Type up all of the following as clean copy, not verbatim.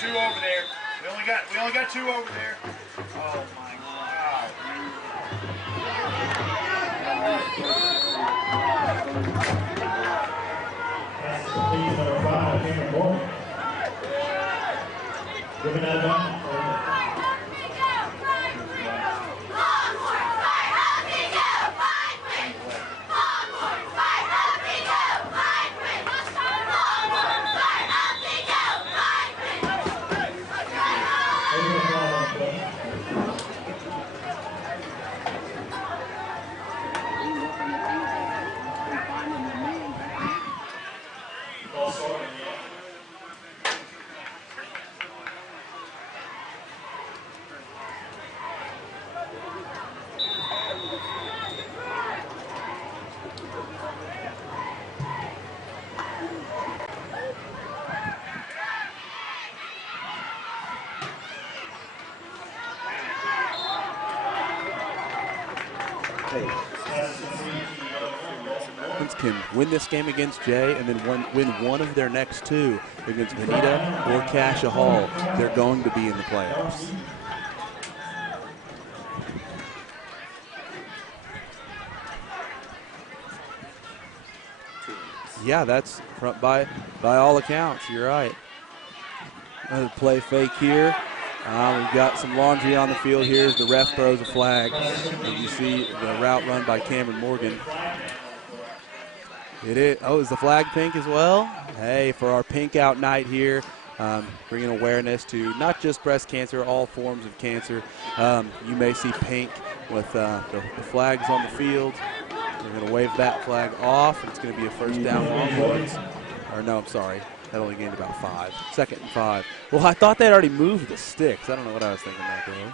two over there. We only got two over there. Oh my God. Pass complete number 5, Cameron Morgan. Moving out of bounds. Can win this game against Jay and then win one of their next two against Veneta or Cassia Hall, they're going to be in the playoffs. Yeah, that's by all accounts. You're right. Another play fake here. We've got some laundry on the field here as the ref throws a flag. And you see the route run by Cameron Morgan. It is. Oh, is the flag pink as well? Hey, for our pink out night here, bringing awareness to not just breast cancer, all forms of cancer. You may see pink with the flags on the field. We're going to wave that flag off. It's going to be a first down Longhorns. Or no, I'm sorry. That only gained about 5. 2nd and 5. Well, I thought they'd already moved the sticks. I don't know what I was thinking back there.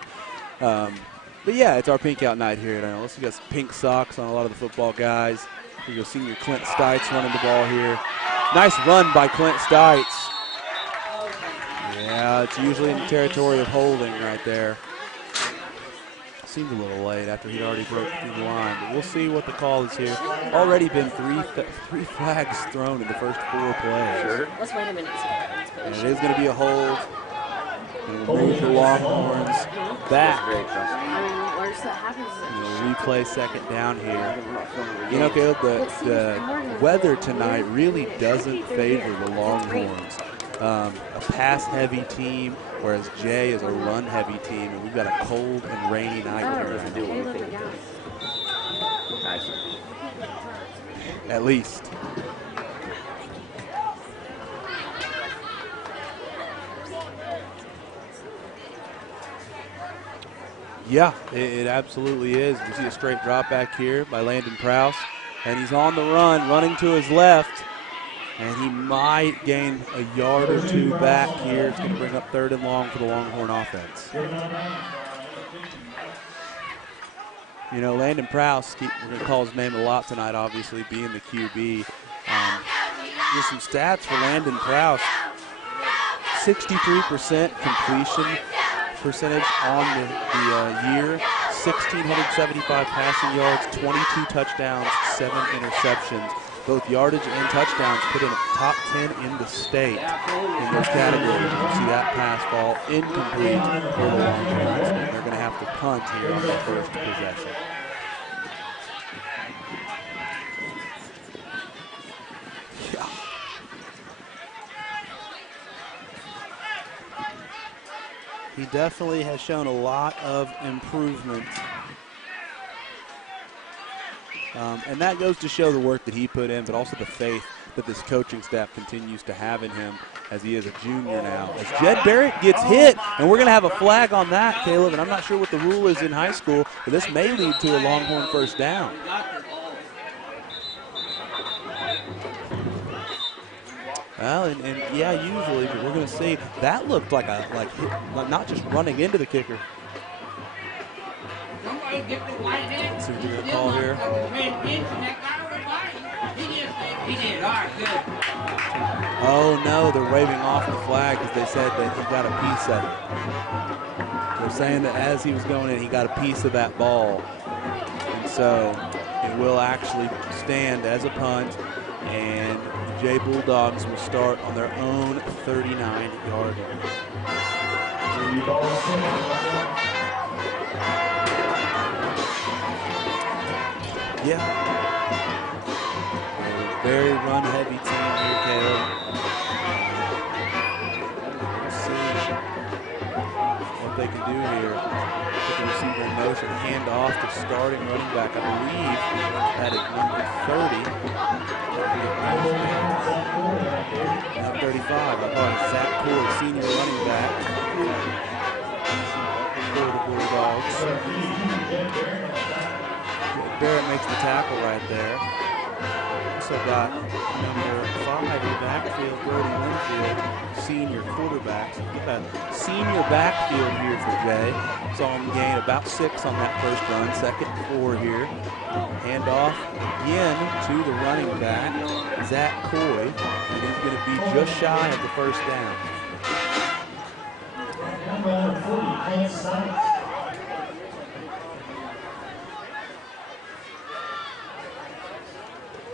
But yeah, it's our pink out night here at Analyst. We got some pink socks on a lot of the football guys. We go senior Clint Stites running the ball here. Nice run by Clint Stites. Yeah, it's usually in the territory of holding right there. Seemed a little late after he'd already broke through the line, but we'll see what the call is here. Already been three flags thrown in the first 4 plays. Sure. Let's wait a minute. And it is going to be a hold. And we'll move the Longhorns back. Replay 2nd down here. You know, Caleb, the weather tonight really doesn't favor the Longhorns. A pass-heavy team, whereas Jay is a run-heavy team, and we've got a cold and rainy night here right now. At least. Yeah, it absolutely is. We see a straight drop back here by Landon Prowse, and he's on the run, running to his left, and he might gain a yard or 2 back here. It's going to bring up 3rd and long for the Longhorn offense. You know, Landon Prowse, we're going to call his name a lot tonight, obviously, being the QB. Just some stats for Landon Prowse. 63% completion percentage on the year, 1,675 passing yards, 22 touchdowns, 7 interceptions. Both yardage and touchdowns put in top 10 in the state in those categories. You see that pass fall incomplete for the Longhorns, and they're going to have to punt here on their first possession. Yeah. He definitely has shown a lot of improvement. And that goes to show the work that he put in, but also the faith that this coaching staff continues to have in him as he is a junior now. As Jed Barrett gets hit, and we're going to have a flag on that, Caleb, and I'm not sure what the rule is in high school, but this may lead to a Longhorn first down. Well, and yeah, usually, but we're going to see. That looked like not just running into the kicker. Let's see what they're going to call here. Oh no, they're waving off the flag because they said that he got a piece of it. They're saying that as he was going in, he got a piece of that ball. And so it will actually stand as a punt. And the Jay Bulldogs will start on their own 39-yard line. Yeah. A very run-heavy team here, Caleb. We'll see what they can do here. Put the receiver in motion, hand off to starting running back, I believe, at number 30. Now 35, I thought it's Zach Cord, senior running back for the Bulldogs. Barrett makes the tackle right there. Also got number 5 in the backfield, Brody Winfield, senior quarterback. So we've got a senior backfield here for Jay. Saw him gain about 6 on that first run, 2nd and 4 here. Hand off again to the running back, Zach Coy, and he's going to be just shy of the first down.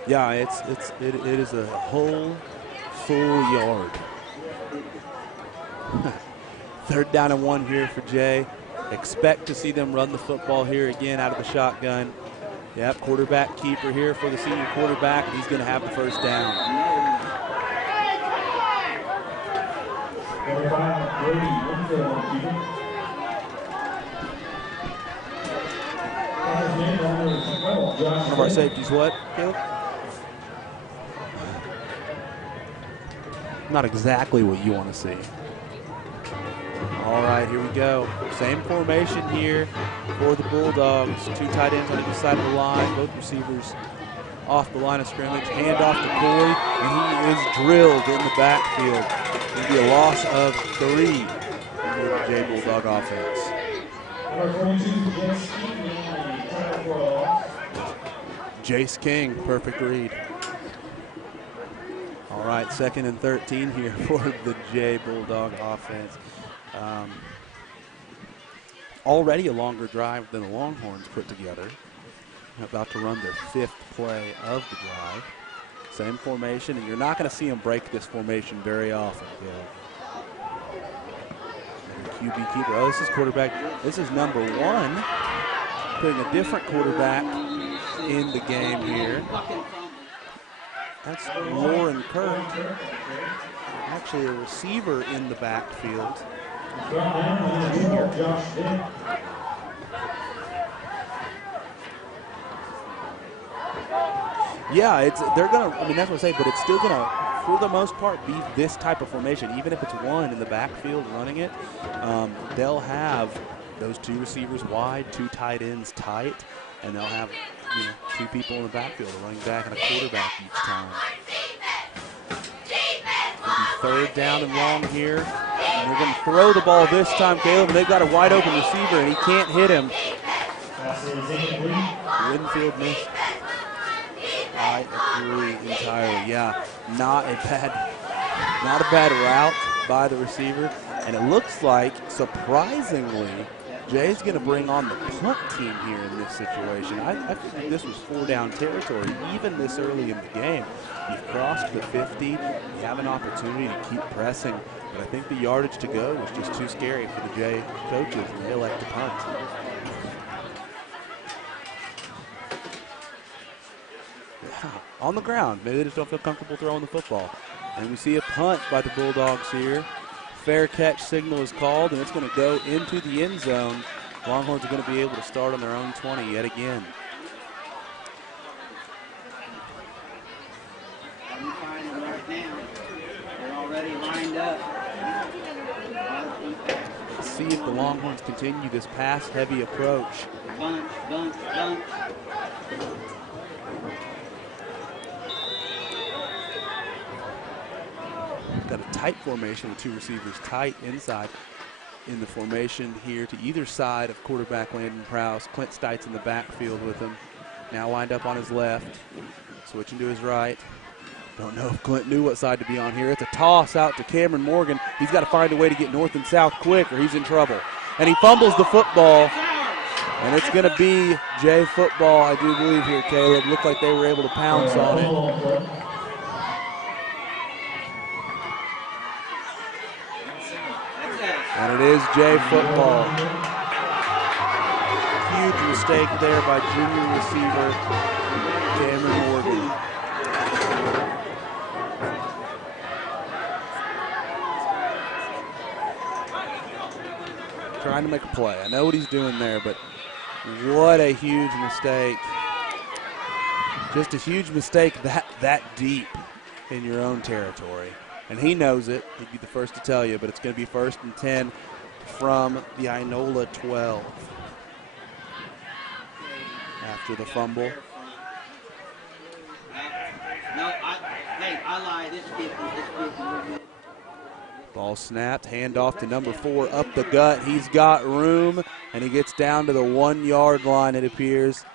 Yeah, it is a whole full yard. 3rd down and 1 here for Jay. Expect to see them run the football here again out of the shotgun. Yep, quarterback keeper here for the senior quarterback. He's going to have the first down. One of our safeties, what, Caleb? Not exactly what you want to see. All right, here we go. Same formation here for the Bulldogs. 2 tight ends on either side of the line. Both receivers off the line of scrimmage. Hand off to Coy, and he is drilled in the backfield. It'll be a loss of 3 for the Jay Bulldog offense. Jace King, perfect read. All right, 2nd and 13 here for the Jay Bulldog offense. Already a longer drive than the Longhorns put together. About to run their 5th play of the drive. Same formation, and you're not going to see them break this formation very often. QB keeper. Oh, this is quarterback. This is number 1. Putting a different quarterback in the game here. That's Lauren Kurt. Actually a receiver in the backfield. Yeah, they're gonna, I mean, that's what I say, but it's still gonna, for the most part, be this type of formation. Even if it's 1 in the backfield running it, they'll have those 2 receivers wide, 2 tight ends tight, and they'll have 2 people in the backfield, a running back and a quarterback each time. It'll be 3rd down and long here. And they're going to throw the ball this time, Caleb. They've got a wide open receiver, and he can't hit him. Winfield missed. I agree entirely. Yeah, not a bad route by the receiver. And it looks like, surprisingly, Jay's going to bring on the punt team here in this situation. I think this was 4-down territory, even this early in the game. You've crossed the 50. You have an opportunity to keep pressing. But I think the yardage to go was just too scary for the Jay coaches, and they elect to punt. Yeah, on the ground. Maybe they just don't feel comfortable throwing the football. And we see a punt by the Bulldogs here. Fair catch signal is called, and it's going to go into the end zone. Longhorns are going to be able to start on their own 20 yet again. They're already lined up. Let's see if the Longhorns continue this pass-heavy approach. Bunt. Got a tight formation with 2 receivers tight inside in the formation here to either side of quarterback Landon Prowse. Clint Stites in the backfield with him. Now lined up on his left, switching to his right. Don't know if Clint knew what side to be on here. It's a toss out to Cameron Morgan. He's got to find a way to get north and south quick or he's in trouble. And he fumbles the football. And it's going to be Jay football, I do believe here, Caleb. Looked like they were able to pounce on it. And it is Jay football. Huge mistake there by junior receiver Cameron Morgan. Trying to make a play. I know what he's doing there, but what a huge mistake. Just a huge mistake that deep in your own territory. And he knows it. He'd be the first to tell you, but it's going to be 1st and 10 from the Inola 12. After the fumble. I lied. It's 50. Ball snapped, handoff to number 4, up the gut. He's got room, and he gets down to the 1-yard line, it appears.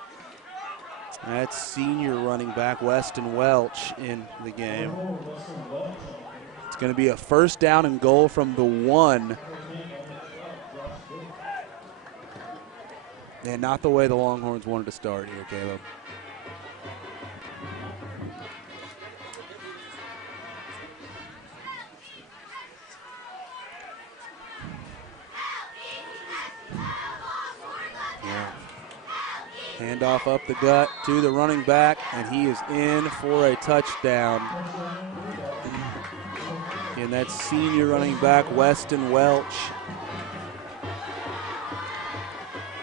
That's senior running back Weston Welch in the game. It's going to be a 1st down and goal from the 1. And not the way the Longhorns wanted to start here, Caleb. Handoff up the gut to the running back, and he is in for a touchdown. And that's senior running back Weston Welch.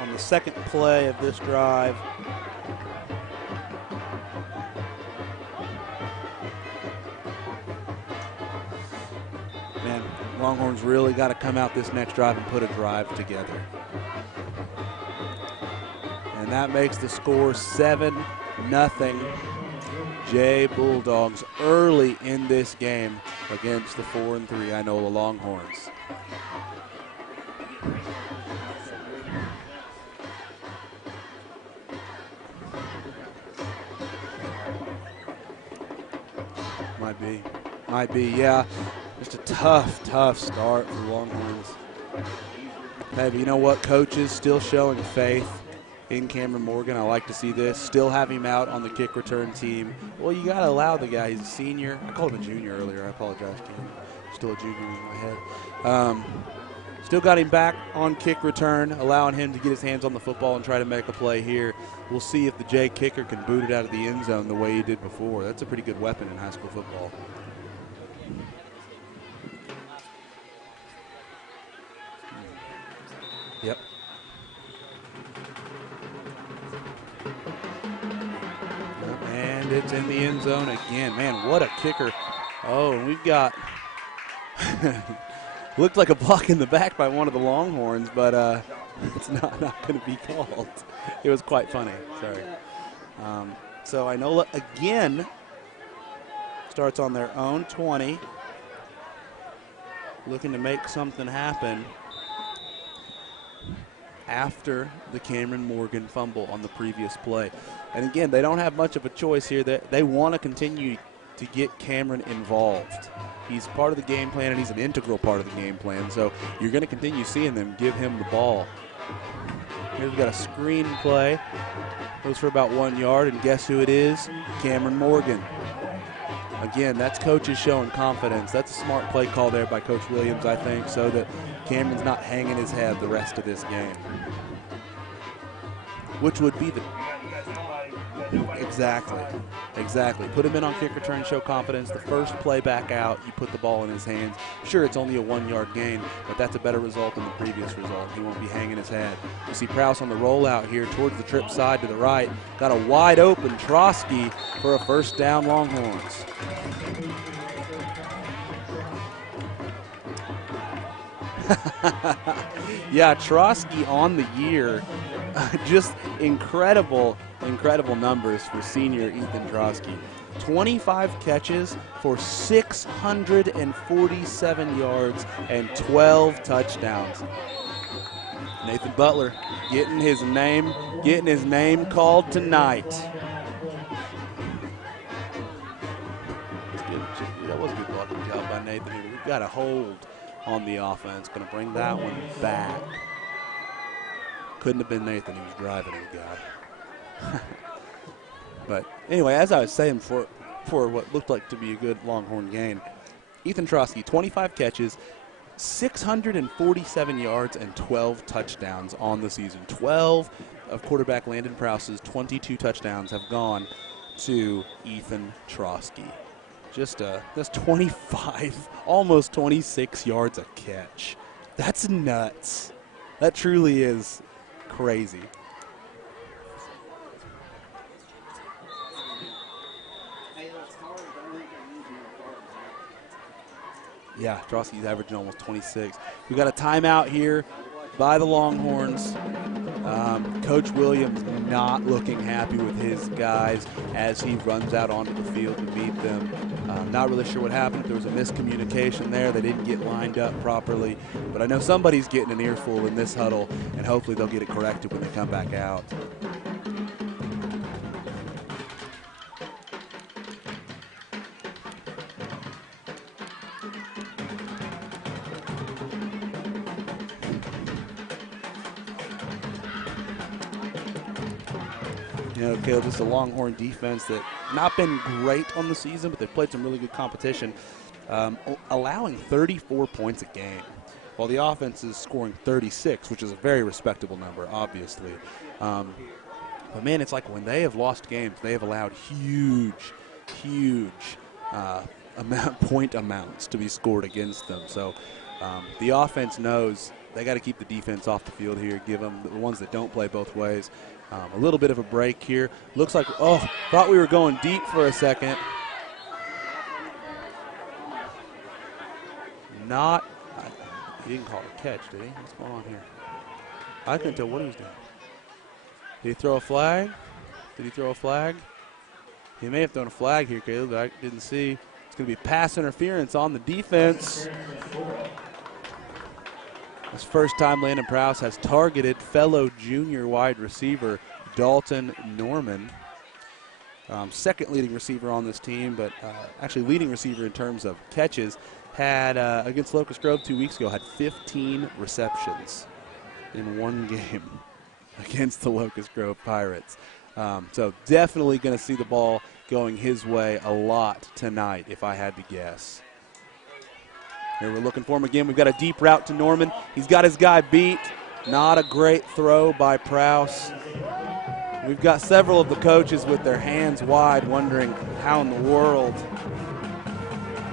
On the second play of this drive. Man, Longhorns really got to come out this next drive and put a drive together. And that makes the score 7-0. Jay Bulldogs early in this game against the 4-3 Inola Longhorns. Might be, yeah. Just a tough start for the Longhorns. Hey, but you know what? Coaches still showing faith in Cameron Morgan. I like to see this. Still have him out on the kick return team. Well, you got to allow the guy. He's a senior. I called him a junior earlier. I apologize to him. Still a junior in my head. Still got him back on kick return, allowing him to get his hands on the football and try to make a play here. We'll see if the Jay kicker can boot it out of the end zone the way he did before. That's a pretty good weapon in high school football. Yep. And it's in the end zone again. Man, what a kicker. Oh, and we've got looked like a block in the back by one of the Longhorns, but it's not going to be called. It was quite funny. Sorry. So Inola again starts on their own 20, looking to make something happen after the Cameron Morgan fumble on the previous play. And again, they don't have much of a choice here. They want to continue to get Cameron involved. He's part of the game plan, and he's an integral part of the game plan. So you're going to continue seeing them give him the ball. Here we've got a screen play. Goes for about 1 yard, and guess who it is? Cameron Morgan. Again, that's coaches showing confidence. That's a smart play call there by Coach Williams, I think, so that Cameron's not hanging his head the rest of this game. Which would be the... Exactly. Put him in on kick return, show confidence. The first play back out, you put the ball in his hands. Sure, it's only a 1 yard gain, but that's a better result than the previous result. He won't be hanging his head. You see Prowse on the rollout here towards the trip side to the right. Got a wide open Trotsky for a 1st down Longhorns. Yeah, Trotsky on the year. Just incredible numbers for senior Ethan Trotsky. 25 catches for 647 yards and 12 touchdowns. Nathan Butler getting his name called tonight. That was a good blocking job by Nathan. We've got a hold on the offense. Going to bring that one back. Couldn't have been Nathan. He was driving him, God. But anyway, as I was saying, for what looked like to be a good Longhorn gain, Ethan Trotsky, 25 catches, 647 yards and 12 touchdowns on the season. 12 of quarterback Landon Prouse's 22 touchdowns have gone to Ethan Trotsky. That's 25, almost 26 yards a catch. That's nuts. That truly is crazy. Yeah, Trotsky's averaging almost 26. We got a timeout here by the Longhorns. Coach Williams not looking happy with his guys as he runs out onto the field to meet them. Not really sure what happened. If there was a miscommunication there, they didn't get lined up properly. But I know somebody's getting an earful in this huddle, and hopefully they'll get it corrected when they come back out. Caleb, just a Longhorn defense that not been great on the season, but they've played some really good competition, allowing 34 points a game, while the offense is scoring 36, which is a very respectable number, obviously. But, man, it's like when they have lost games, they have allowed huge point amounts to be scored against them. So the offense knows they got to keep the defense off the field here, give them the ones that don't play both ways. A little bit of a break here. Looks like, thought we were going deep for a second. He didn't call it a catch, did he? What's going on here? I couldn't tell what he was doing. Did he throw a flag? He may have thrown a flag here, Caleb, that I didn't see. It's going to be pass interference on the defense. This first time Landon Prouse has targeted fellow junior wide receiver Dalton Norman. Second leading receiver on this team, but actually leading receiver in terms of catches. Had, against Locust Grove 2 weeks ago, had 15 receptions in one game against the Locust Grove Pirates. So definitely going to see the ball going his way a lot tonight, if I had to guess. Here we're looking for him again. We've got a deep route to Norman. He's got his guy beat. Not a great throw by Prouse. We've got several of the coaches with their hands wide wondering how in the world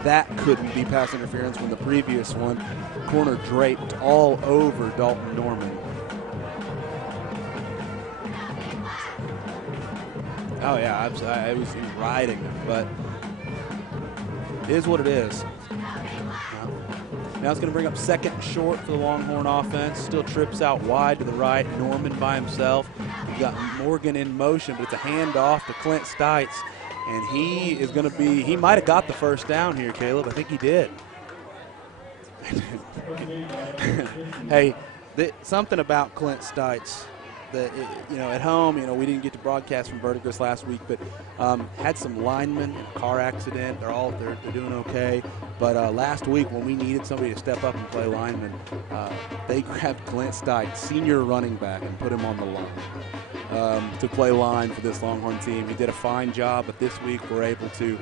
that couldn't be pass interference when the previous one corner draped all over Dalton Norman. Oh, yeah, I was riding him, but it is what it is. Now it's going to bring up second and short for the Longhorn offense. Still trips out wide to the right. Norman by himself. We've got Morgan in motion, but it's a handoff to Clint Stites. And he is going to be, he might have got the first down here, Caleb. I think he did. Hey, something about Clint Stites that, at home, we didn't get to broadcast from Verdigris last week, but had some linemen in a car accident. They're doing okay. But last week when we needed somebody to step up and play lineman, they grabbed Clint Stites, senior running back, and put him on the line to play line for this Longhorn team. He did a fine job, but this week we're able to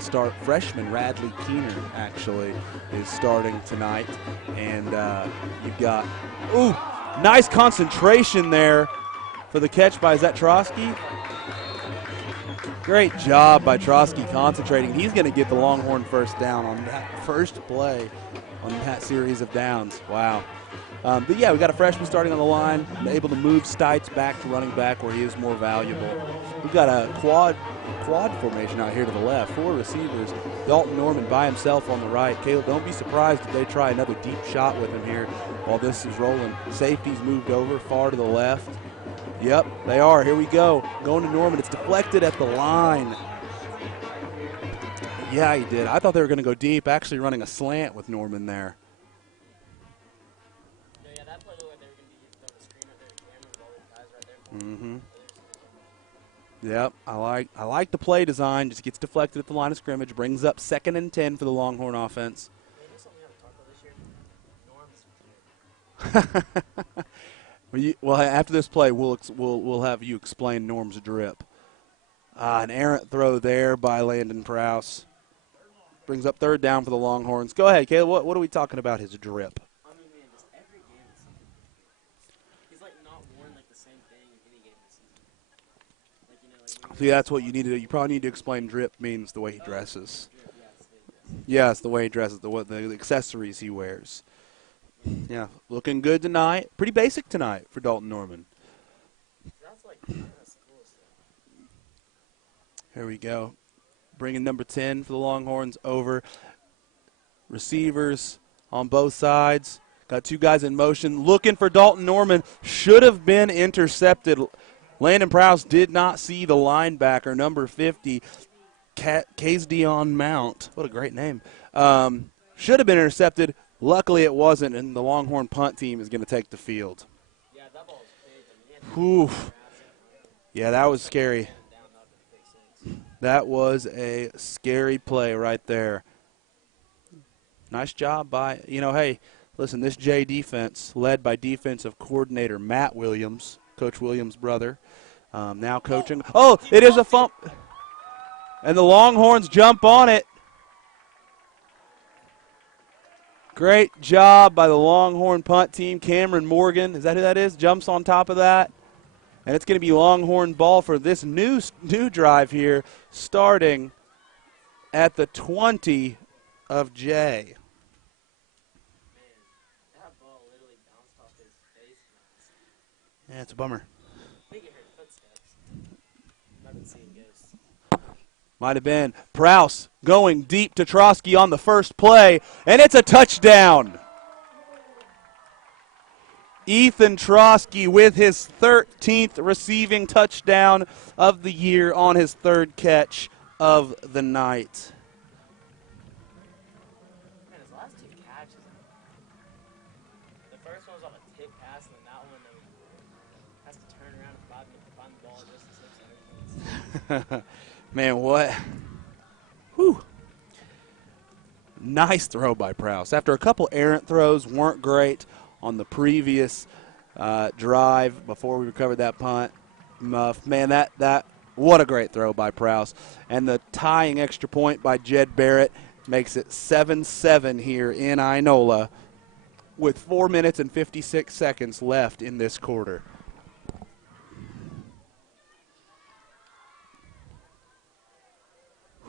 start freshman Radley Keener, actually, is starting tonight. And you've got, nice concentration there for the catch by, is that Trotsky? Great job by Trotsky concentrating. He's going to get the Longhorn first down on that first play on that series of downs. Wow. But, yeah, we got a freshman starting on the line, able to move Stites back to running back where he is more valuable. We've got a quad formation out here to the left. 4 receivers. Dalton Norman by himself on the right. Caleb, don't be surprised if they try another deep shot with him here while this is rolling. Safety's moved over far to the left. Yep, they are. Here we go. Going to Norman. It's deflected at the line. Yeah, he did. I thought they were going to go deep, actually running a slant with Norman there. Yeah, that play looked like they were going to be throwing a screen right there, the camera with all the guys right there. Yep, I like the play design. Just gets deflected at the line of scrimmage, brings up 2nd and 10 for the Longhorn offense. Hey, this only have a taco this year. Norm's drip. Well, after this play, we'll have you explain Norm's drip. An errant throw there by Landon Prouse. Brings up third down for the Longhorns. Go ahead, Caleb. What are we talking about his drip? I mean, man, just every game is something different. He's like not worn like the same thing in any game this season. Like when See, that's what you need to do. You probably need to explain drip means the way he dresses. drip, yeah, it's the way he does. Yeah, it's the way he dresses, the accessories he wears. Yeah, looking good tonight. Pretty basic tonight for Dalton Norman. That's cool stuff. Here we go. Bringing number 10 for the Longhorns over. Receivers on both sides. Got two guys in motion. Looking for Dalton Norman. Should have been intercepted. Landon Prowse did not see the linebacker, number 50, Dion Mount. What a great name. Should have been intercepted. Luckily it wasn't, and the Longhorn punt team is going to take the field. Yeah, that ball was big. I mean, Oof. Yeah, that was scary. That was a scary play right there. Nice job by, hey, listen, this J defense, led by defensive coordinator Matt Williams, Coach Williams' brother, now coaching. Oh, it is a fump. And the Longhorns jump on it. Great job by the Longhorn punt team. Cameron Morgan, is that who that is? Jumps on top of that. And it's going to be Longhorn ball for this new drive here, starting at the 20 of J. man, that ball literally bounced off his face mask. Yeah, it's a bummer. I think it heard footsteps. I've been seeing ghosts. Might have been. Prowse going deep to Trotsky on the first play, and it's a touchdown. Ethan Trotsky with his 13th receiving touchdown of the year on his third catch of the night. Man, his last two catches. The first one was off a tip pass, and then that one has to turn around and find the ball just 6 yards. Man, what? Whew. Nice throw by Prowse. After a couple errant throws, weren't great on the previous drive before we recovered that punt. Muff. Man, that what a great throw by Prowse. And the tying extra point by Jed Barrett makes it 7-7 here in Inola with 4 minutes and 56 seconds left in this quarter.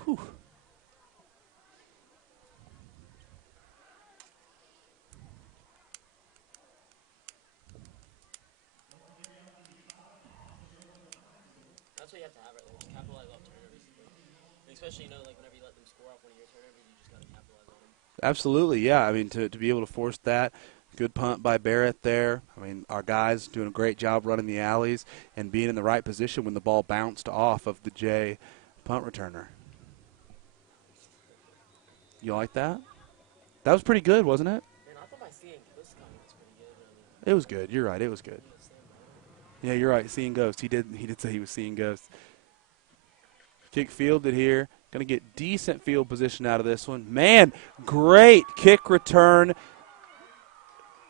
Whew. That's what you have to have right there. Just capitalize off turnovers. Especially, whenever you let them score off one of your turnovers, you just got to capitalize on them. Absolutely, yeah. I mean, to be able to force that. Good punt by Barrett there. I mean, our guys doing a great job running the alleys and being in the right position when the ball bounced off of the J punt returner. You like that? That was pretty good, wasn't it? Man, I thought my seeing ghosts comment was pretty good. It was good. You're right. It was good. Yeah, you're right. Seeing ghosts. He did say he was seeing ghosts. Kick fielded here. Going to get decent field position out of this one. Man, great kick return.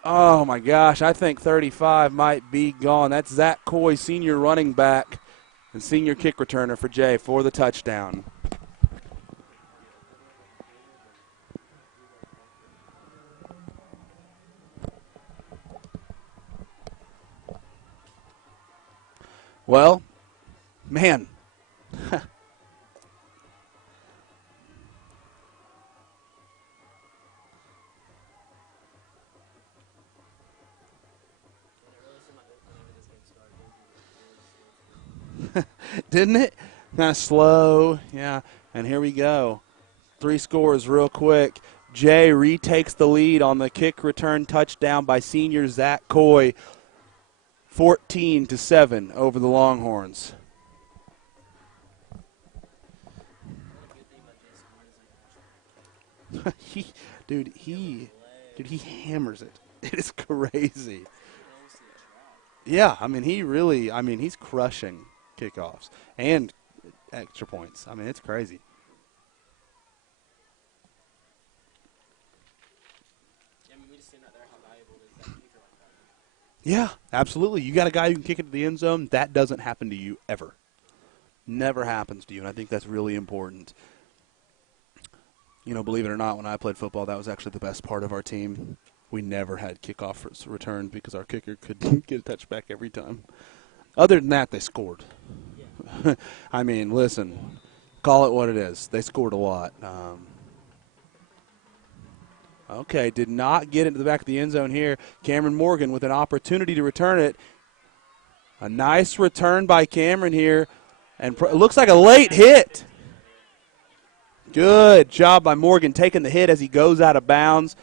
Oh, my gosh. I think 35 might be gone. That's Zach Coy, senior running back and senior kick returner for Jay for the touchdown. Well, man. Didn't it? Kind of slow. Yeah. And here we go. 3 scores real quick. Jay retakes the lead on the kick return touchdown by senior Zach Coy. 14-7 over the Longhorns. he hammers it. It is crazy. Yeah, I mean, he's crushing kickoffs and extra points. I mean, it's crazy. Yeah, absolutely. You got a guy who can kick it to the end zone. That doesn't happen to you ever. Never happens to you, and I think that's really important. You know, believe it or not, when I played football, that was actually the best part of our team. We never had kickoff return because our kicker could get a touchback every time. Other than that, they scored. I mean, listen, call it what it is. They scored a lot. Okay, did not get into the back of the end zone here. Cameron Morgan with an opportunity to return it. A nice return by Cameron here. And it looks like a late hit. Good job by Morgan taking the hit as he goes out of bounds.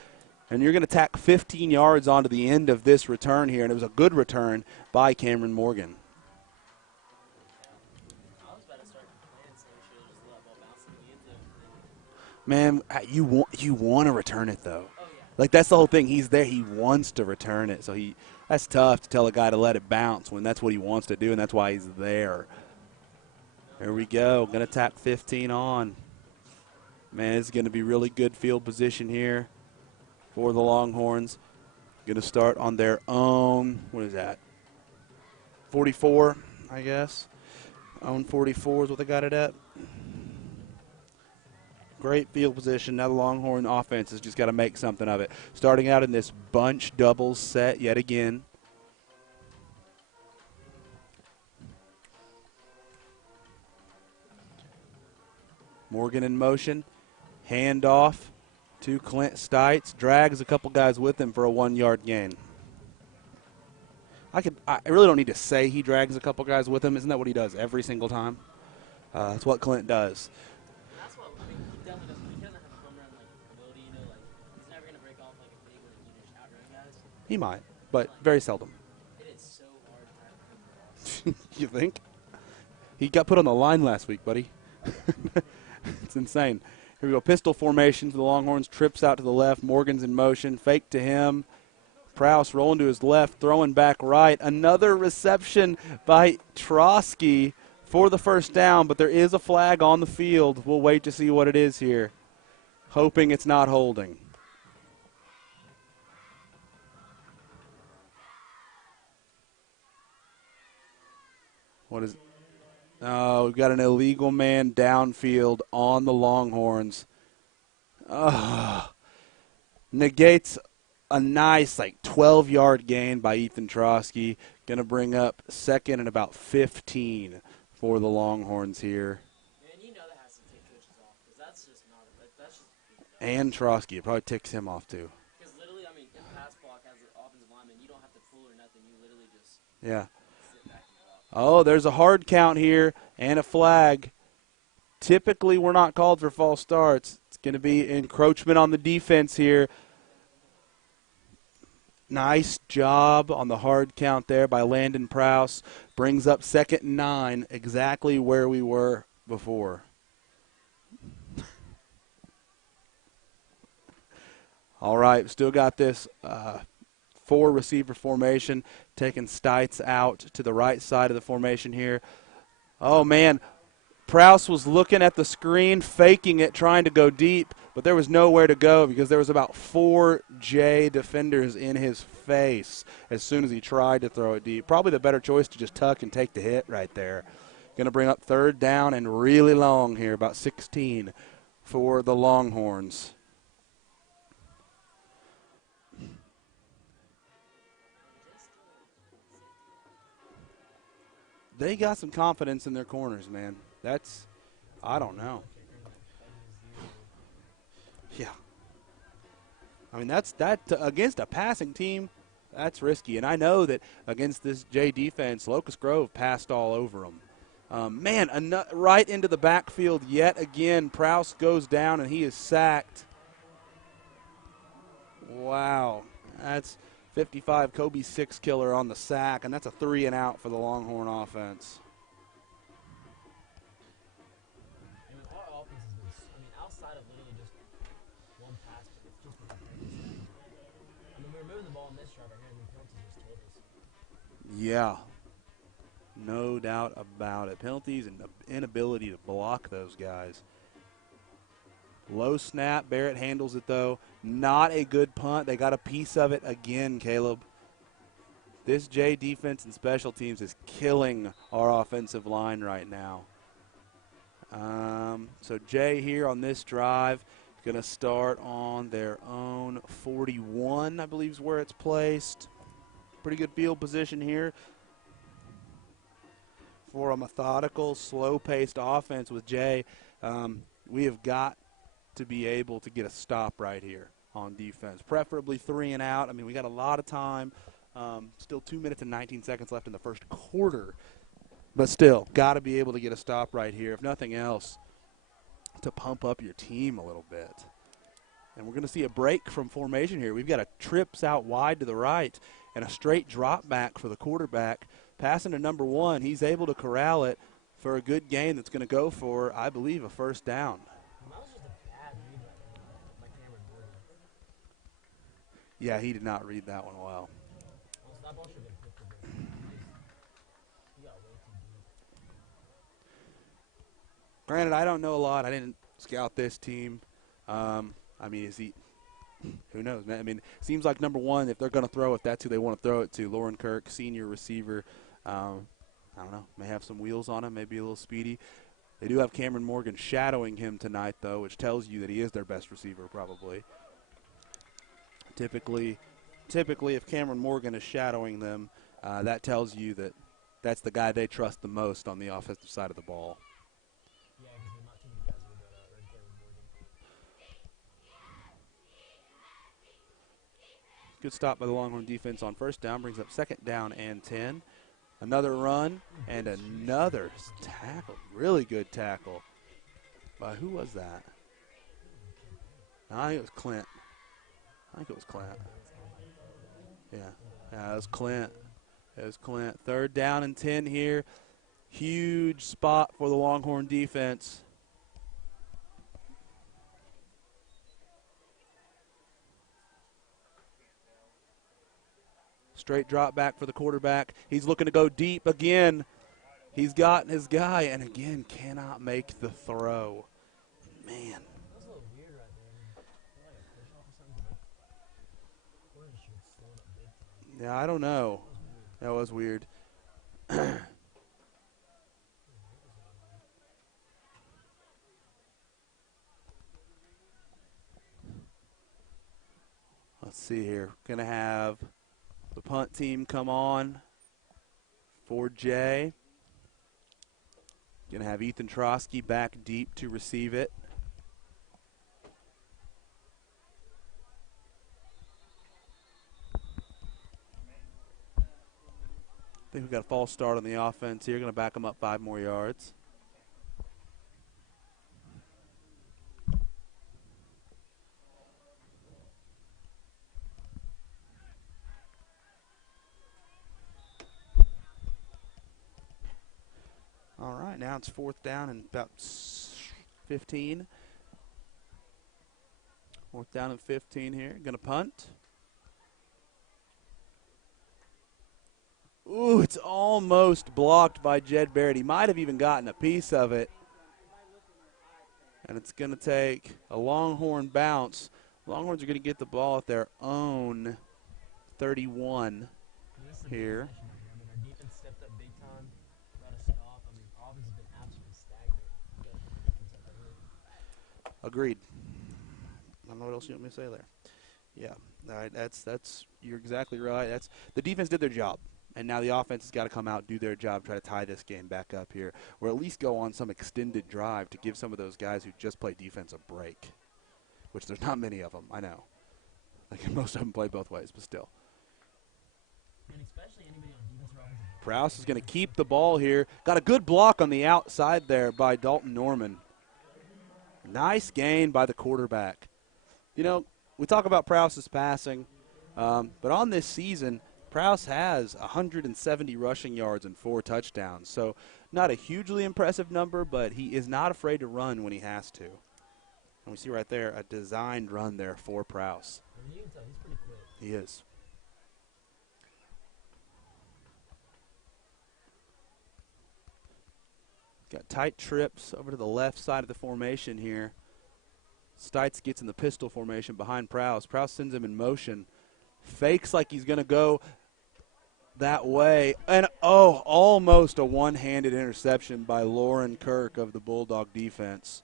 And you're going to tack 15 yards onto the end of this return here. And it was a good return by Cameron Morgan. Man, you want to return it, though. Like, that's the whole thing. He's there. He wants to return it. So that's tough to tell a guy to let it bounce when that's what he wants to do, and that's why he's there. There we go. Going to tack 15 on. Man, it's going to be really good field position here for the Longhorns. Going to start on their own, what is that, 44, I guess. Own 44 is what they got it at. Great field position. Now the Longhorn offense has just got to make something of it. Starting out in this bunch doubles set yet again. Morgan in motion. Handoff to Clint Stites. Drags a couple guys with him for a 1-yard gain. I really don't need to say he drags a couple guys with him. Isn't that what he does every single time? That's what Clint does. That's what I mean, he definitely doesn't. He doesn't have a home run ability, like he's never gonna break off like a big one and just outrun guys. He might, but very seldom. It is so hard to You think? He got put on the line last week, buddy. It's insane. Here we go. Pistol formation for the Longhorns. Trips out to the left. Morgan's in motion. Fake to him. Prowse rolling to his left. Throwing back right. Another reception by Trotsky for the first down, but there is a flag on the field. We'll wait to see what it is here. Hoping it's not holding. What is it? Oh, we've got an illegal man downfield on the Longhorns. Negates a nice 12-yard gain by Ethan Trotsky. Going to bring up second and about 15 for the Longhorns here. Man, you know that has to take coaches off because that's just not that's just. And Trotsky, it probably ticks him off too. Because literally, I mean, in pass block as an offensive lineman, you don't have to pull or nothing. You literally just sit back and block. Oh, there's a hard count here and a flag. Typically, we're not called for false starts. It's going to be encroachment on the defense here. Nice job on the hard count there by Landon Prowse. Brings up 2nd and 9, exactly where we were before. All right, still got this 4-receiver formation, taking Stites out to the right side of the formation here. Oh, man. Prowse was looking at the screen, faking it, trying to go deep, but there was nowhere to go because there was about 4 J defenders in his face as soon as he tried to throw it deep. Probably the better choice to just tuck and take the hit right there. Going to bring up 3rd down and really long here, about 16 for the Longhorns. They got some confidence in their corners, man. I don't know. Yeah. I mean, that's against a passing team, that's risky. And I know that against this J defense, Locust Grove passed all over them. Right into the backfield yet again. Prowse goes down, and he is sacked. Wow. That's 55, Kobe 6 killer on the sack, and that's a 3 and out for the Longhorn offense. Our offense has been, outside of literally just one pass, but it's just been crazy. We're moving the ball in this drive right here, and the penalties just killed us. Yeah. No doubt about it. Penalties and the inability to block those guys. Low snap. Barrett handles it, though. Not a good punt. They got a piece of it again, Caleb. This J defense and special teams is killing our offensive line right now. So Jay here on this drive Going to start on their own 41, I believe is where it's placed. Pretty good field position here for a methodical, slow-paced offense with Jay. We have got to be able to get a stop right here on defense, preferably 3 and out. I mean, we got a lot of time. Still 2 minutes and 19 seconds left in the first quarter. But still, got to be able to get a stop right here, if nothing else, to pump up your team a little bit. And we're going to see a break from formation here. We've got a trips out wide to the right and a straight drop back for the quarterback. Passing to number 1, he's able to corral it for a good gain that's going to go for, I believe, a first down. That was just a bad read right there by Cameron Morgan. Yeah, he did not read that one well. That ball should have been picked up. He got way too deep. Granted, I don't know a lot. I didn't scout this team. I mean, is he – who knows, man? I mean, it seems like number 1, if they're going to throw it, that's who they want to throw it to. Lauren Kirk, senior receiver. I don't know, may have some wheels on him, maybe a little speedy. They do have Cameron Morgan shadowing him tonight, though, which tells you that he is their best receiver probably. Typically, if Cameron Morgan is shadowing them, that tells you that that's the guy they trust the most on the offensive side of the ball. Yeah, because there's not too many guys who would earn Cameron Morgan. Good stop by the Longhorn defense on first down, brings up second down and 10. Another run and another tackle. Really good tackle. By who was that? I think it was Clint. Yeah, it was Clint. Third down and 10 here. Huge spot for the Longhorn defense. Straight drop back for the quarterback. He's looking to go deep again. He's got his guy, and again, cannot make the throw. Man. That was a little weird right there. Like a push off or something. Corner should have slowed up big time. Yeah, I don't know. That was weird. Let's see here. Going to have the punt team come on for Jay. Going to have Ethan Trotsky back deep to receive it. I think we've got a false start on the offense here. Going to back them up 5 more yards. All right, now it's 4th down and about 15. 4th down and 15 here. Going to punt. Ooh, it's almost blocked by Jed Barrett. He might have even gotten a piece of it. And it's going to take a Longhorn bounce. Longhorns are going to get the ball at their own 31 here. Our defense stepped up big time. Got a stop. I mean, our offense has been absolutely stagnant. Agreed. I don't know what else you want me to say there. Yeah, all right, that's you're exactly right. That's the defense did their job. And now the offense has got to come out, do their job, try to tie this game back up here, or at least go on some extended drive to give some of those guys who just play defense a break, which there's not many of them, I know. Like most of them play both ways, but still. And especially anybody on defense or offense. Prowse is going to keep the ball here. Got a good block on the outside there by Dalton Norman. Nice gain by the quarterback. You know, we talk about Prowse's passing, but on this season, Prowse has 170 rushing yards and 4 touchdowns. So not a hugely impressive number, but he is not afraid to run when he has to. And we see right there a designed run there for Prowse. You can tell he's pretty quick. He is. Got tight trips over to the left side of the formation here. Stites gets in the pistol formation behind Prowse. Prowse sends him in motion. Fakes like he's going to go that way. And, oh, almost a one-handed interception by Lauren Kirk of the Bulldog defense.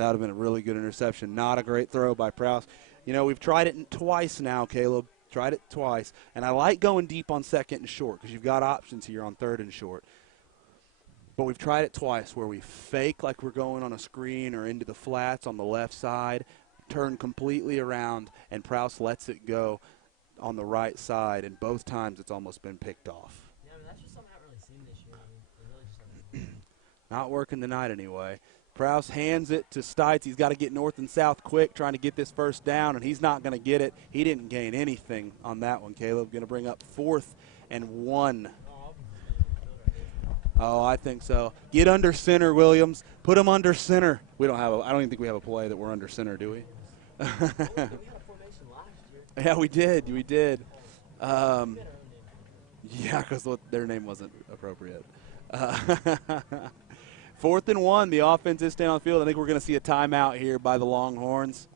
That would have been a really good interception. Not a great throw by Prowse. You know, we've tried it twice now, Caleb. Tried it twice. And I like going deep on second and short because you've got options here on third and short. But we've tried it twice where we fake like we're going on a screen or into the flats on the left side, turn completely around, and Prowse lets it go on the right side. And both times it's almost been picked off. Yeah, I mean, that's just something I haven't really seen this year. I mean, they really just haven't. Not working tonight anyway. Prowse hands it to Stites. He's got to get north and south quick trying to get this first down, and he's not going to get it. He didn't gain anything on that one, Caleb. Going to bring up 4th and 1. Oh, I think so. Get under center, Williams. Put him under center. I don't even think we have a play that we're under center, do we? We had a formation last year. Yeah, we did. We did. Yeah, because their name wasn't appropriate. 4th and 1. The offense is staying on the field. I think we're going to see a timeout here by the Longhorns.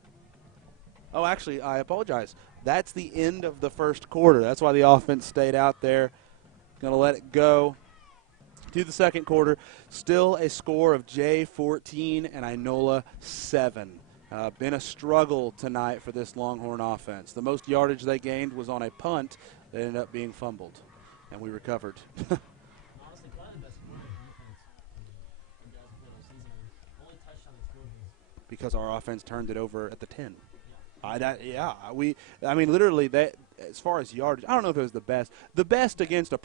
Oh, actually, I apologize. That's the end of the first quarter. That's why the offense stayed out there. Going to let it go to the second quarter. Still a score of J 14 and Inola 7. Been a struggle tonight for this Longhorn offense. The most yardage they gained was on a punt that ended up being fumbled, and we recovered. Honestly, probably the best defense you guys have played all season. I mean, only touchdown they scored was Because our offense turned it over at the 10. Literally, that as far as yardage, I don't know if it was the best. The best against a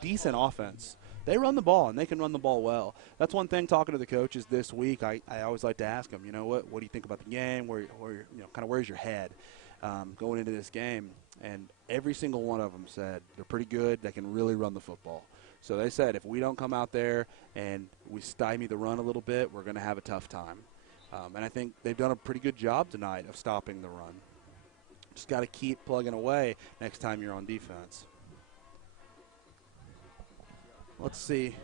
decent offense. They run the ball, and they can run the ball well. That's one thing talking to the coaches this week. I always like to ask them, what do you think about the game? Where's your head going into this game? And every single one of them said they're pretty good. They can really run the football. So they said if we don't come out there and we stymie the run a little bit, we're going to have a tough time. And I think they've done a pretty good job tonight of stopping the run. Just got to keep plugging away next time you're on defense. Let's see.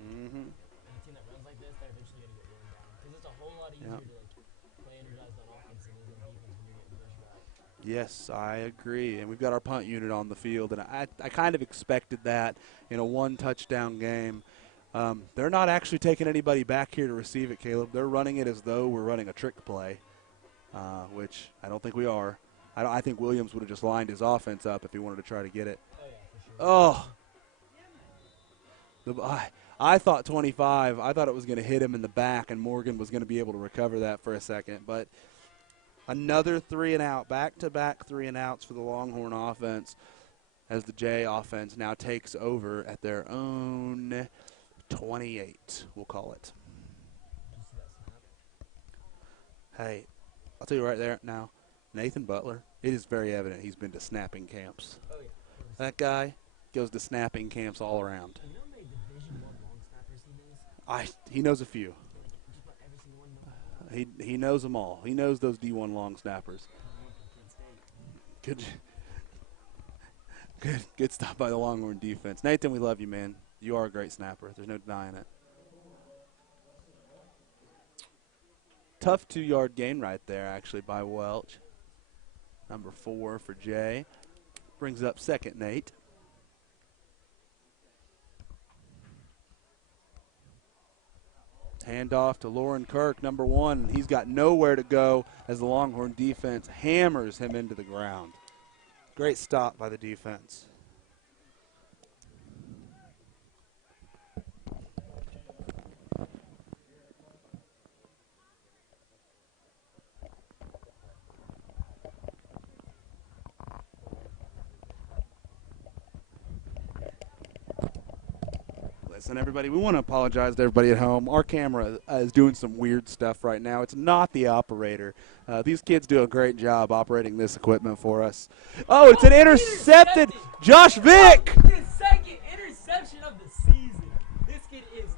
Mm-hmm. And a team that runs like this, they're eventually going to get worn down. Because it's a whole lot easier to play energized on offense than it is on defense when you're getting pushed back. Yes, I agree. And we've got our punt unit on the field, and I kind of expected that in a one-touchdown game. They're not actually taking anybody back here to receive it, Caleb. They're running it as though we're running a trick play, which I don't think we are. I think Williams would have just lined his offense up if he wanted to try to get it. Oh, yeah, for sure. I thought 25. I thought it was going to hit him in the back, and Morgan was going to be able to recover that for a second. But another 3-and-out, back-to-back 3-and-outs for the Longhorn offense as the J offense now takes over at their own 28, we'll call it. Hey, I'll tell you right there now, Nathan Butler, it is very evident he's been to snapping camps. Oh, yeah. That guy goes to snapping camps all around. You know how many Division I long snappers he knows? He knows a few. Just about every single one. He knows them all. He knows those D1 long snappers. Good stuff by the Longhorn defense. Nathan, we love you, man. You are a great snapper. There's no denying it. Tough 2-yard gain right there, actually, by Welch. Number 4 for Jay. Brings up 2nd and 8. Handoff to Lauren Kirk, number 1. He's got nowhere to go as the Longhorn defense hammers him into the ground. Great stop by the defense. Listen, everybody, we want to apologize to everybody at home. Our camera is doing some weird stuff right now. It's not the operator. These kids do a great job operating this equipment for us. Oh, it's an intercepted. Josh Vick. His second interception of the season. This kid is a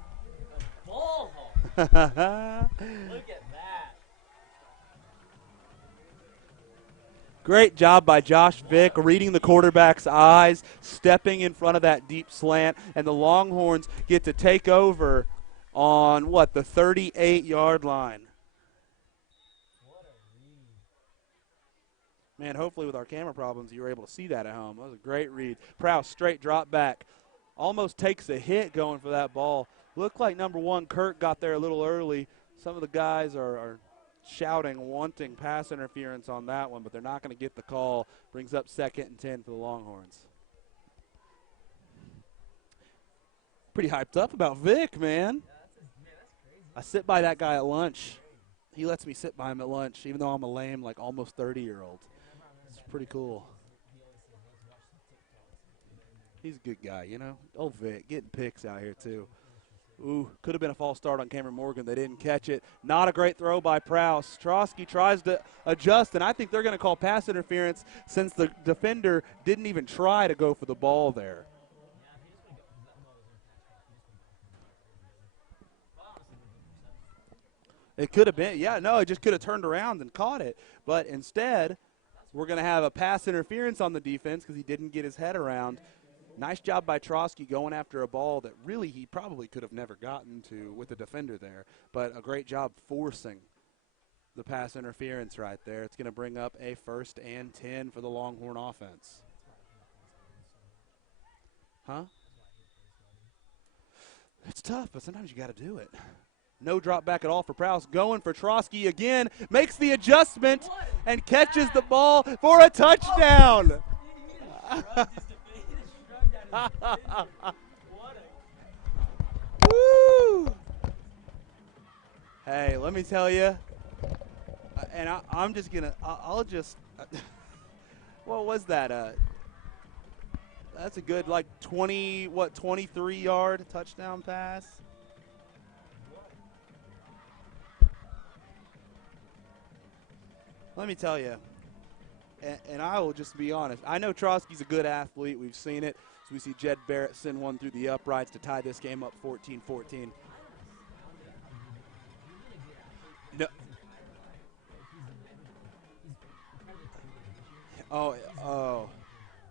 ball hog. Look at that. Great job by Josh Vick, reading the quarterback's eyes, stepping in front of that deep slant, and the Longhorns get to take over on, the 38-yard line. What a read. Man, hopefully with our camera problems, you were able to see that at home. That was a great read. Prowse straight drop back. Almost takes a hit going for that ball. Looked like number 1, Kirk, got there a little early. Some of the guys are shouting, wanting pass interference on that one, but they're not going to get the call. Brings up 2nd and 10 for the Longhorns. Pretty hyped up about Vic, man. I sit by that guy at lunch. He lets me sit by him at lunch, even though I'm a lame, like almost 30-year-old. It's pretty cool. He's a good guy, you know. Oh, Vic, getting picks out here, too. Ooh, could have been a false start on Cameron Morgan. They didn't catch it. Not a great throw by Prowse. Trosky tries to adjust, and I think they're going to call pass interference since the defender didn't even try to go for the ball there. It could have been, yeah, no, it just could have turned around and caught it. But instead, we're going to have a pass interference on the defense because he didn't get his head around. Nice job by Trosky going after a ball that really he probably could have never gotten to with the defender there. But a great job forcing the pass interference right there. It's going to bring up a 1st and 10 for the Longhorn offense. Huh? It's tough, but sometimes you got to do it. No drop back at all for Prowse. Going for Trosky again. Makes the adjustment and catches the ball for a touchdown. Woo! Hey, let me tell you, and I'm just going to, I'll just, what was that? That's a good, like, 23-yard touchdown pass. Let me tell you, and I will just be honest. I know Trosky's a good athlete. We've seen it. So we see Jed Barrett send one through the uprights to tie this game up 14-14. No. Oh.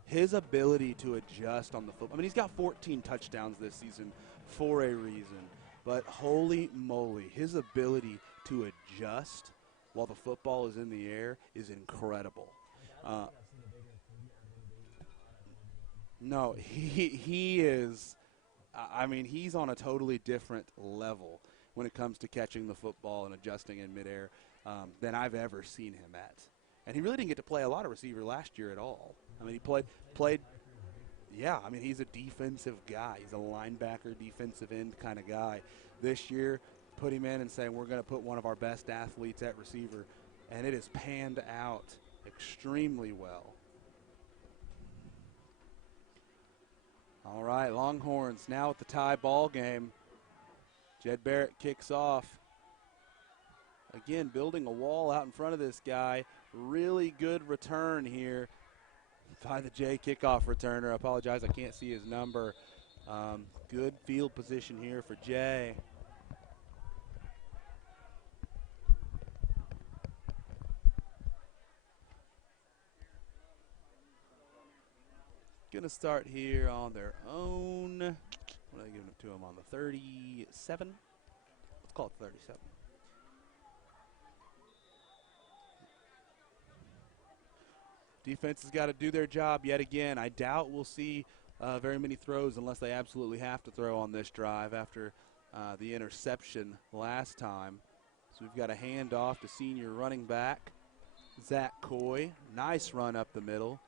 His ability to adjust on the football. I mean, he's got 14 touchdowns this season for a reason. But holy moly, his ability to adjust while the football is in the air is incredible. No, he is. I mean, he's on a totally different level when it comes to catching the football and adjusting in midair than I've ever seen him at. And he really didn't get to play a lot of receiver last year at all. I mean, he played. Yeah, I mean, he's a defensive guy. He's a linebacker, defensive end kind of guy. This year, put him in and say, we're going to put one of our best athletes at receiver. And it has panned out extremely well. All right, Longhorns now at the tie ball game. Jed Barrett kicks off. Again, building a wall out in front of this guy. Really good return here by the Jay kickoff returner. I apologize, I can't see his number. Good field position here for Jay. Going to start here on their own. What are they giving it to them on the 37? Let's call it 37. Defense has got to do their job yet again. I doubt we'll see very many throws unless they absolutely have to throw on this drive after the interception last time. So we've got a handoff to senior running back, Zach Coy. Nice run up the middle.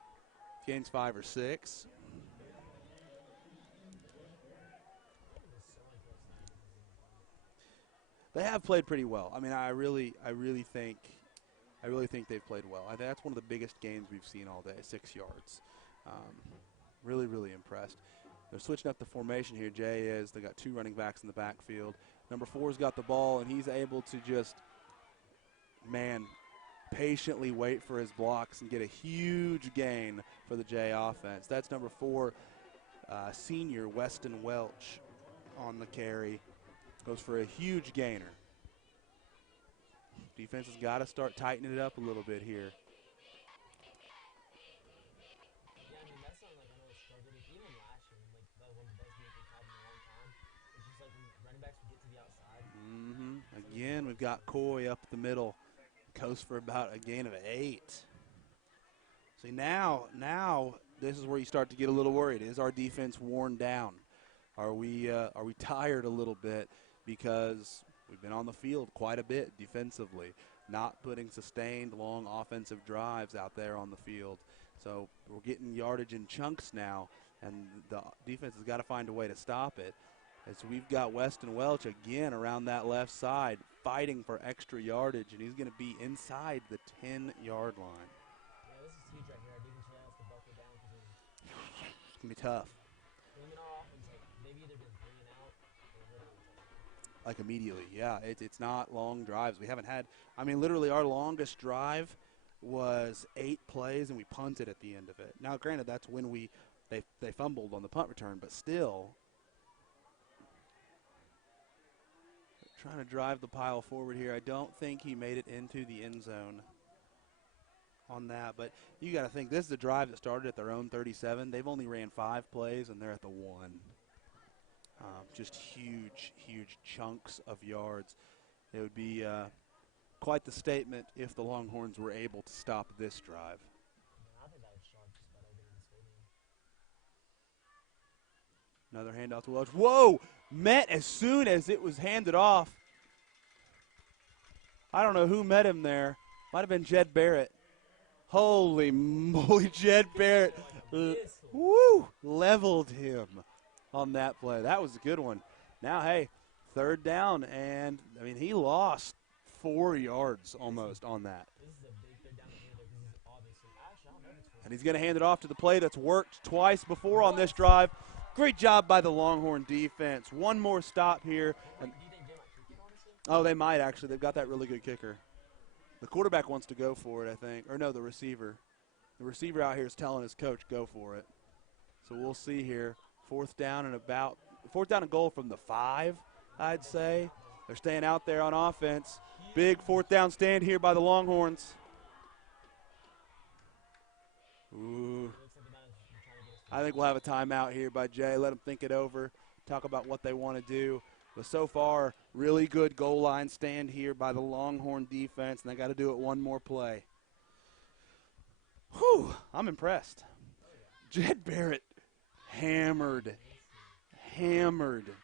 Gains 5 or 6. They have played pretty well. I mean, I really think they've played well. I think that's one of the biggest gains we've seen all day, 6 yards. Really impressed. They're switching up the formation here, Jay is. They got 2 running backs in the backfield. Number 4's got the ball, and he's able to just, patiently wait for his blocks and get a huge gain for the Jay offense. That's number 4, senior Weston Welch on the carry. Goes for a huge gainer. Defense has got to start tightening it up a little bit here. Yeah, I mean, that's something like I know it's struggled with. Even last year, like that was one of the best games we've had in a long time. It's just like when running backs would get to the outside. Again, we've got Coy up the middle. Goes for about a gain of 8. See, now this is where you start to get a little worried. Is our defense worn down? Are we tired a little bit because we've been on the field quite a bit defensively, not putting sustained long offensive drives out there on the field. So we're getting yardage in chunks now, and the defense has got to find a way to stop it. As we've got Weston Welch again around that left side fighting for extra yardage, and he's going to be inside the 10-yard line. Yeah, this is huge right here. Our defense really has to buckle down because It's going to be tough. I mean, our offense, like, they've either been 3 and out or literally touchdown. Like immediately, yeah. It's not long drives. We haven't had, I mean, literally our longest drive was 8 plays, and we punted at the end of it. Now, granted, that's when they fumbled on the punt return, but still trying to drive the pile forward here. I don't think he made it into the end zone on that, but you got to think this is a drive that started at their own 37. They've only ran 5 plays, and they're at the 1. Just huge, huge chunks of yards. It would be quite the statement if the Longhorns were able to stop this drive. I think that would shock just about everybody in the stadium. Another handoff to Welch. Whoa! Met as soon as it was handed off. I don't know who met him there. Might have been Jed Barrett. Holy moly, Jed Barrett. Woo! Leveled him on that play. That was a good one. Now, hey, 3rd down, and, I mean, he lost 4 yards almost on that. This is a big 3rd down here because this is obviously actually I don't know if it's And he's going to hand it off to the play that's worked twice before on this drive. Great job by the Longhorn defense. One more stop here. And, do you think they might kick it, honestly? oh, they might actually. They've got that really good kicker. The quarterback wants to go for it, I think. Or no, the receiver. The receiver out here is telling his coach, go for it. So we'll see here. 4th down and goal from the 5, I'd say. They're staying out there on offense. Big 4th down stand here by the Longhorns. Ooh. I think we'll have a timeout here by Jay. Let them think it over, talk about what they want to do. But so far, really good goal line stand here by the Longhorn defense, and they got to do it one more play. Whew, I'm impressed. Jed Barrett hammered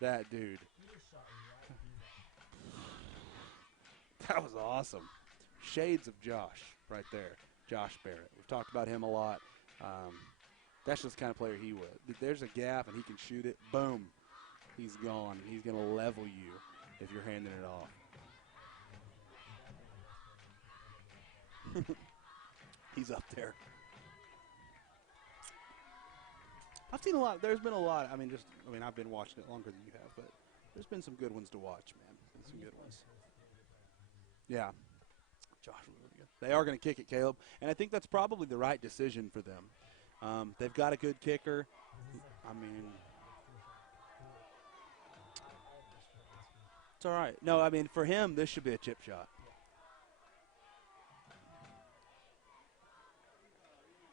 that dude. That was awesome. Shades of Josh right there, Josh Barrett. We've talked about him a lot. That's just the kind of player he would. There's a gap and he can shoot it. Boom. He's gone. He's going to level you if you're handing it off. He's up there. I've seen a lot. There's been a lot. I mean, I've been watching it longer than you have, but there's been some good ones to watch, man. Some good ones. Yeah. Josh was really good. They are going to kick it, Caleb, and I think that's probably the right decision for them. They've got a good kicker. I mean, it's all right. No, I mean, for him, this should be a chip shot.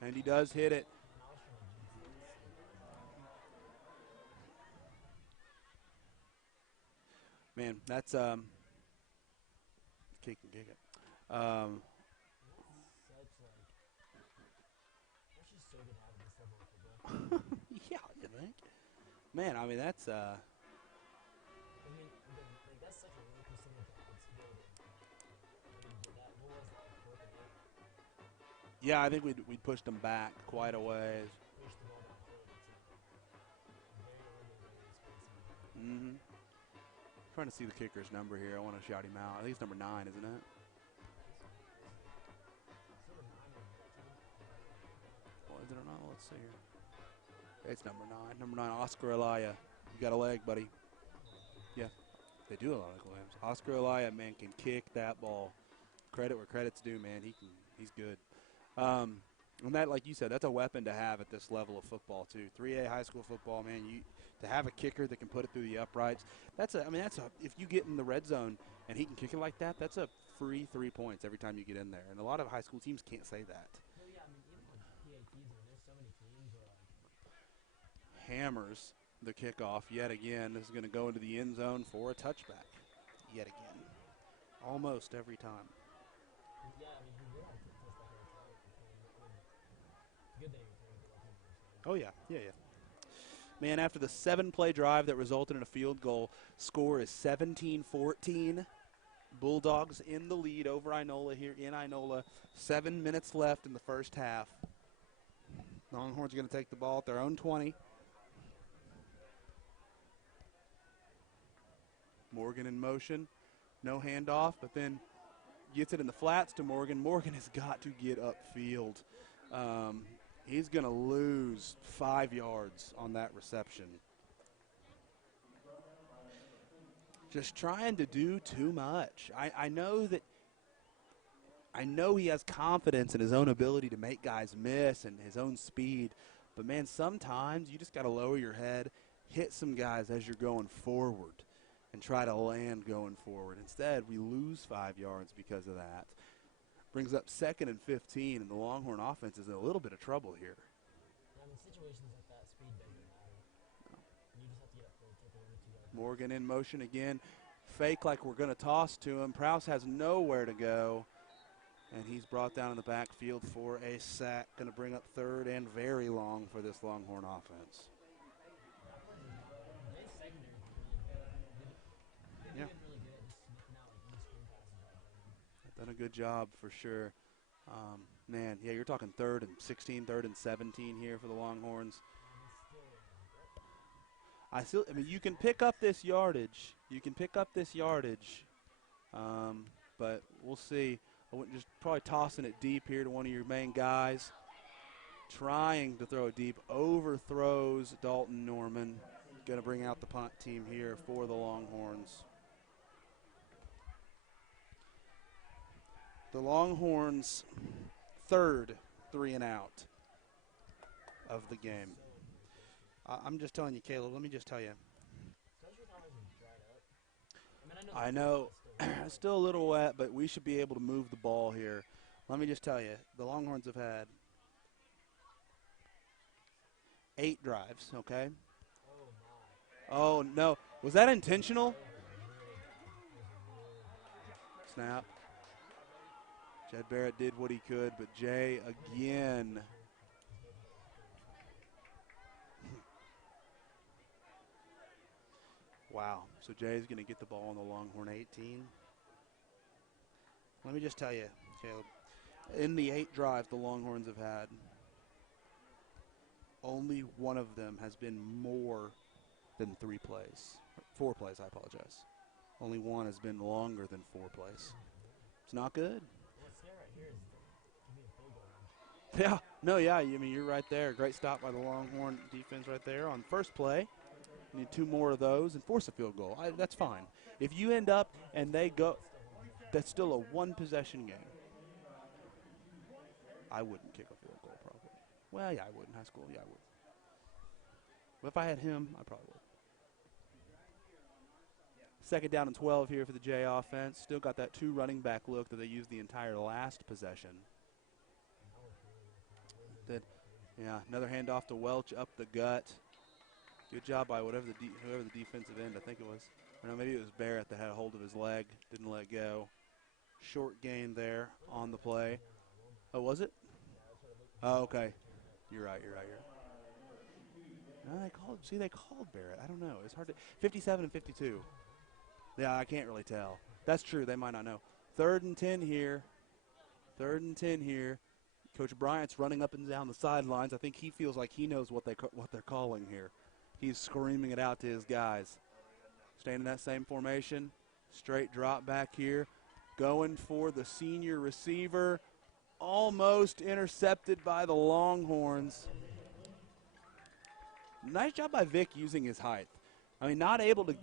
And he does hit it. Man, that's kick and kick it. Yeah, you think? Man, I mean, that's I mean, that's such a low percentage of odds building. I mean, what was that, 4th and 8? yeah, I think we'd pushed them back quite a ways. Push the ball downfield. It's very Mm-hmm. Trying to see the kicker's number here. I want to shout him out. I think it's number 9, isn't it? Well, is it or not? Let's see here. It's number 9. Number 9, Oscar Elia. You got a leg, buddy. Yeah, they do a lot of claims. Oscar Elia, man, can kick that ball. Credit where credit's due, man. He's good. And that, like you said, that's a weapon to have at this level of football too. 3A high school football, man. To have a kicker that can put it through the uprights. If you get in the red zone and he can kick it like that, that's a free 3 points every time you get in there. And a lot of high school teams can't say that. Well, yeah, I mean, even on PATs, there's so many teams where, like, Hammers the kickoff yet again. This is going to go into the end zone for a touchback yet again. Almost every time. yeah, I mean, he would have to touch back every time. I mean, good that he returned it. Oh, yeah. Man, after the 7-play drive that resulted in a field goal, score is 17-14. Bulldogs in the lead over Inola here in Inola. 7 minutes left in the first half. Longhorns are going to take the ball at their own 20. Morgan in motion. No handoff, but then gets it in the flats to Morgan. Morgan has got to get upfield. He's going to lose 5 yards on that reception. Just trying to do too much. I know he has confidence in his own ability to make guys miss and his own speed, but man, sometimes you just got to lower your head, hit some guys as you're going forward, and try to land going forward. Instead, we lose 5 yards because of that. Brings up 2nd and 15, and the Longhorn offense is in a little bit of trouble here. Yeah, I mean, situations like that, speed doesn't matter. No. You just have to get up there, take the 1 or 2 yards. Morgan in motion again. Fake like we're going to toss to him. Prowse has nowhere to go, and he's brought down in the backfield for a sack. Going to bring up 3rd and very long for this Longhorn offense. Today's secondary is really good. They've Yeah. been really good at just sniffing out like any screen passes out there. Done a good job for sure. Man, yeah, you're talking 3rd and 16, 3rd and 17 here for the Longhorns. I mean, you can pick up this yardage. But we'll see. I wouldn't just probably tossing it deep here to one of your main guys. Trying to throw it deep. Overthrows Dalton Norman. Going to bring out the punt team here for the Longhorns. The Longhorns' 3rd 3-and-out of the game. I'm just telling you, Caleb, let me just tell you. I know it's still a little wet, but we should be able to move the ball here. Let me just tell you, the Longhorns have had 8 drives, okay? Oh, no. Was that intentional? Snap. Jed Barrett did what he could, but Jay again. Wow. So Jay's going to get the ball on the Longhorn 18. Let me just tell you, Caleb, in the 8 drives the Longhorns have had, only one of them has been more than 3 plays. 4 plays, I apologize. Only one has been longer than 4 plays. It's not good. What's there right here is give me a field goal. Yeah, no, yeah, I mean, you're right there. Great stop by the Longhorn defense right there on first play. You need 2 more of those and force a field goal. That's fine. If you end up and they go, that's still a 1-possession game. I wouldn't kick a field goal probably. Well, yeah, I would in high school. Yeah, I would. But if I had him, I probably would. 2nd down and 12 here for the Jay offense. Still got that 2 running back look that they used the entire last possession. Yeah, another handoff to Welch up the gut. Good job by whoever the defensive end, I think it was. Or no, maybe it was Barrett that had a hold of his leg, didn't let go. Short gain there on the play. Oh, was it? Oh, okay. You're right. No, they called Barrett. I don't know. It's hard to. 57 and 52. Yeah, I can't really tell. That's true. They might not know. 3rd and 10 here. Coach Bryant's running up and down the sidelines. I think he feels like he knows what they're calling here. He's screaming it out to his guys. Staying in that same formation. Straight drop back here. Going for the senior receiver. Almost intercepted by the Longhorns. Nice job by Vic using his height. I mean, not able to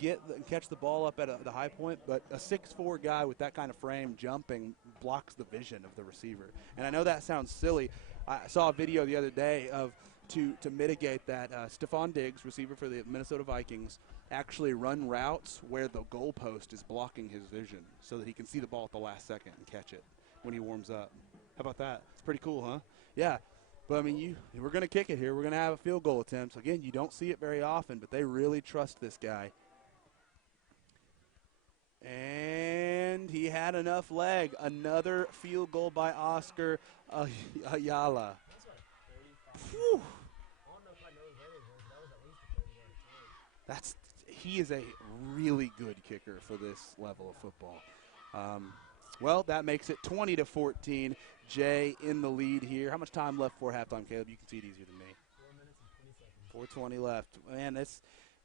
catch the ball up at the high point, but a 6'4" guy with that kind of frame jumping blocks the vision of the receiver. And I know that sounds silly. I saw a video the other day of to mitigate that. Stephon Diggs, receiver for the Minnesota Vikings, actually run routes where the goalpost is blocking his vision so that he can see the ball at the last second and catch it when he warms up. How about that? It's pretty cool, huh? Yeah. But, I mean, we're going to kick it here. We're going to have a field goal attempt. Again, you don't see it very often, but they really trust this guy. And he had enough leg. Another field goal by Oscar Ayala. That's like 35. Whew. I don't know if I know his latest, but that was at least a 30. He is a really good kicker for this level of football. Well, that makes it 20-14. Jay in the lead here. How much time left for halftime, Caleb? You can see it easier than me. 4 minutes and 20 seconds. 4:20 left. Man,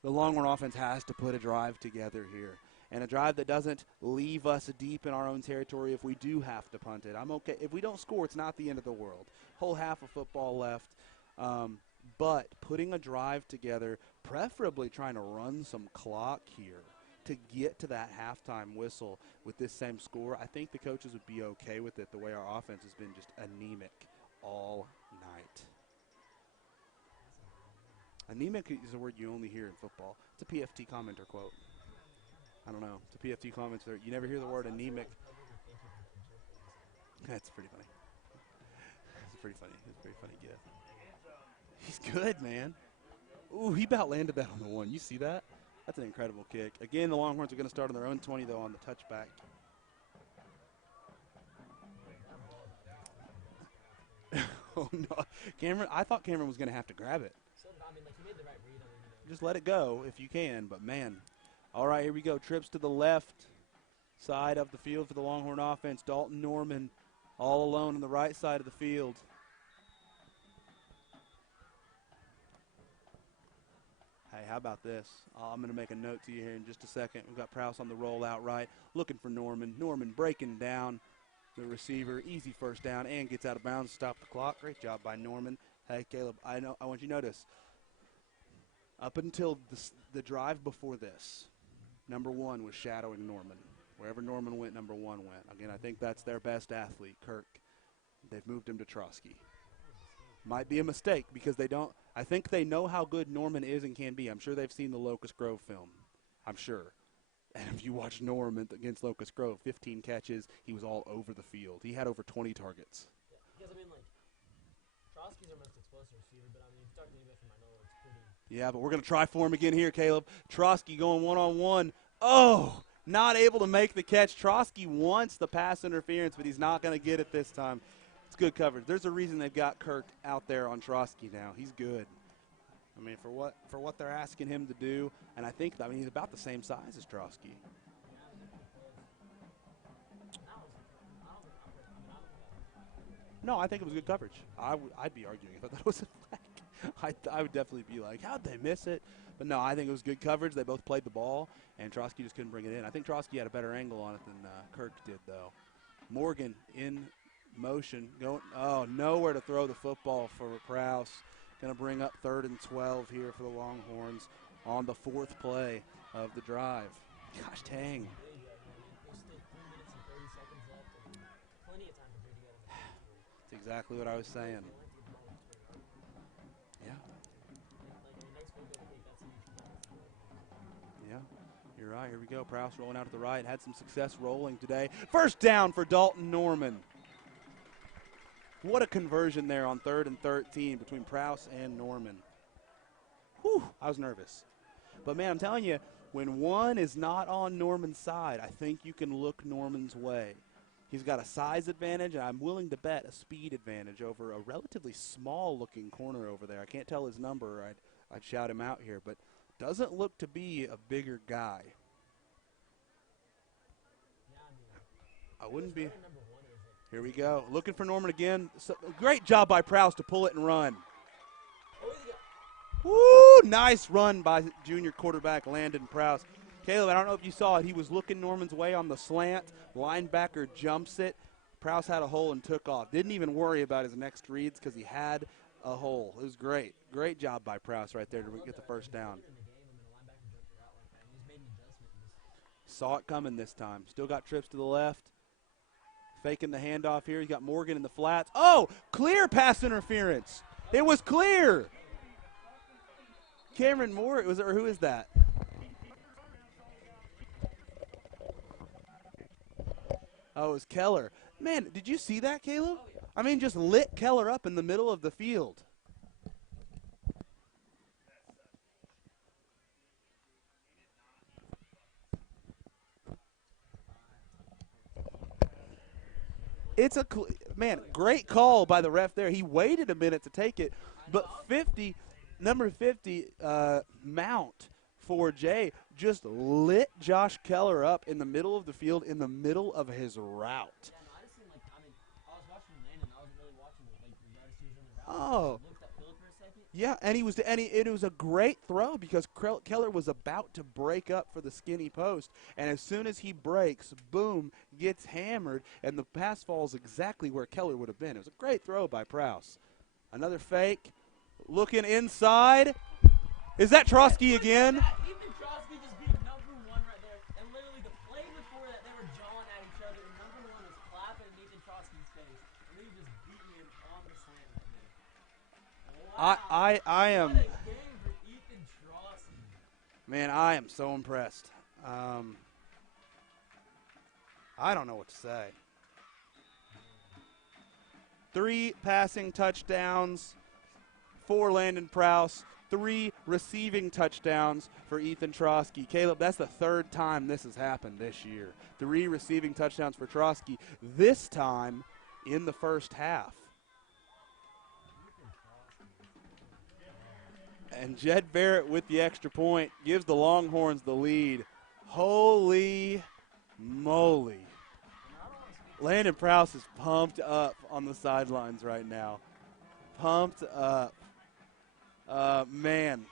the Longhorn offense has to put a drive together here, and a drive that doesn't leave us deep in our own territory if we do have to punt it. I'm okay. If we don't score, it's not the end of the world. Whole half of football left. But putting a drive together, preferably trying to run some clock here to get to that halftime whistle with this same score, I think the coaches would be okay with it the way our offense has been just anemic all night. Anemic is a word you only hear in football. It's a PFT commenter quote. I don't know. It's a PFT commenter. You never hear the word anemic. That's pretty funny. It's pretty funny. It's a pretty funny gift. He's good, man. Ooh, he about landed that on the one. You see that? That's an incredible kick. Again, the Longhorns are going to start on their own 20, though, on the touchback. Oh, no. Cameron, I thought Cameron was going to have to grab it. I mean, like, he made the right read. Just let it go if you can, but, man. All right, here we go. Trips to the left side of the field for the Longhorn offense. Dalton Norman all alone on the right side of the field. Hey, how about this? I'm going to make a note to you here in just a second. We've got Prowse on the roll out right, looking for Norman. Norman breaking down the receiver. Easy first down and gets out of bounds. Stop the clock. Great job by Norman. Hey, Caleb, I want you to notice, up until the drive before this, number one was shadowing Norman. Wherever Norman went, number one went. Again, I think that's their best athlete, Kirk. They've moved him to Trotsky. Might be a mistake because I think they know how good Norman is and can be. I'm sure they've seen the Locust Grove film. I'm sure. And if you watch Norman against Locust Grove, 15 catches, he was all over the field. He had over 20 targets. Yeah, because, I mean, like, Trotsky's our most explosive receiver, but, I mean, if you talk to anybody from my know, it's pretty. Yeah, but we're going to try for him again here, Caleb. Trotsky going one-on-one. Oh, not able to make the catch. Trotsky wants the pass interference, but he's not going to get it this time. It's good coverage. There's a reason they've got Kirk out there on Trotsky now. He's good. I mean, for what they're asking him to do, and I think he's about the same size as Trotsky. No, I think it was good coverage. I'd be arguing if I thought it was a flag. I would definitely be like, how'd they miss it? But no, I think it was good coverage. They both played the ball, and Trotsky just couldn't bring it in. I think Trotsky had a better angle on it than Kirk did, though. Morgan in motion, nowhere to throw the football for Prowse. Going to bring up 3rd and 12 here for the Longhorns on the 4th play of the drive. Gosh dang. That's exactly what I was saying. Yeah. Yeah, you're right. Here we go. Prowse rolling out to the right. Had some success rolling today. First down for Dalton Norman. What a conversion there on 3rd and 13 between Prowse and Norman. Whew, I was nervous. But, man, I'm telling you, when one is not on Norman's side, I think you can look Norman's way. He's got a size advantage, and I'm willing to bet a speed advantage over a relatively small-looking corner over there. I can't tell his number. I'd shout him out here, but doesn't look to be a bigger guy. I wouldn't be. Here we go. Looking for Norman again. So, great job by Prowse to pull it and run. Woo! Nice run by junior quarterback Landon Prowse. Caleb, I don't know if you saw it. He was looking Norman's way on the slant. Linebacker jumps it. Prowse had a hole and took off. Didn't even worry about his next reads because he had a hole. It was great. Great job by Prowse right there to get the first down. Saw it coming this time. Still got trips to the left. Faking the handoff here. He's got Morgan in the flats. Oh, clear pass interference. It was clear. Cameron Moore, or who is that? Oh, it was Keller. Man, did you see that, Caleb? I mean, just lit Keller up in the middle of the field. It's a great call by the ref there. He waited a minute to take it, but number 50, Mount for Jay just lit Josh Keller up in the middle of the field, in the middle of his route. Yeah, no, I just seemed like, I was watching Landon. I wasn't really watching the wide receivers on the route. Oh. I looked upfield for a second. Yeah, it was a great throw because Keller was about to break up for the skinny post, and as soon as he breaks, boom, gets hammered, and the pass falls exactly where Keller would have been. It was a great throw by Prowse. Another fake, looking inside. Is that Trotsky again? Ethan Trotsky just beat number one right there. And literally the play before that, they were jawing at each other. And number one was clapping in Ethan Trotsky's face. And then he just beat him on the slant right there. Wow. I am. What a game for Ethan Trotsky. Man, I am so impressed. I don't know what to say. 3 passing touchdowns for Landon Prowse. 3 receiving touchdowns for Ethan Trotsky. Caleb, that's the 3rd time this has happened this year. 3 receiving touchdowns for Trotsky, this time in the first half. And Jed Barrett with the extra point gives the Longhorns the lead. Holy moly. Landon Prowse is pumped up on the sidelines right now. Pumped up. Man.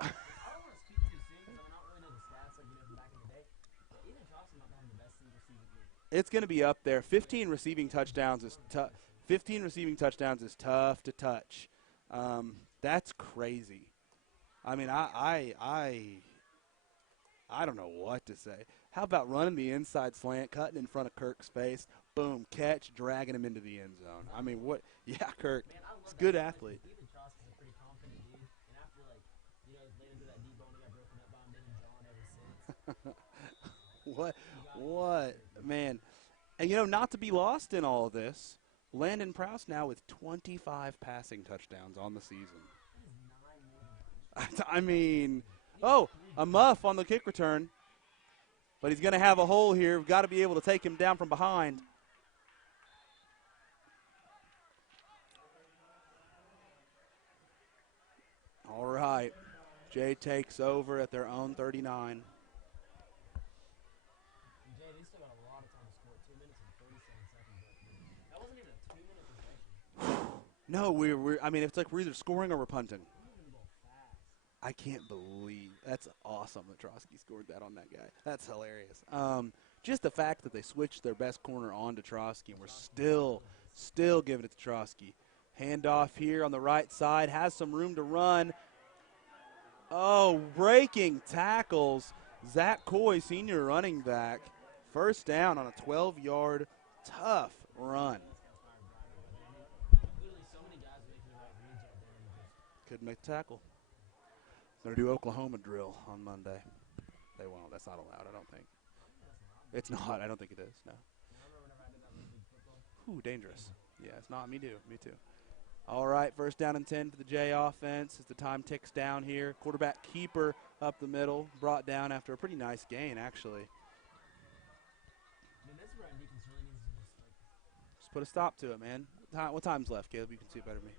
I don't want to speak too soon because I don't really know the stats like from back in the day. But Ethan Trotsky might be having the best single season year. It's going to be up there. 15 receiving touchdowns is tough. 15 receiving touchdowns is tough to touch. That's crazy. I mean, I don't know what to say. How about running the inside slant, cutting in front of Kirk's face, boom, catch, dragging him into the end zone? I mean, what? Yeah, Kirk. Man, I love He's a good that. athlete. Ethan Trotsky's a pretty confident dude. And after, Landon did that deep ball and he got broken up by him, they've been jawing ever since. What, man. And, not to be lost in all of this, Landon Prowse now with 25 passing touchdowns on the season. I mean, a muff on the kick return. But he's going to have a hole here. We've got to be able to take him down from behind. All right. Jay takes over at their own 39. Jay, they still got a lot of time to score. 2 minutes and 37 seconds. That wasn't even a 2-minute possession. No, it's like we're either scoring or we're punting. Moving the ball fast. I can't believe that's awesome that Trotsky scored that on that guy. That's hilarious. Just the fact that they switched their best corner on to Trotsky and we're still giving it to Trotsky. Handoff here on the right side, has some room to run. Oh, breaking tackles. Zach Coy, senior running back. First down on a 12-yard tough run. Literally so many guys making the right reads out there. And just Couldn't make the tackle. Going to do Oklahoma drill on Monday. They won't. That's not allowed, I don't think. It's not. I don't think it is, no. remember whenever I did that league football? Ooh, dangerous. Yeah, it's not. Me too. All right, first down and 10 for the Jay offense as the time ticks down here. Quarterback keeper up the middle, brought down after a pretty nice gain, actually. I mean, this is where Deacons really needs to Just put a stop to it, man. What time's left, Caleb? You can see it better than me.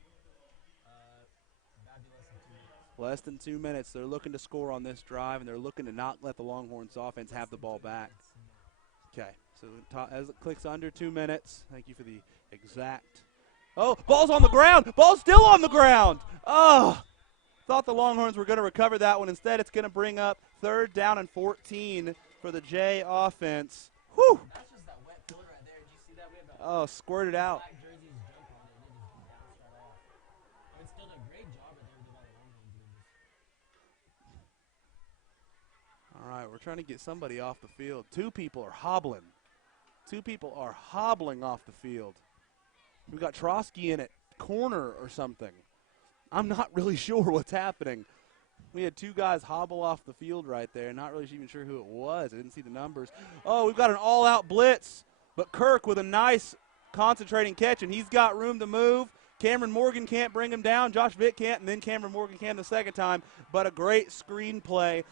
that'd be less than 2 minutes. Less than 2 minutes. They're looking to score on this drive, and they're looking to not let the Longhorns offense have the ball back. Okay, so as it clicks under 2 minutes, thank you for the exact. Oh, ball's on the ground. Ball's still on the ground. Oh, thought the Longhorns were going to recover that one. Instead, it's going to bring up 3rd down and 14 for the Jay offense. Whew. That's just that wet field right there. Did you see that? We had that Oh, squirted out. black jerseys jump on it, and it just bounced right off. I mean, still did a great job right there with the Longhorns. All right, we're trying to get somebody off the field. 2 people are hobbling. 2 people are hobbling off the field. We've got Trotsky in at corner or something. I'm not really sure what's happening. We had 2 guys hobble off the field right there. Not really even sure who it was. I didn't see the numbers. Oh, we've got an all-out blitz. But Kirk with a nice concentrating catch, and he's got room to move. Cameron Morgan can't bring him down. Josh Vitt can't, and then Cameron Morgan can the second time. But a great screen play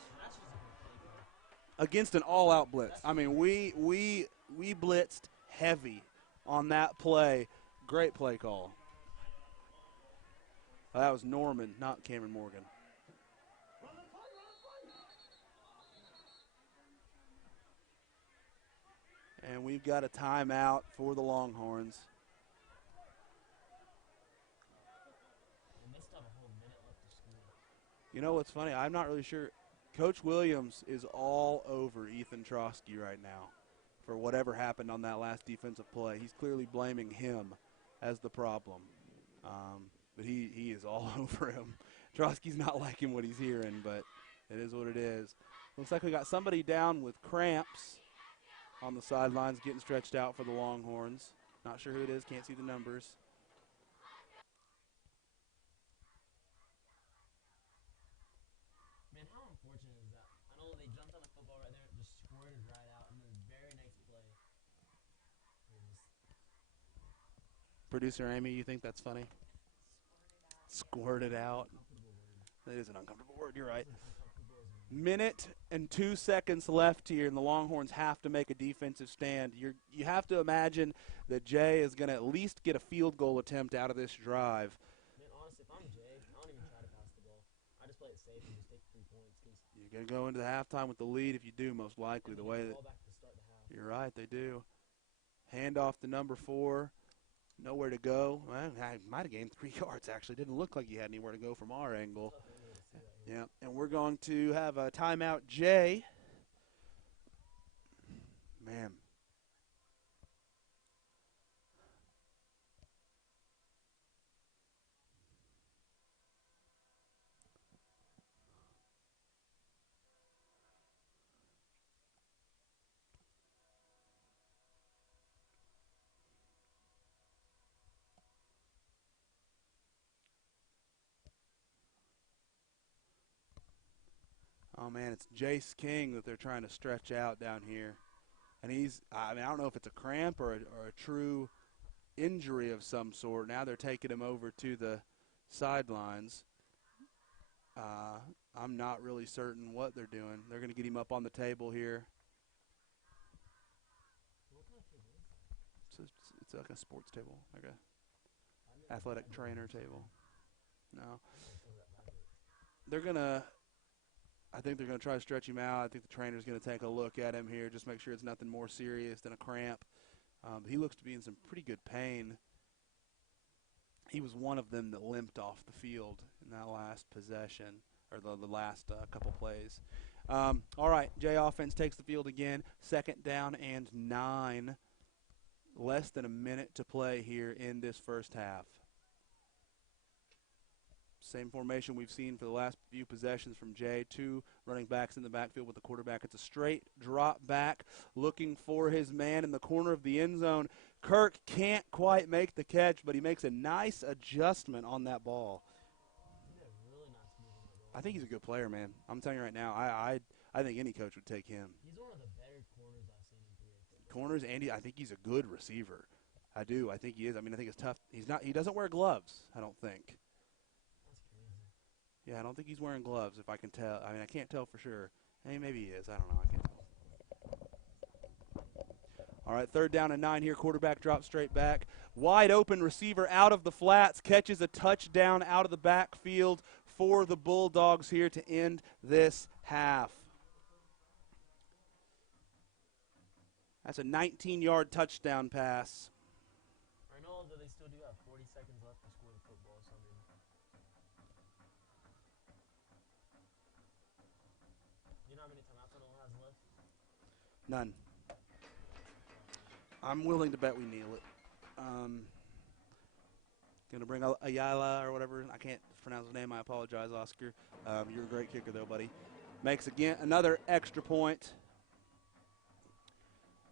against an all-out blitz. I mean, we blitzed heavy on that play. Great play call. That was Norman, not Cameron Morgan. And we've got a timeout for the Longhorns. And they still have a whole minute left to score. You know what's funny? I'm not really sure. Coach Williams is all over Ethan Trotsky right now for whatever happened on that last defensive play. He's clearly blaming him as the problem. But he is all over him. Trotsky's not liking what he's hearing, but it is what it is. Looks like we got somebody down with cramps on the sidelines getting stretched out for the Longhorns. Not sure who it is, can't see the numbers. Man, how unfortunate is that? I know they jumped on the football right there and just squirted right out, and then the very next play, it was Producer Amy, you think that's funny? Squirted out. uncomfortable word. That is an uncomfortable word, you're right. Uncomfortable is a word. Minute and 2 seconds left here, and the Longhorns have to make a defensive stand. You have to imagine that Jay is going to at least get a field goal attempt out of this drive. Man, honestly, if I'm Jay, I don't even try to pass the ball. I just play it safe and just take 3 points because You're going to go into the halftime with the lead if you do, most likely, the way that. ball back to start the half. You're right, they do. Hand off to number 4. Nowhere to go. Well, I might have gained 3 yards, actually. Didn't look like he had anywhere to go from our angle. Tough angle to see right here. Yeah, and we're going to have a timeout, Jay. Man. Oh, man, it's Jace King that they're trying to stretch out down here. And I don't know if it's a cramp or a true injury of some sort. Now they're taking him over to the sidelines. I'm not really certain what they're doing. They're going to get him up on the table here. What kind of table is that? It's like a sports table, like a I knew athletic I knew trainer it was table. No. I knew it was that vibrates. I think they're going to try to stretch him out. I think the trainer's going to take a look at him here, just make sure it's nothing more serious than a cramp. He looks to be in some pretty good pain. He was one of them that limped off the field in that last possession, or the last couple plays. All right, Jay offense takes the field again. 2nd down and 9. Less than a minute to play here in this first half. Same formation we've seen for the last few possessions from Jay. 2 running backs in the backfield with the quarterback. It's a straight drop back, looking for his man in the corner of the end zone. Kirk can't quite make the catch, but he makes a nice adjustment on that ball. He did a really nice move on that ball. I think he's a good player, man. I'm telling you right now, I think any coach would take him. He's one of the better corners I've seen in 3A football. Corners, Andy, I think he's a good receiver. I do. I think he is. I mean, I think it's tough. He doesn't wear gloves, I don't think. That's crazy. Yeah, I don't think he's wearing gloves, if I can tell. I mean, I can't tell for sure. Hey, maybe he is. I don't know. I can't tell. All right, 3rd down and 9 here. Quarterback drops straight back. Wide open receiver out of the flats. Catches a touchdown out of the backfield for the Bulldogs here to end this half. That's a 19-yard touchdown pass. I know that they still do have 40 seconds left to score the football, so I mean. You know how many timeouts Arnold has left? None. I'm willing to bet we kneel it. Going to bring Ayala or whatever. I can't pronounce his name. I apologize, Oscar. You're a great kicker, though, buddy. Makes, again, another extra point.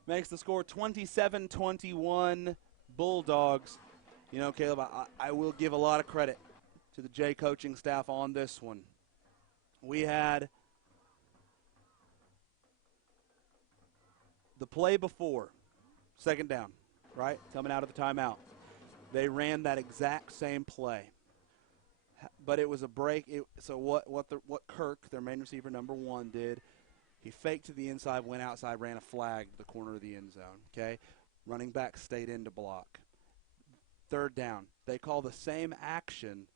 Makes the score 27-21 Bulldogs. You know, Caleb, I will give a lot of credit to the Jay coaching staff on this one. We had the play before, 2nd down, right? Coming out of the timeout. They ran that exact same play. But it was a break. So what Kirk, their main receiver, number 1, did, he faked to the inside, went outside, ran a flag to the corner of the end zone. Okay, running back stayed in to block. 3rd down. They call the same action,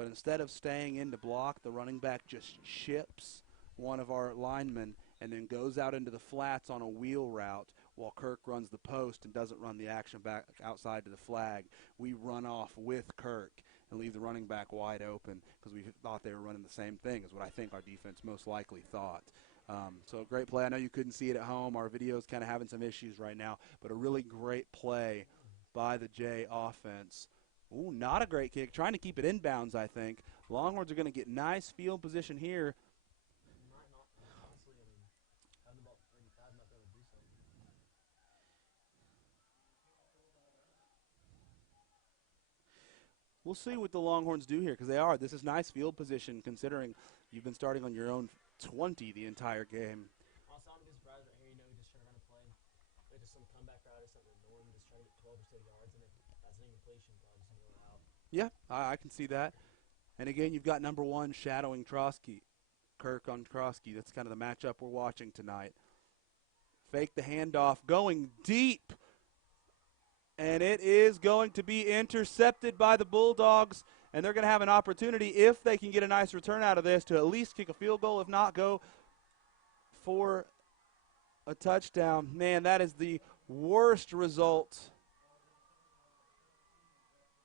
But instead of staying in to block, the running back just chips one of our linemen and then goes out into the flats on a wheel route while Kirk runs the post and doesn't run the action back outside to the flag. We run off with Kirk and leave the running back wide open because we thought they were running the same thing as what I think our defense most likely thought. So a great play. I know you couldn't see it at home. Our video's kind of having some issues right now, but a really great play by the Jay offense. Ooh, not a great kick. Trying to keep it inbounds, I think. Longhorns are going to get nice field position here. Honestly, I mean, having the ball at 35, not going to do something. We'll see what the Longhorns do here because they are. This is nice field position considering you've been starting on your own 20 the entire game. Also, I wouldn't be surprised right here, he's just trying to run a play. Maybe just some comeback route or something annoying, just trying to get 12 or so yards, and if that's an incompletion, probably just go out. Yeah, I can see that. And again, you've got number 1 shadowing Trotsky. Kirk on Trotsky. That's kind of the matchup we're watching tonight. Fake the handoff, going deep. And it is going to be intercepted by the Bulldogs. And they're going to have an opportunity, if they can get a nice return out of this, to at least kick a field goal, if not go for a touchdown. Man, that is the worst result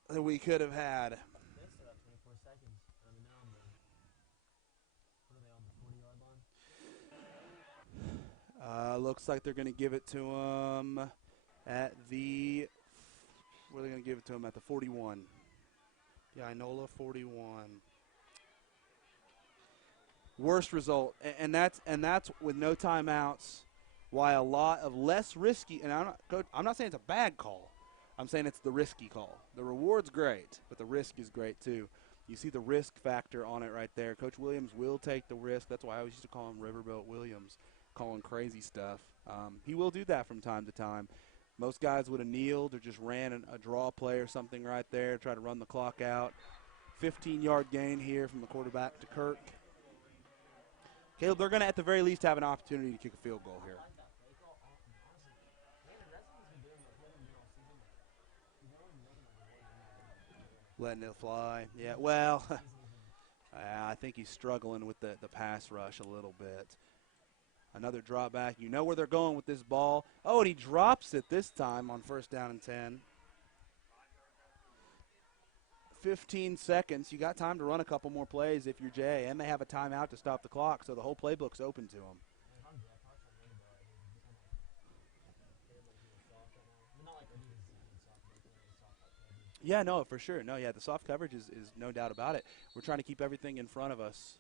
that we could have had. They still have 24 seconds. I mean, now what are they on the 40-yard line? Looks like they're going to give it to him at the – where are they going to give it to him? At the 41. Yeah, Inola 41. Worst result, and that's with no timeouts. Why a lot of less risky, and I'm not saying it's a bad call. I'm saying it's the risky call. The reward's great, but the risk is great too. You see the risk factor on it right there. Coach Williams will take the risk. That's why I always used to call him Riverboat Williams, calling crazy stuff. He will do that from time to time. Most guys would have kneeled or just ran a draw play or something right there, try to run the clock out. 15-yard gain here from the quarterback to Kirk. Caleb, they're going to at the very least have an opportunity to kick a field goal here. Letting it fly. Yeah, well, I think he's struggling with the pass rush a little bit. Another drop back. You know where they're going with this ball. Oh, and he drops it this time on 1st down and 10. 15 seconds. You got time to run a couple more plays if you're Jay, and they have a timeout to stop the clock, so the whole playbook's open to them. Yeah, no, for sure. No, yeah, the soft coverage is no doubt about it. We're trying to keep everything in front of us.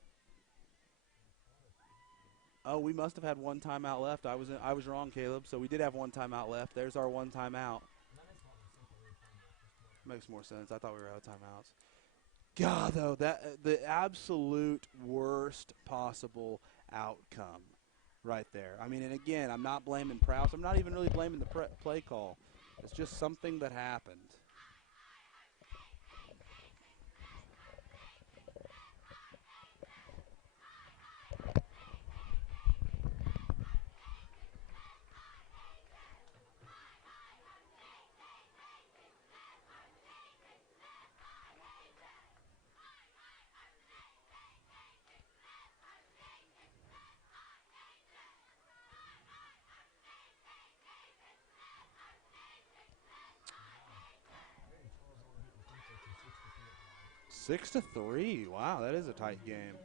Oh, we must have had one timeout left. I was wrong, Caleb. So we did have one timeout left. There's our one timeout. Makes more sense. I thought we were out of timeouts. God, though, the absolute worst possible outcome right there. I mean, and again, I'm not blaming Prowse. I'm not even really blaming the play call. It's just something that happened. Six to 3. Wow, that is a tight game.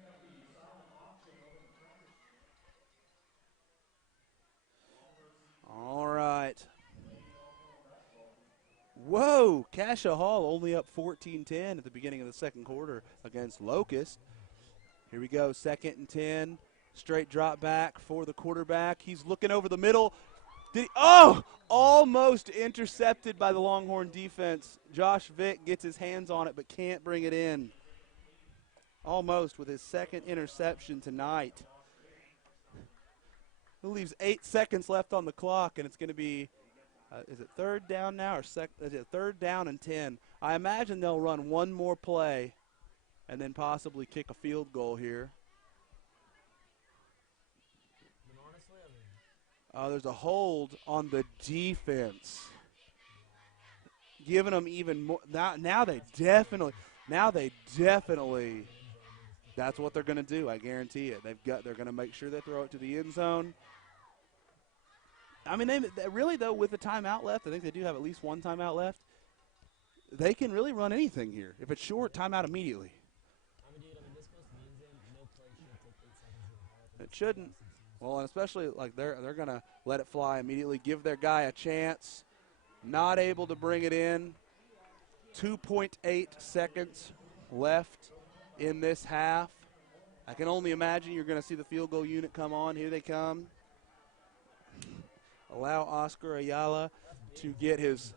All right. Whoa, Cassia Hall only up 14-10 at the beginning of the second quarter against Locust. Here we go, 2nd and 10. Straight drop back for the quarterback. He's looking over the middle. Almost intercepted by the Longhorn defense. Josh Vick gets his hands on it but can't bring it in. Almost with his 2nd interception tonight. It leaves 8 seconds left on the clock, and it's going to be, is it 3rd down now or is it 3rd down and 10? I imagine they'll run one more play and then possibly kick a field goal here. There's a hold on the defense. Giving them even more. Now they definitely. Now they definitely, that's what they're going to do. I guarantee it. They're going to make sure they throw it to the end zone. I mean, they really, though, with the timeout left, I think they do have at least one timeout left. They can really run anything here. If it's short, timeout immediately. This goes to the end zone. No play should take 8 seconds to develop. It shouldn't. Well, and especially like they're going to let it fly immediately, give their guy a chance. Not able to bring it in. 2.8 seconds left in this half. I can only imagine you're going to see the field goal unit come on. Here they come. Allow Oscar Ayala to get his.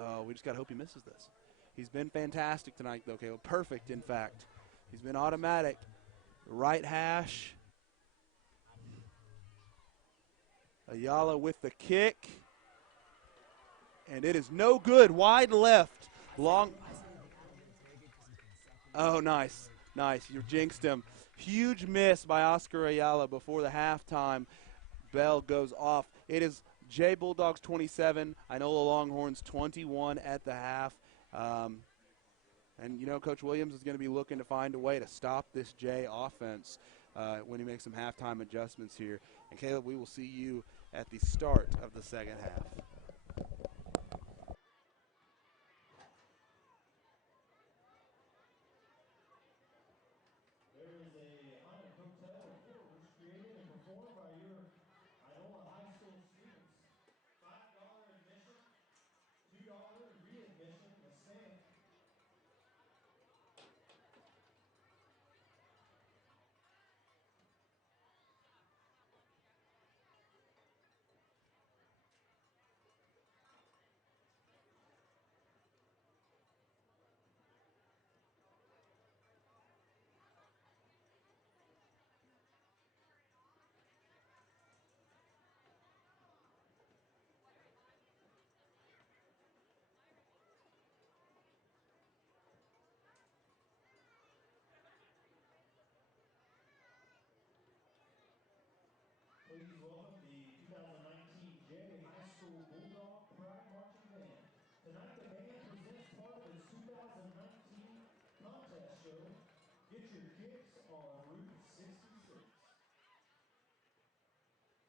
Oh, we just got to hope he misses this. He's been fantastic tonight, though, Caleb. Perfect, in fact. He's been automatic. Right hash. Ayala with the kick. And it is no good. Wide left. Long. Oh, nice. Nice. You jinxed him. Huge miss by Oscar Ayala before the halftime bell goes off. It is Jay Bulldogs 27, Inola Longhorns 21 at the half. And, you know, Coach Williams is going to be looking to find a way to stop this Jay offense when he makes some halftime adjustments here. And, Caleb, we will see you at the start of the second half. There is a haunted hotel with horrors created and performed by your Inola High School students. $5 admission, $2 readmission with stamp. Please welcome the 2019 J High School Bulldog Pride Marching Band. Tonight the band presents part of its 2019 contest show, Get Your Kicks on Route 66.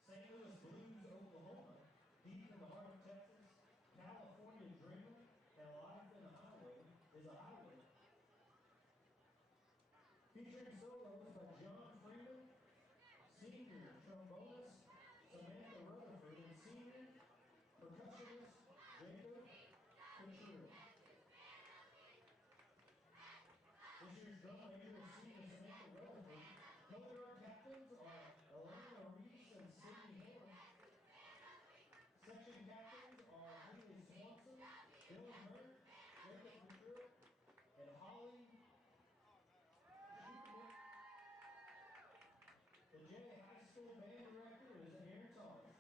St. Louis Blues, Oklahoma, deep in the heart of Texas, California dreamer, and life in a highway is a highway. Featuring solos by John Freeman, senior trombonist Samantha Rutherford, and senior percussionist Jacob Couture. This year's drum major is senior Samantha Rutherford. Color guard captains are Elena Reese and Sydney Horn. Section captains are Haley Swanson, Dylan Hurd, Jacob Couture, and Holly Schuchman. The J High School band director is Aaron Thomas.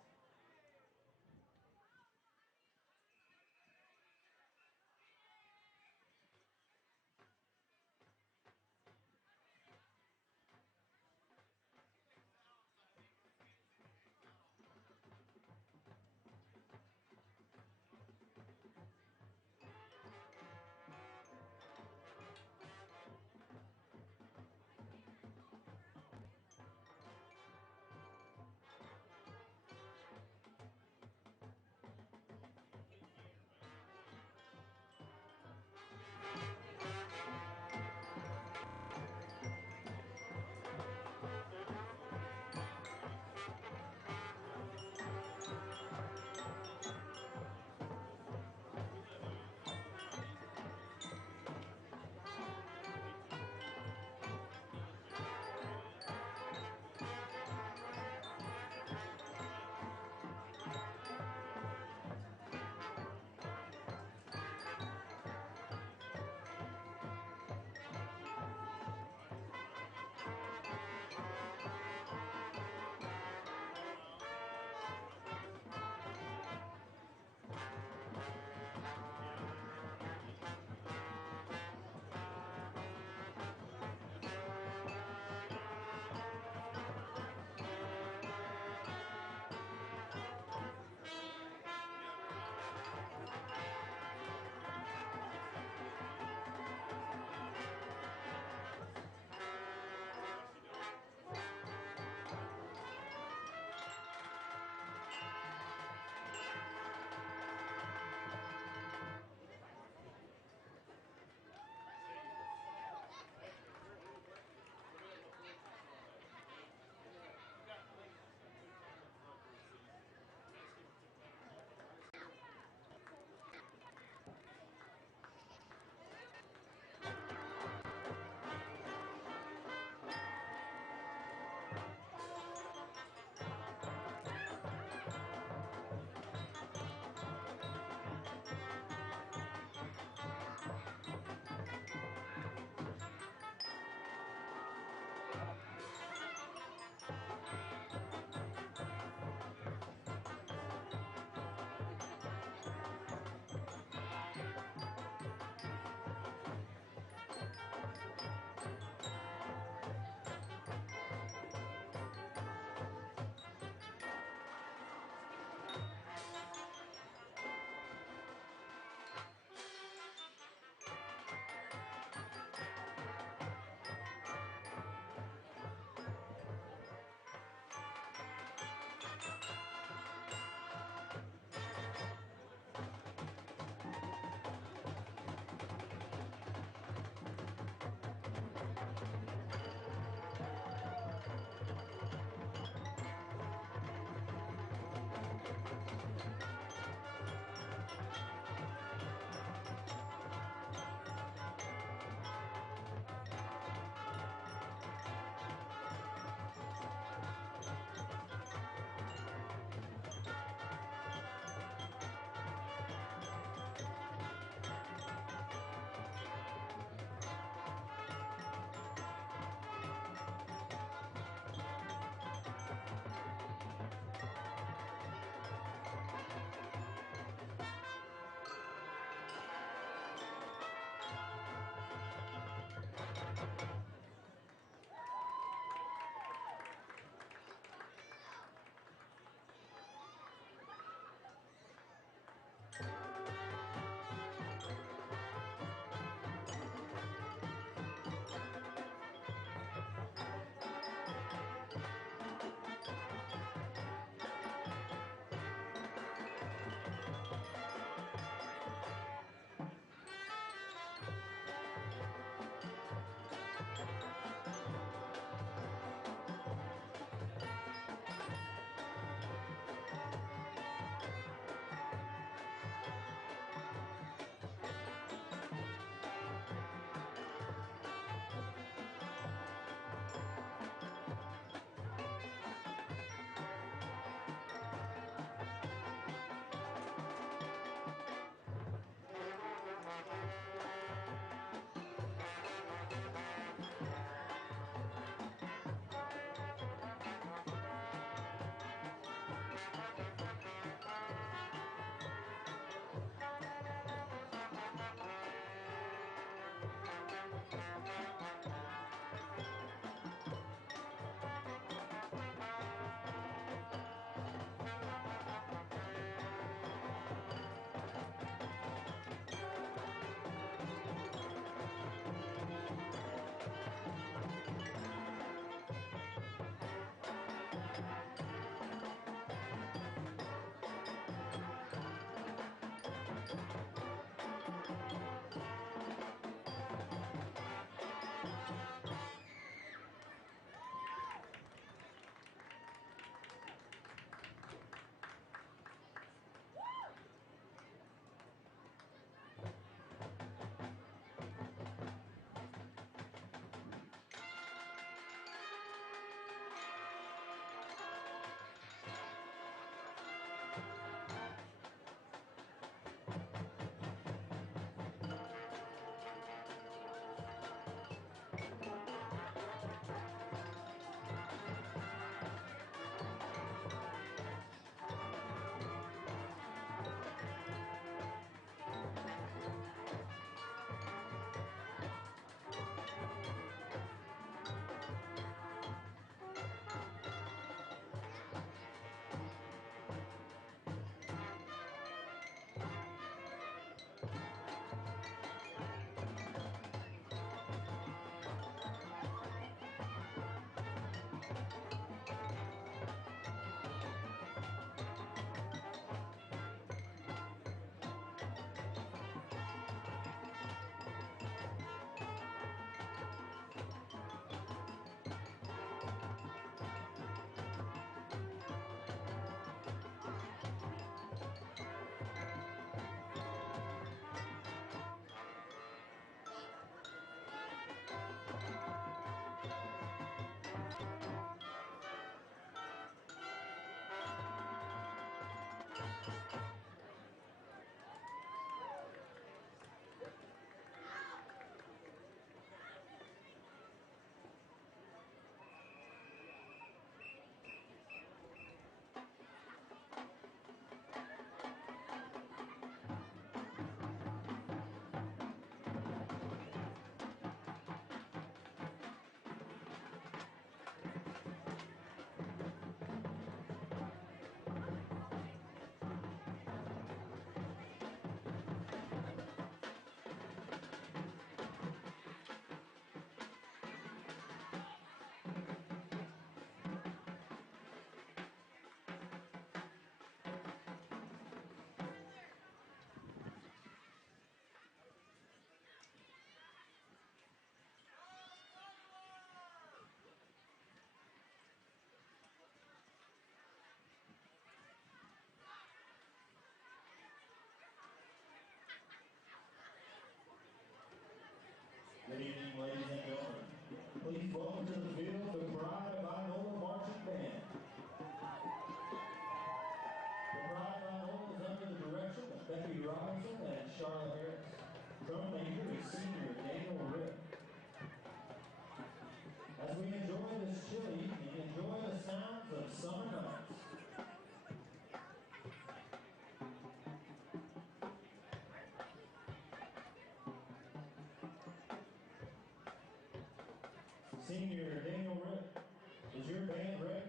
Charlotte Harris. Drum major is senior Daniel Rick. As we enjoy this chili, we enjoy the sounds of summer nights. Senior Daniel Rick. Is your band ready?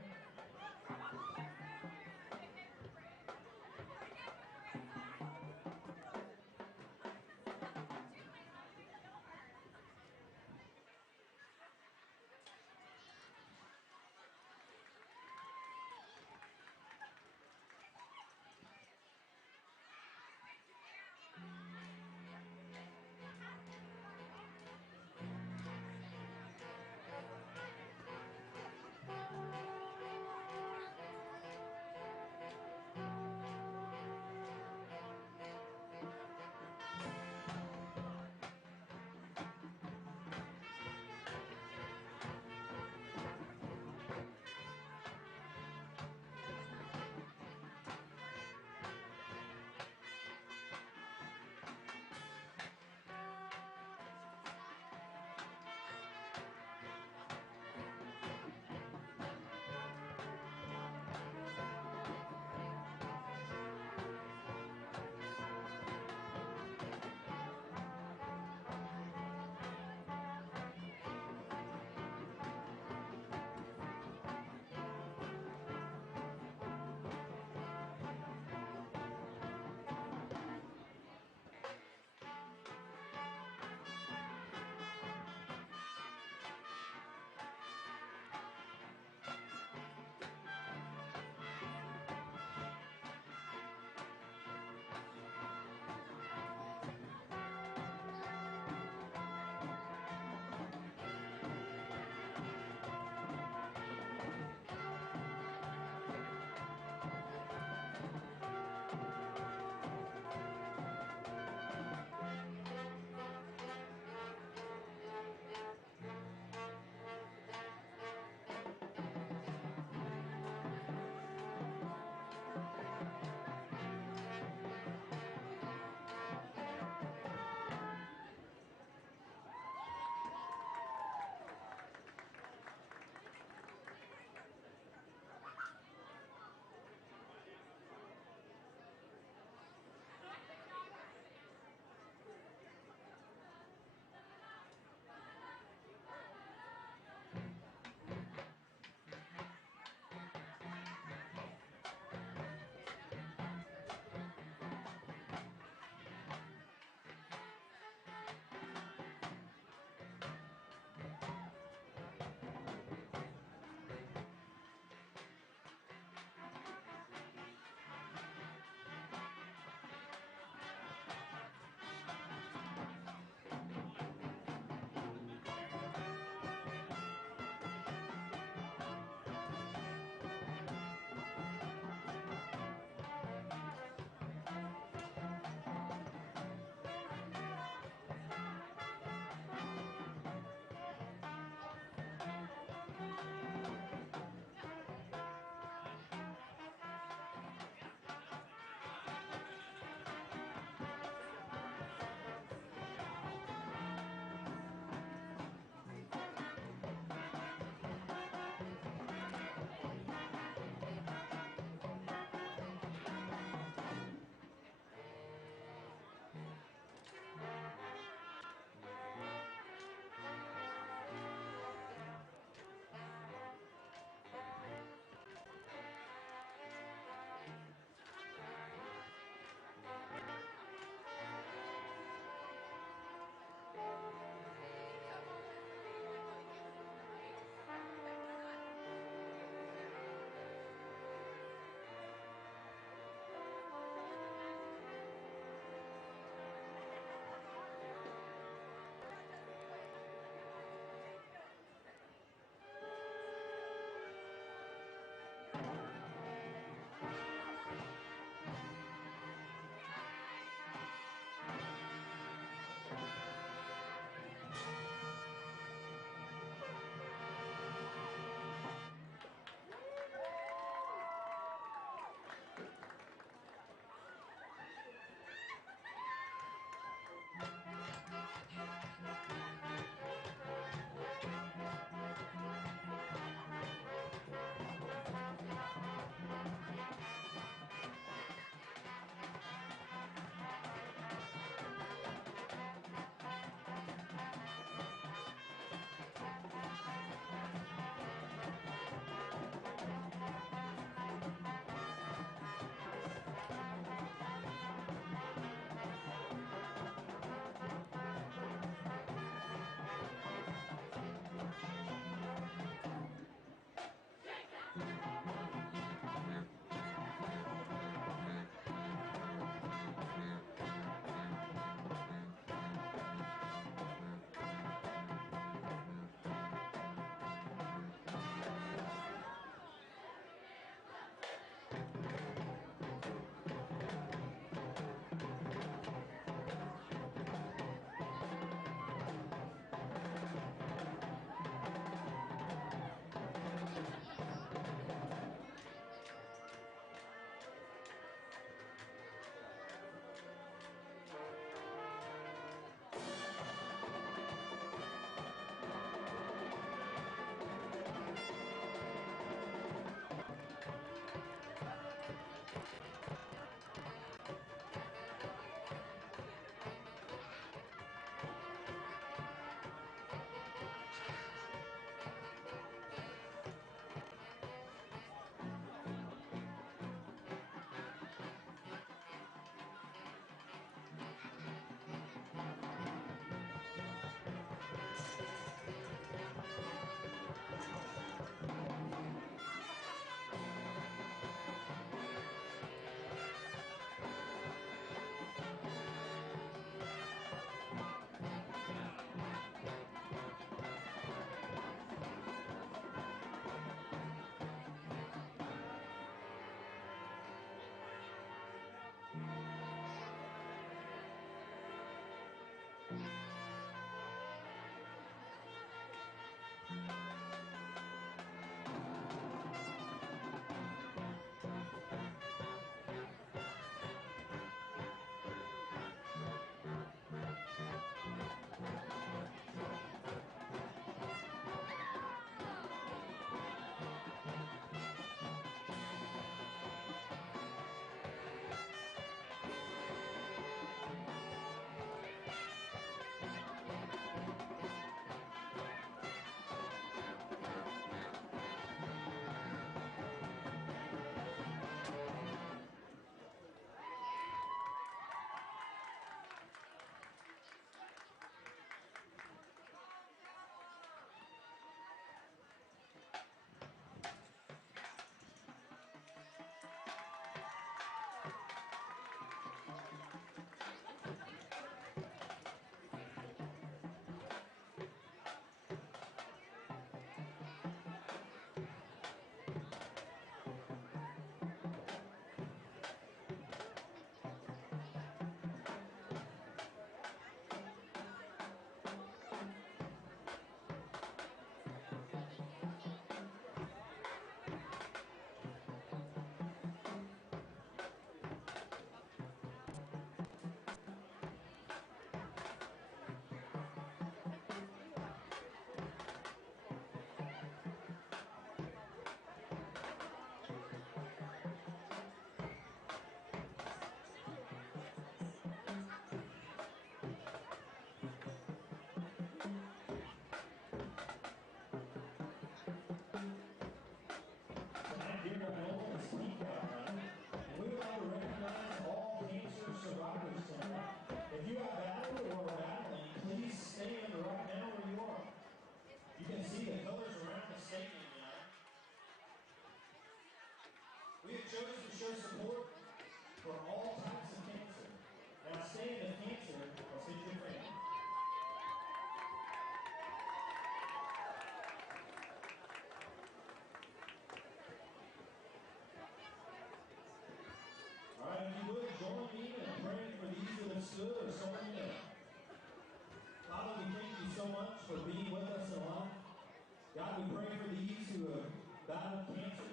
we pray for these who have battled cancer.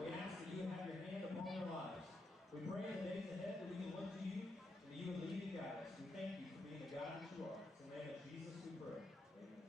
We ask that you would have your hand upon their lives. We pray in the days ahead that we can look to you and that you would lead and guide us. We thank you for being the God that you are. In the name of Jesus we pray. Amen.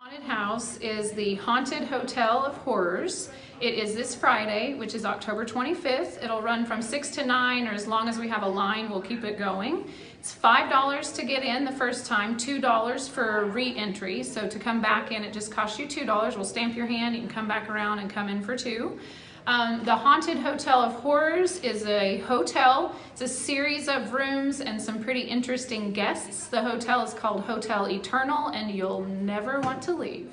Haunted House is the Haunted Hotel of Horrors. It is this Friday, which is October 25th. It'll run from 6 to 9, or as long as we have a line, we'll keep it going. It's $5 to get in the first time, $2 for re-entry. So to come back in, it just costs you $2. We'll stamp your hand, you can come back around and come in for $2. The Haunted Hotel of Horrors is a hotel. It's a series of rooms and some pretty interesting guests. The hotel is called Hotel Eternal, and you'll never want to leave.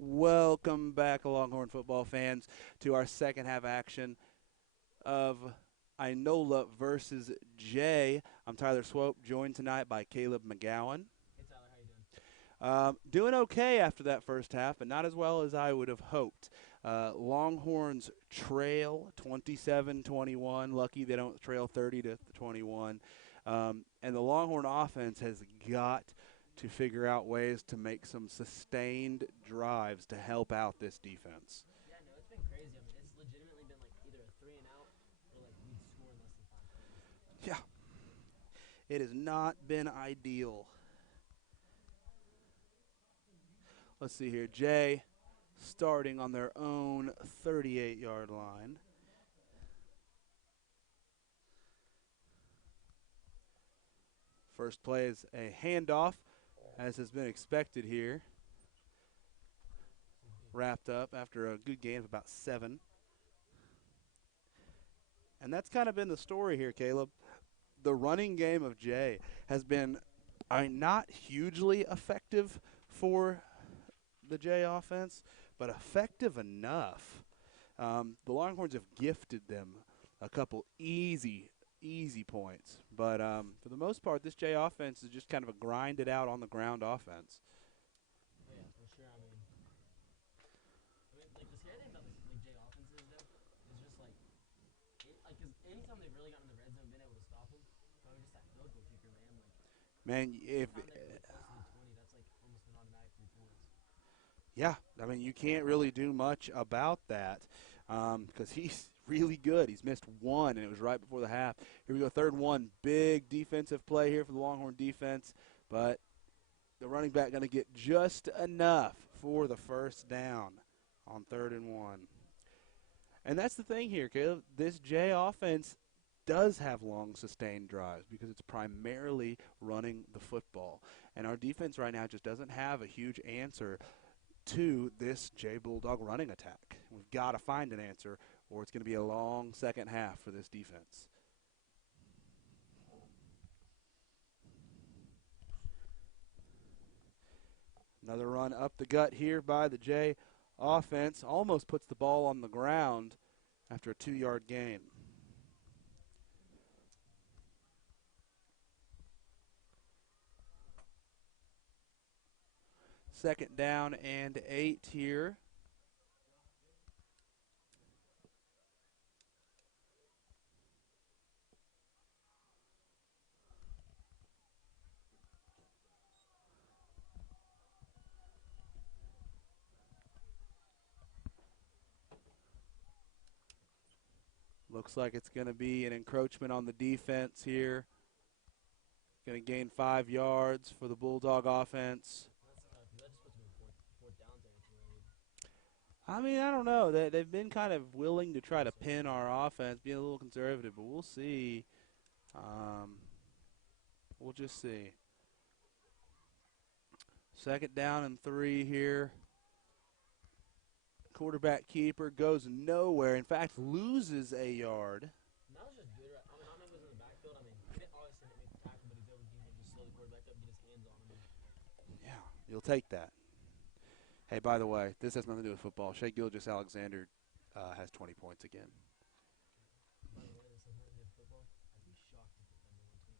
Welcome back, Longhorn football fans, to our second half action of Inola versus Jay. I'm Tyler Swope, joined tonight by Caleb McGowan. Hey Tyler, how you doing? Doing okay after that first half, but not as well as I would have hoped. Longhorns trail 27-21. Lucky they don't trail 30-21. And the Longhorn offense has got to figure out ways to make some sustained drives to help out this defense. Yeah, no, it's been crazy. I mean, it's legitimately been like either a 3 and out or like we'd score in less than 5 plays. Yeah. It has not been ideal. Let's see here. Jay starting on their own 38-yard line. First play is a handoff, as has been expected here. Wrapped up after a good game of about 7. And that's kind of been the story here, Caleb. The running game of Jay has been not hugely effective for the Jay offense, but effective enough. The Longhorns have gifted them a couple easy points. But for the most part, this Jay offense is just kind of a grind it out on the ground offense. Oh yeah, for sure. I mean, like the scary thing about this like Jay offense is though, is just like, like, because anytime they've really gotten in the red zone, been able to stop them, probably just that field goal kicker, man. Like, Man, if anytime they're really close to the 20, that's like almost an automatic 3 points. yeah, I mean, you can't really do much about that because he's really good. He's missed one, and it was right before the half. Here we go, 3rd and 1. Big defensive play here for the Longhorn defense, but the running back going to get just enough for the first down on 3rd and 1. And that's the thing here, Caleb. This J offense does have long sustained drives because it's primarily running the football. And our defense right now just doesn't have a huge answer to this J Bulldog running attack. We've got to find an answer or it's going to be a long second half for this defense. Another run up the gut here by the J offense. Almost puts the ball on the ground after a 2-yard gain. Second down and 8 here. Looks like it's going to be an encroachment on the defense here. Going to gain 5 yards for the Bulldog offense. That just puts them in fourth down territory. I mean, I don't know. They've been kind of willing to try to pin our offense, being a little conservative, but we'll see. We'll just see. Second down and 3 here. Quarterback keeper goes nowhere. In fact, loses a yard. That was just good. I mean, Ahmed was in the backfield. I mean, he didn't obviously make the tackle, but he's able to just slow the quarterback up and get his hands on him. Yeah, you'll take that. Hey, by the way, this has nothing to do with football. Shea Gilgis-Alexander has 20 points again. By the way, this has nothing to do with football. I'd be shocked if they won 25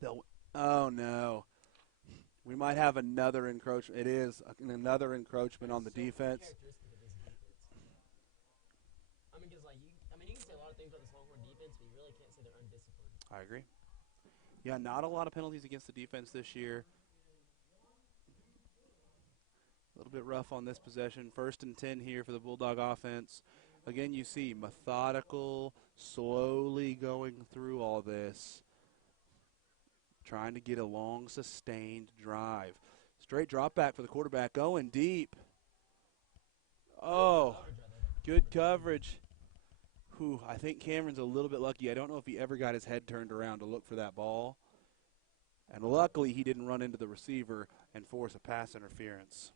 games. Oh, no. We might have another encroachment. It is another encroachment on the defense. Characteristic of this defense. I mean, because you can say a lot of things about this Longhorn defense, but you really can't say they're undisciplined. I agree. Yeah, not a lot of penalties against the defense this year. A little bit rough on this possession. 1st and 10 here for the Bulldog offense. Again, you see methodical, slowly going through all this, trying to get a long, sustained drive. Straight drop back for the quarterback, going deep. Oh, good coverage. Whew, I think Cameron's a little bit lucky. I don't know if he ever got his head turned around to look for that ball. And luckily, he didn't run into the receiver and force a pass interference.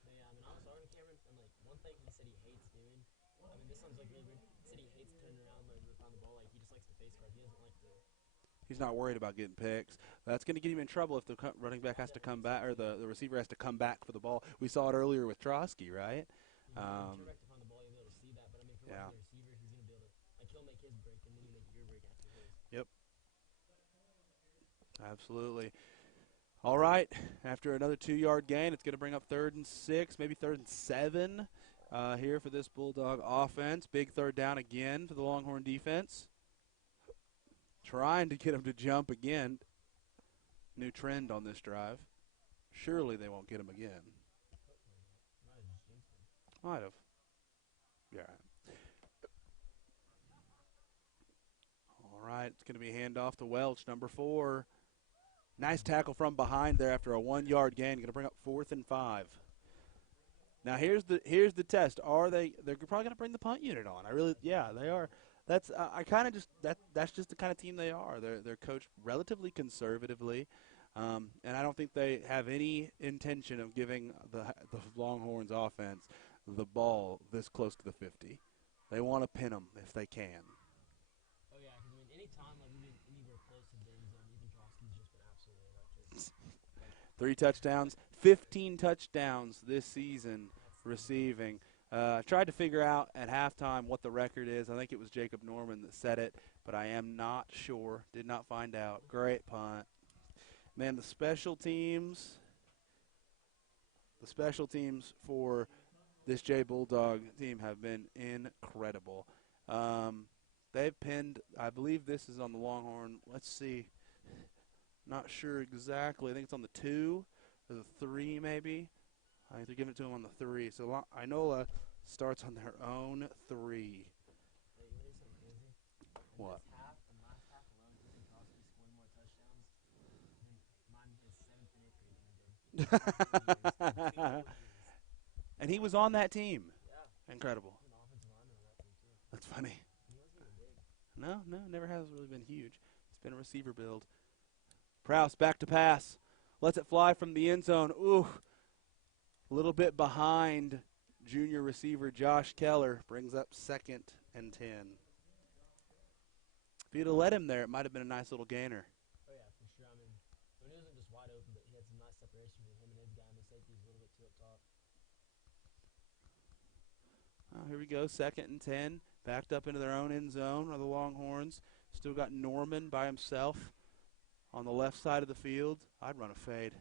Yeah, I mean, I was talking to Cameron, and one thing he said he hates doing. I mean, this sounds like really weird. He said he hates turning around when we found the ball. He just likes to face guard. He doesn't like to. He's not worried about getting picks. That's going to get him in trouble if the running back has to come back, or the receiver has to come back for the ball. We saw it earlier with Trotsky, right? Turn back to find the ball, you'll be able to see that. But I mean, if you're Yeah. watching the receiver, he's gonna be able to he'll make his break, and then you make your break after his. Yep. Absolutely. All right. After another 2-yard gain, it's going to bring up 3rd and 6, maybe 3rd and 7 here for this Bulldog offense. Big 3rd down again for the Longhorn defense. Trying to get him to jump again. New trend on this drive. Surely they won't get him again. Might have. Yeah. All right. It's going to be handoff to Welch, number 4. Nice tackle from behind there after a 1-yard gain. Going to bring up 4th and 5. Now here's the test. They're probably going to bring the punt unit on. They are. That's that's just the kind of team they are. They're coached relatively conservatively, and I don't think they have any intention of giving the Longhorns offense the ball this close to the 50. They want to pin them if they can. Oh yeah, because I mean, any time we've been anywhere close to the end zone, Ethan Trotsky's just been absolutely electric. 3 touchdowns, 15 touchdowns this season receiving. Tried to figure out at halftime what the record is. I think it was Jacob Norman that said it, but I am not sure. Did not find out. Great punt. Man, the special teams for this Jay Bulldog team have been incredible. They've pinned, I believe this is on the Longhorn. Let's see. Not sure exactly. I think it's on the 2 or the 3 maybe. I think they're giving it to him on the 3. So Inola starts on their own 3. Hey, you hear something crazy? In What? this half, in last half alone, Ethan Crosby scored more touchdowns than mine his 7th and 8th grade team did. 2 whole years. And he was on that team. Yeah. Incredible. He's an offensive lineman on that team, too. That's funny. He wasn't even big. No, never has really been huge. He's been a receiver build. Prowse back to pass. Lets it fly from the end zone. Ooh. A little bit behind junior receiver Josh Keller. Brings up 2nd and 10. If you'd have let him there, it might have been a nice little gainer. Oh, yeah, for sure. I mean, he wasn't just wide open, but he had some nice separation between him and his guy, and the safety was a little bit too up top. Oh, here we go, 2nd and 10. Backed up into their own end zone are the Longhorns. Still got Norman by himself on the left side of the field. I'd run a fade.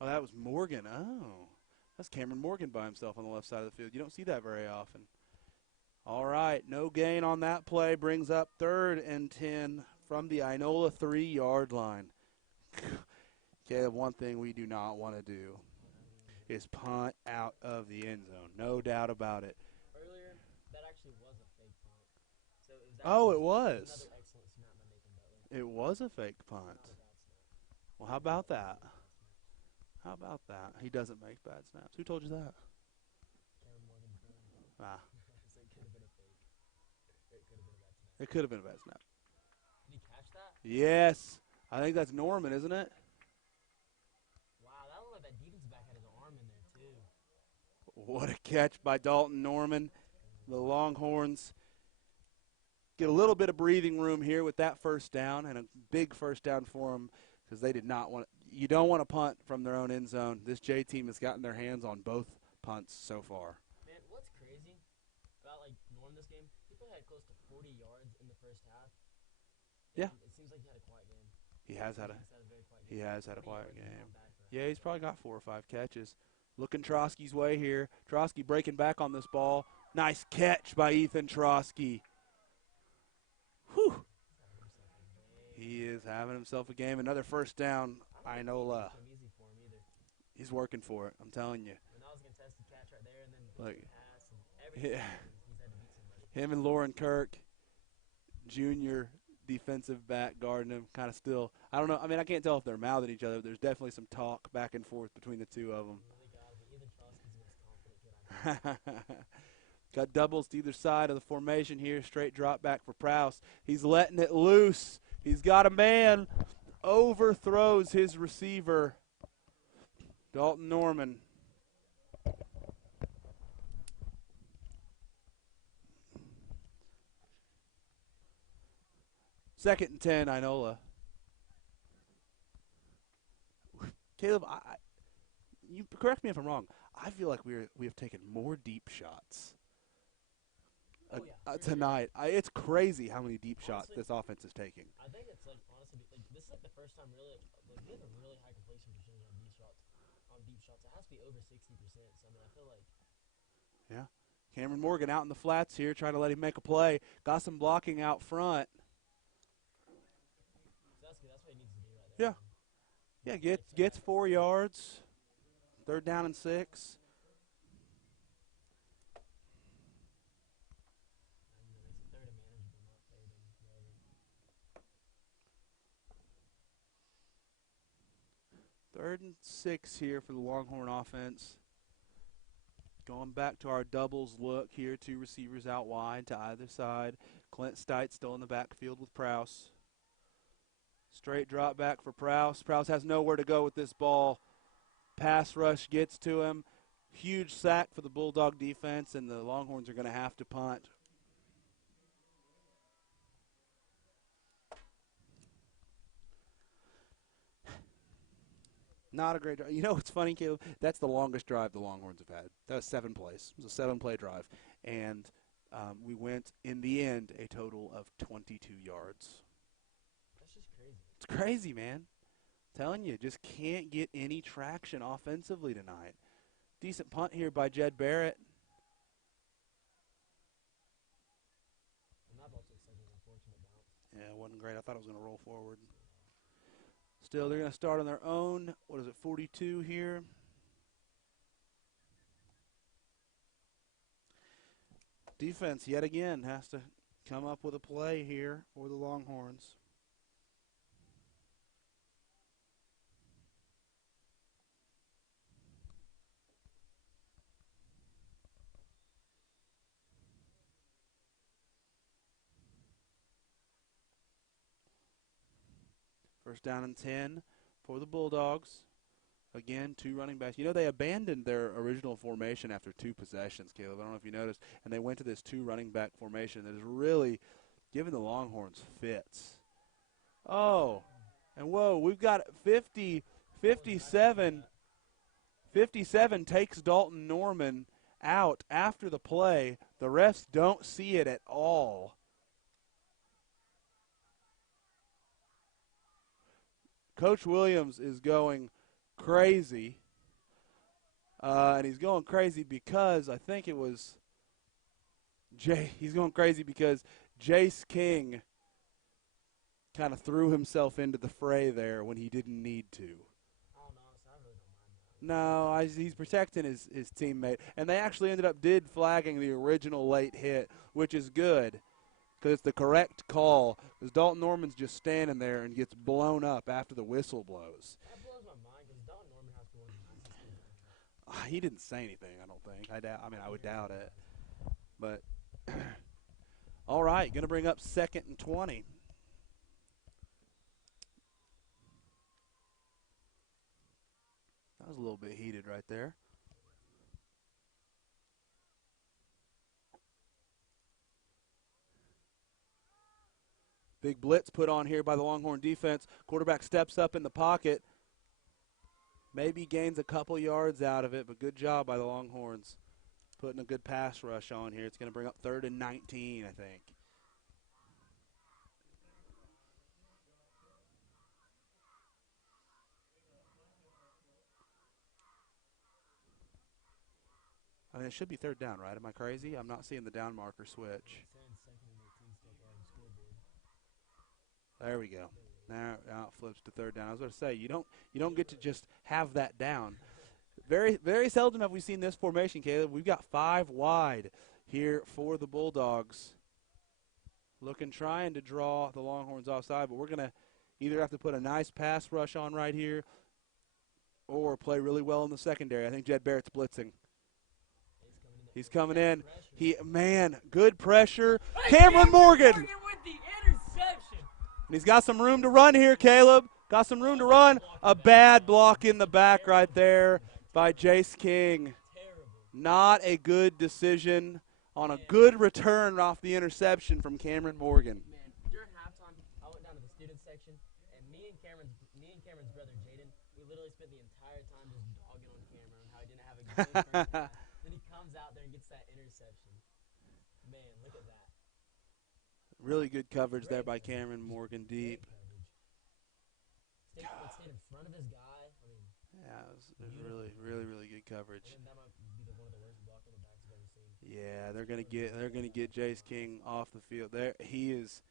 Oh, that was Morgan. Oh, that's Cameron Morgan by himself on the left side of the field. You don't see that very often. All right, no gain on that play. Brings up 3rd and 10 from the Inola 3-yard line. Okay, one thing we do not want to do is punt out of the end zone. No doubt about it. Earlier, that actually was a fake punt. So it was Oh, actually it was. another excellent snap by Nathan Butler. It was a fake punt. Not a bad snap. Well, how about that? How about that? He doesn't make bad snaps. Who told you that? Cameron Morgan's friend. Ah, So it could have been a fake. It could have been a bad snap. it could have been a bad snap. Did he catch that? Yes. I think that's Norman, isn't it? Wow, that looked like that defensive back had his arm in there, too. What a catch by Dalton Norman. The Longhorns get a little bit of breathing room here with that first down, and a big first down for them because they did not want – you don't want to punt from their own end zone. This J team has gotten their hands on both punts so far. Man, what's crazy about, like, Norm this game, he probably had close to 40 yards in the first half. Yeah. It seems like he had a quiet game. He has had a quiet game. Yeah, he's probably got 4 or 5 catches. Looking Trotsky's way here. Trotsky breaking back on this ball. Nice catch by Ethan Trotsky. Whew. He is having himself a game. Another first down, Inola. He's working for it, I'm telling you. And that was a contested catch right there, and then Look, pass and everything. yeah. He's had to beat somebody. Him and Lauren Kirk, junior defensive back, guarding him, kind of still. I don't know. I mean, I can't tell if they're mouthing each other. But there's definitely some talk back and forth between the two of them. Really got to be. Ethan Trotsky's the most confident kid I know. Got doubles to either side of the formation here. Straight drop back for Prowse. He's letting it loose. He's got a man. Overthrows his receiver, Dalton Norman. Second and 10, Inola. Caleb, you correct me if I'm wrong. I feel like we have taken more deep shots tonight. It's crazy how many deep shots this offense is taking. I think it's like honestly, like this is like the first time really like we have a really high completion percentage on deep shots. It has to be over 60%. So I mean, I feel like Yeah, Cameron Morgan out in the flats here, trying to let him make a play. Got some blocking out front. so that's good. That's what he needs to do right there. Yeah, gets 4 yards. 3rd down and 6. It's a 3rd and manageable, not 3rd and whatever. 3rd and 6 here for the Longhorn offense. Going back to our doubles look here, 2 receivers out wide to either side. Clint Stite still in the backfield with Prowse. Straight drop back for Prowse. Prowse has nowhere to go with this ball. Pass rush gets to him. Huge sack for the Bulldog defense, and the Longhorns are going to have to punt. Not a great drive. You know what's funny, Caleb? That's the longest drive the Longhorns have had. That was 7 plays. It was a 7-play drive. And we went, in the end, a total of 22 yards. That's just crazy. It's crazy, man. Telling you, just can't get any traction offensively tonight. Decent punt here by Jed Barrett. And that ball took such an unfortunate bounce. Yeah, it wasn't great. I thought it was going to roll forward. Still, they're going to start on their own. What is it, 42 here? Defense, yet again, has to come up with a play here for the Longhorns. First down and 10 for the Bulldogs. Again, 2 running backs. You know, they abandoned their original formation after 2 possessions, Caleb. I don't know if you noticed. And they went to this 2 running back formation that is really giving the Longhorns fits. Oh, and whoa, we've got 57 takes Dalton Norman out after the play. The refs don't see it at all. Coach Williams is going crazy. And he's going crazy because I think it was he's going crazy because Jace King kind of threw himself into the fray there when he didn't need to. I don't know, so I really don't mind that. No, he's protecting his teammate. And they actually did flagging the original late hit, which is good because it's the correct call because Dalton Norman's just standing there and gets blown up after the whistle blows. That blows my mind because Dalton Norman has to be one of the nicest kids ever. He didn't say anything, I don't think. I would doubt it. But, all right, going to bring up 2nd and 20. That was a little bit heated right there. Big blitz put on here by the Longhorn defense. Quarterback steps up in the pocket. Maybe gains a couple yards out of it, but good job by the Longhorns putting a good pass rush on here. It's going to bring up 3rd and 19, I think. I mean, it should be 3rd down, right? Am I crazy? I'm not seeing the down marker switch. It's saying 2nd and 18 still on the scoreboard. There we go. Now it flips to 3rd down. I was going to say you don't get to just have that down. Very very seldom have we seen this formation, Caleb. We've got 5 wide here for the Bulldogs. Trying to draw the Longhorns offside, but we're going to either have to put a nice pass rush on right here or play really well in the secondary. I think Jed Barrett's blitzing. He's coming in. Good pressure. Cameron Morgan. With the interception. And he's got some room to run here, Caleb. Got some room to run. A bad block in the back right there by Jace King. Not a good decision on a good return off the interception from Cameron Morgan. Man, during halftime, I went down to the student section, and me and Cameron's brother Jaden, we literally spent the entire time just dogging on Cameron on how he didn't have a good first half. Then he comes out there and gets that interception. Man, look at that. Really good coverage there by Cameron Morgan deep. Stayed in front of his guy. I mean, Yeah, it was really, really, really good coverage. I think that might be one of the worst blocking backs I've ever seen. Yeah, they're gonna get Jace King off the field. He is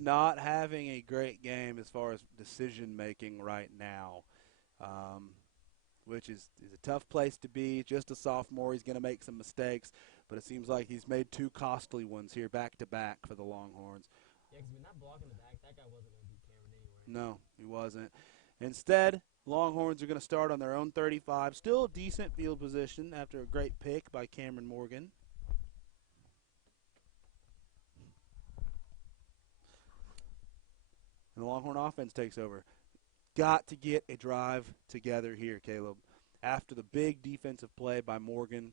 not having a great game as far as decision making right now, which is a tough place to be. Just a sophomore, he's gonna make some mistakes, but it seems like he's made 2 costly ones here back to back for the Longhorns. Yeah, because when that block in the back, that guy wasn't going to beat Cameron anyway. No, he wasn't. Instead, Longhorns are going to start on their own 35. Still a decent field position after a great pick by Cameron Morgan. And the Longhorn offense takes over. Got to get a drive together here, Caleb. After the big defensive play by Morgan,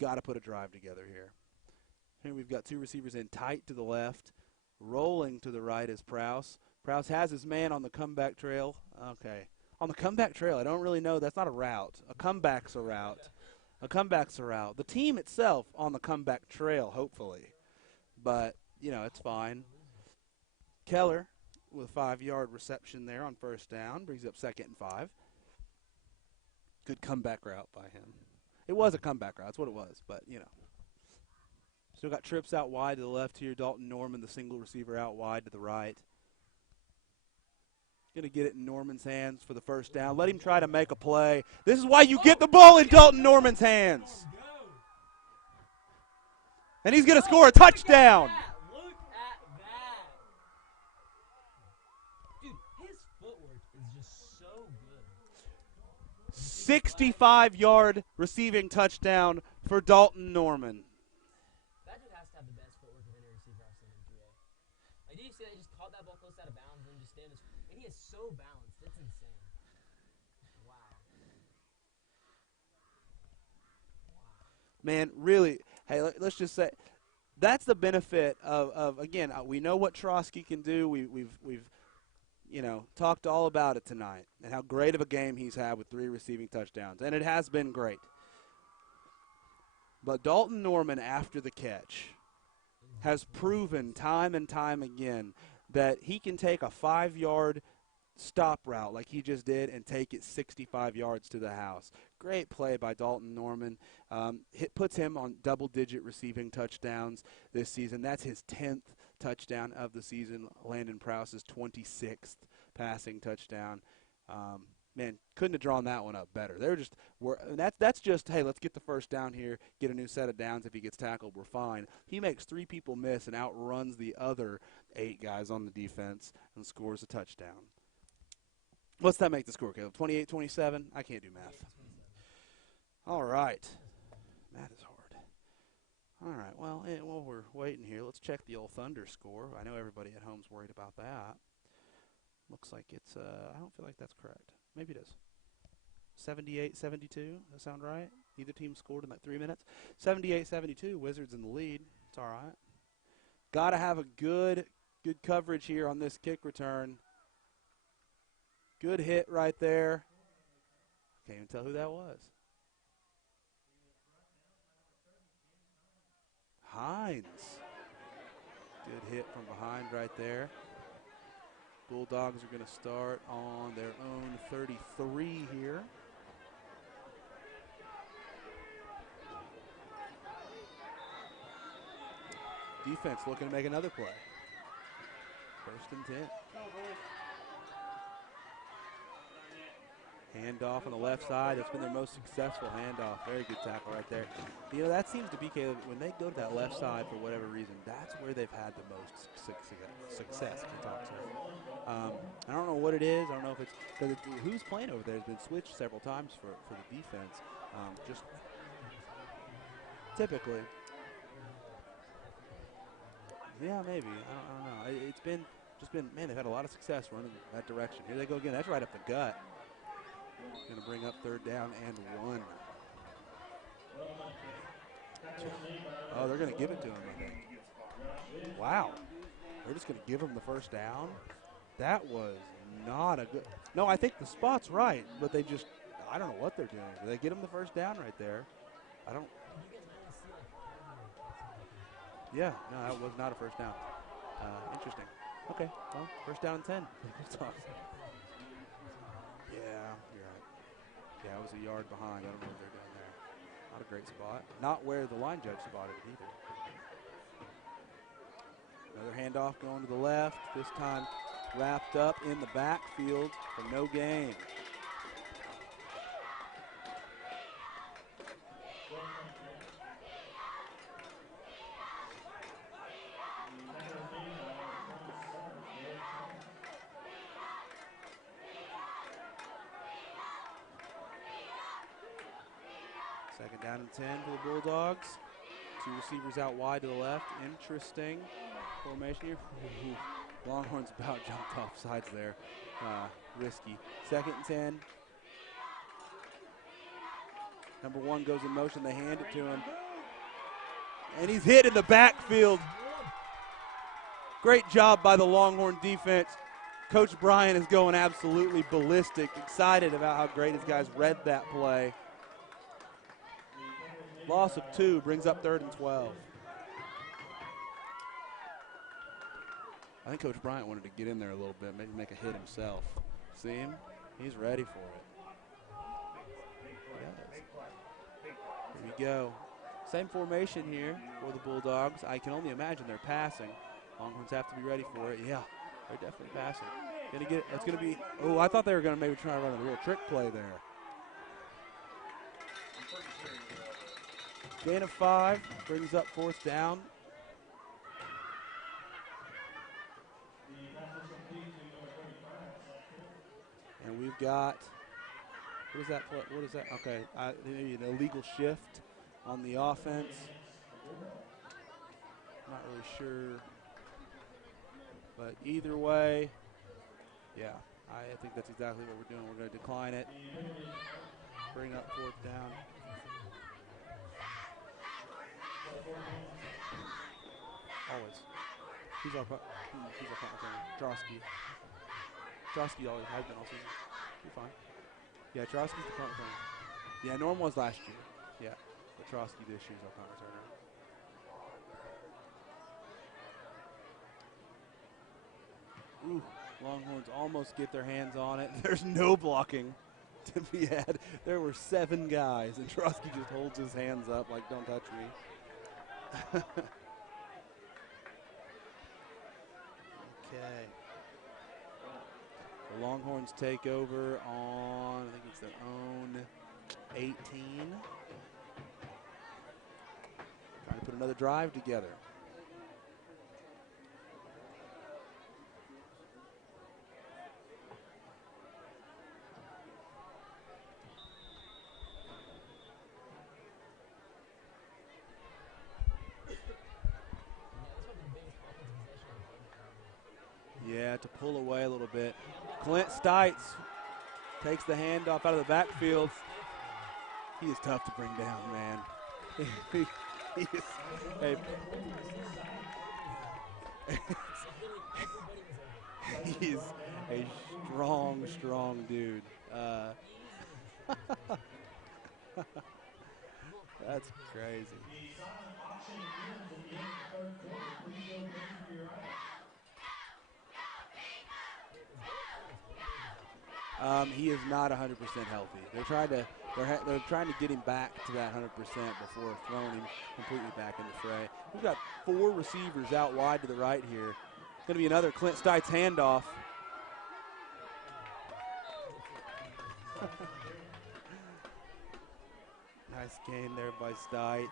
got to put a drive together here. Here we've got 2 receivers in tight to the left. Rolling to the right is Prowse. Prowse has his man on the comeback trail. Okay. On the comeback trail, I don't really know. That's not a route. A comeback's a route. A comeback's a route. The team itself on the comeback trail, hopefully. But, it's fine. Keller with 5-yard reception there on first down. Brings up 2nd and 5. Good comeback route by him. It was a comeback route. That's what it was, but, you know. Still got trips out wide to the left here. Dalton Norman, the single receiver, out wide to the right. Going to get it in Norman's hands for the first down. Let him try to make a play. This is why you get the ball in Dalton Norman's hands. And he's going to score a touchdown. Look at that. Dude, his footwork is just so good. 65-yard receiving touchdown for Dalton Norman. That dude has to have the best footwork of any receiver I've seen in GA. Like, did you see that? He just caught that ball close out of bounds and just stand his, and he is so balanced. It's insane. Wow. Man, really, hey, let's just say that's the benefit of again, we know what Trotsky can do. We've you know, talked all about it tonight and how great of a game he's had with 3 receiving touchdowns, and it has been great. But Dalton Norman, after the catch, has proven time and time again that he can take a 5-yard stop route like he just did and take it 65 yards to the house. Great play by Dalton Norman. It puts him on double-digit receiving touchdowns this season. That's his 10th touchdown of the season. Landon Prowse's 26th passing touchdown. Man, couldn't have drawn that one up better. They were just that's just, hey, let's get the first down here, get a new set of downs. If he gets tackled, we're fine. He makes 3 people miss and outruns the other 8 guys on the defense and scores a touchdown. What's that make the score, Caleb? 28-27? I can't do math. All right. Math is hard. All right, well, while we're waiting here, let's check the old Thunder score. I know everybody at home's worried about that. Looks like it's, I don't feel like that's correct. Maybe it is. 78-72, does that sound right? Either team scored in like 3 minutes. 78-72, Wizards in the lead. It's all right. Got to have a good coverage here on this kick return. Good hit right there. Can't even tell who that was. Hines. Good hit from behind right there. Bulldogs are going to start on their own 33 here. Defense looking to make another play. 1st and 10. Handoff on the left side. That's been their most successful handoff. Very good tackle right there. You know, that seems to be, Caleb, when they go to that left side for whatever reason, that's where they've had the most success. I don't know what it is. I don't know if it's because who's playing over there has been switched several times for the defense. Just typically. Yeah, maybe. I don't know. It's been man, they've had a lot of success running that direction. Here they go again. That's right up the gut. Going to bring up 3rd down and 1. Oh, they're going to give it to him, I think. Wow. They're just going to give him the first down. That was not a good. No, I think the spot's right, but they just, I don't know what they're doing. Did they get him the first down right there? I don't. Yeah, no, that was not a first down. Interesting. Okay, well, 1st down and 10. Yeah, you're right. Yeah, it was a yard behind. I don't know what they're doing there. Not a great spot. Not where the line judge spotted it either. Another handoff going to the left. This time wrapped up in the backfield for no gain. Second down and 10 for the Bulldogs. 2 receivers out wide to the left. Interesting formation here. Longhorns about jumped off sides there. Risky. 2nd and 10. Number 1 goes in motion. They hand it to him. And he's hit in the backfield. Great job by the Longhorn defense. Coach Bryan is going absolutely ballistic, excited about how great his guys read that play. Loss of 2 brings up 3rd and 12. I think Coach Bryant wanted to get in there a little bit, maybe make a hit himself. See him? He's ready for it. He does. Here we go. Same formation here for the Bulldogs. I can only imagine they're passing. Longhorns have to be ready for it. Yeah, they're definitely passing. Gonna get it. It's gonna be. Oh, I thought they were gonna maybe try to run a little trick play there. Gain of 5 brings up 4th down. And we've got. What is that? What is that? Okay, maybe an illegal shift on the offense. Not really sure. But either way, yeah, I think that's exactly what we're doing. We're going to decline it, bring up 4th down. Always. He's our punt returner. Drosky always has been all season. You're fine. Yeah, Trosky's the punt returner. Yeah, Norm was last year. Yeah, but Trosky this year's our punt returner. Ooh, Longhorns almost get their hands on it. There's no blocking to be had. There were 7 guys, and Trosky just holds his hands up like, don't touch me. Okay. The Longhorns take over on, I think it's their own 18. Trying to put another drive together. Yeah, to pull away a little bit. Clint Stites takes the handoff out of the backfield. He is tough to bring down, man. He's a strong, strong dude. That's crazy. He is not 100% healthy. They're trying to get him back to that 100% before throwing him completely back in the fray. We've got 4 receivers out wide to the right here. It's going to be another Clint Stites handoff. Nice gain there by Stites.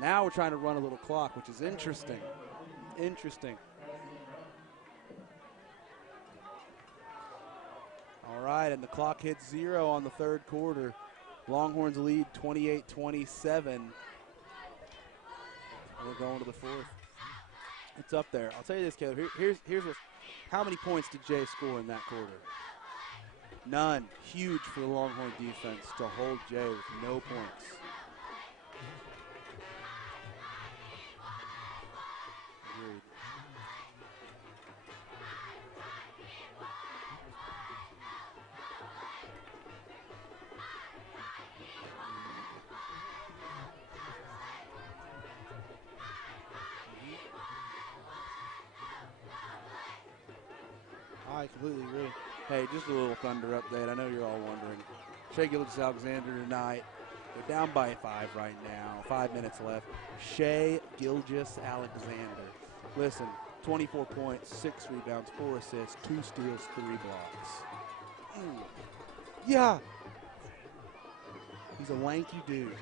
Now we're trying to run a little clock, which is interesting. All right, and the clock hits 0 on the 3rd quarter. Longhorns lead 28-27. We're going to the 4th. It's up there. I'll tell you this, Caleb. Here's what. How many points did Jay score in that quarter? None. Huge for the Longhorn defense to hold Jay with no points. Agreed. I completely agree. Hey, just a little Thunder update. I know you're all wondering. Shea Gilgis-Alexander tonight. They're down by 5 right now. 5 minutes left. Shea Gilgis-Alexander. Listen, 24 points, 6 rebounds, 4 assists, 2 steals, 3 blocks. Yeah. He's a lanky dude.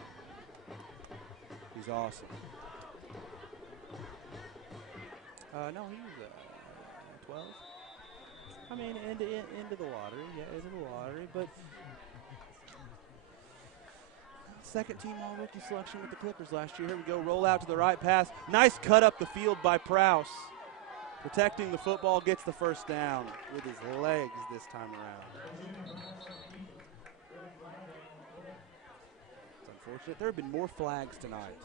He's awesome. No, he was 12. I mean, into the lottery. Yeah, into the lottery. But second team all-rookie selection with the Clippers last year. Here we go. Roll out to the right pass. Nice cut up the field by Prowse. Protecting the football, gets the first down with his legs this time around. It's unfortunate. There have been more flags tonight.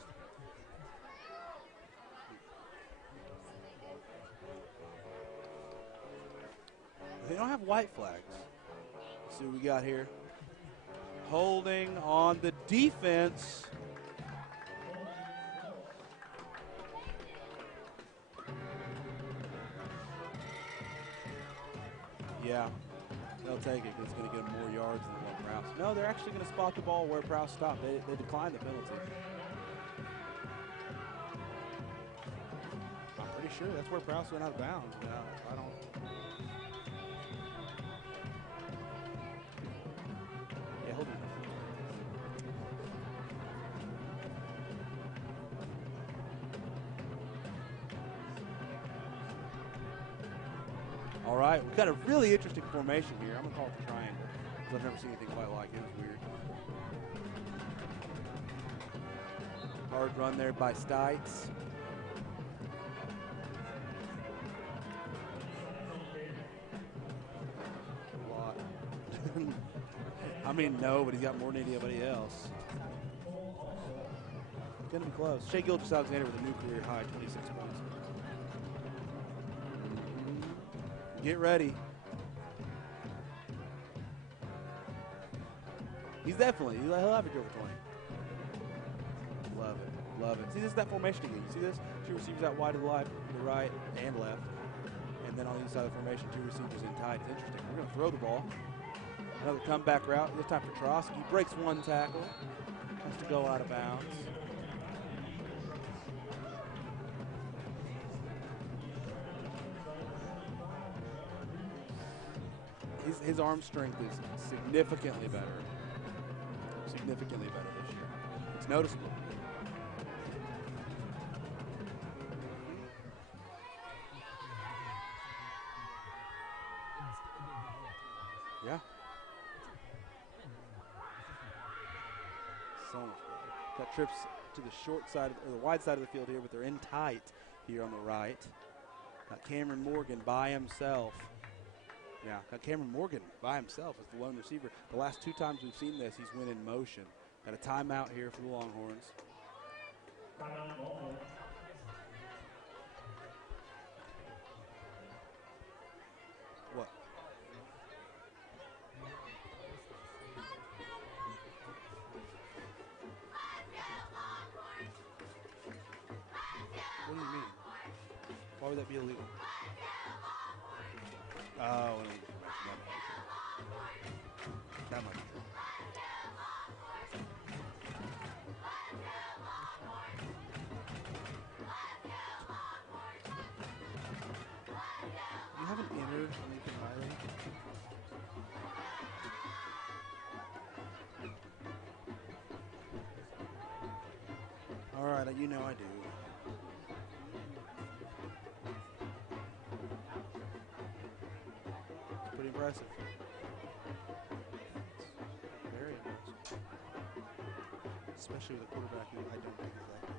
They don't have white flags. Let's see what we got here. Holding on the defense. Yeah, they'll take it 'cause it's going to get them more yards than what Prowse. No, they're actually going to spot the ball where Prowse stopped. They declined the penalty. I'm pretty sure that's where Prowse went out of bounds. I don't. Yeah, hold on. All right, we've got a really interesting formation here. I'm going to call it the triangle because I've never seen anything quite like it. It was weird. Hard run there by Stites. A lot. I mean, no, but he's got more than anybody else. Gonna be close. Shea Gilchrist-Alexander with a new career high, 26 points. Get ready. He's definitely, he'll average over 20. Love it, love it. See, this is that formation again. You see this? Two receivers out wide to the right and left. And then on each side of the formation, two receivers in tight. It's interesting. We're going to throw the ball. Another comeback route. This time for Trotsky. Breaks one tackle. Has to go out of bounds. His arm strength is significantly better. Significantly better this year. It's noticeable. Yeah. So much better. Got trips to the short side, or the wide side of the field here, but they're in tight here on the right. Got Cameron Morgan by himself. Yeah, got Cameron Morgan by himself as the lone receiver. The last two times we've seen this, he's went in motion. Got a timeout here for the Longhorns. What? What do you mean? Why would that be illegal? Oh, that might be true. You haven't entered and you can violate. All right, you know I do. Pretty impressive. It's very impressive. Especially with a quarterback who I don't think is that good.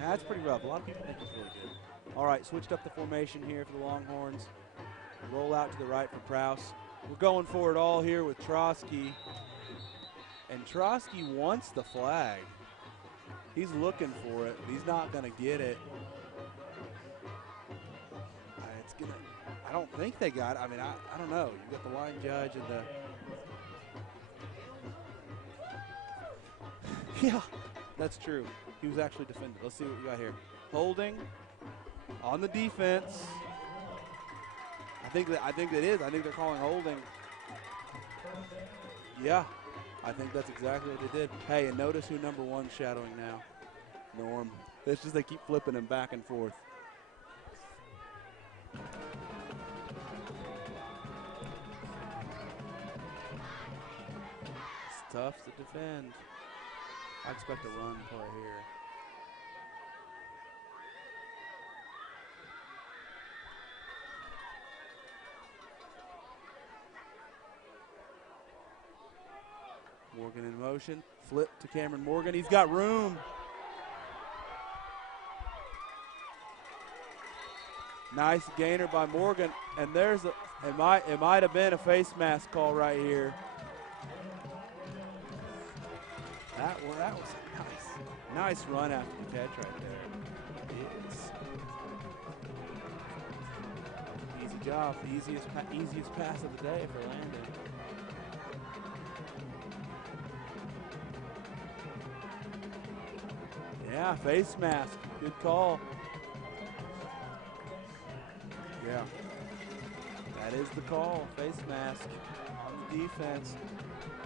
That's pretty rough. A lot of people think it's really good. All right, switched up the formation here for the Longhorns. Roll out to the right for Prowse. We're going for it all here with Trotsky. And Trotsky wants the flag. He's looking for it, but he's not going to get it. I don't think they got it. I mean, I don't know. You got the line judge and the. Yeah, that's true. He was actually defended. Let's see what we got here. Holding on the defense. I think that is. I think they're calling holding. Yeah, I think that's exactly what they did. Hey, and notice who number one's shadowing now. Norm. It's just they keep flipping him back and forth. It's tough to defend. I expect a run play here. Morgan in motion. Flip to Cameron Morgan. He's got room. Nice gainer by Morgan. And there's it might have been a face mask call right here. That was a nice run after the catch right there. It is. Easy job. The easiest pass of the day for Landon. Yeah, Yeah, face mask. Good call. Yeah. That is the call, face mask on the defense.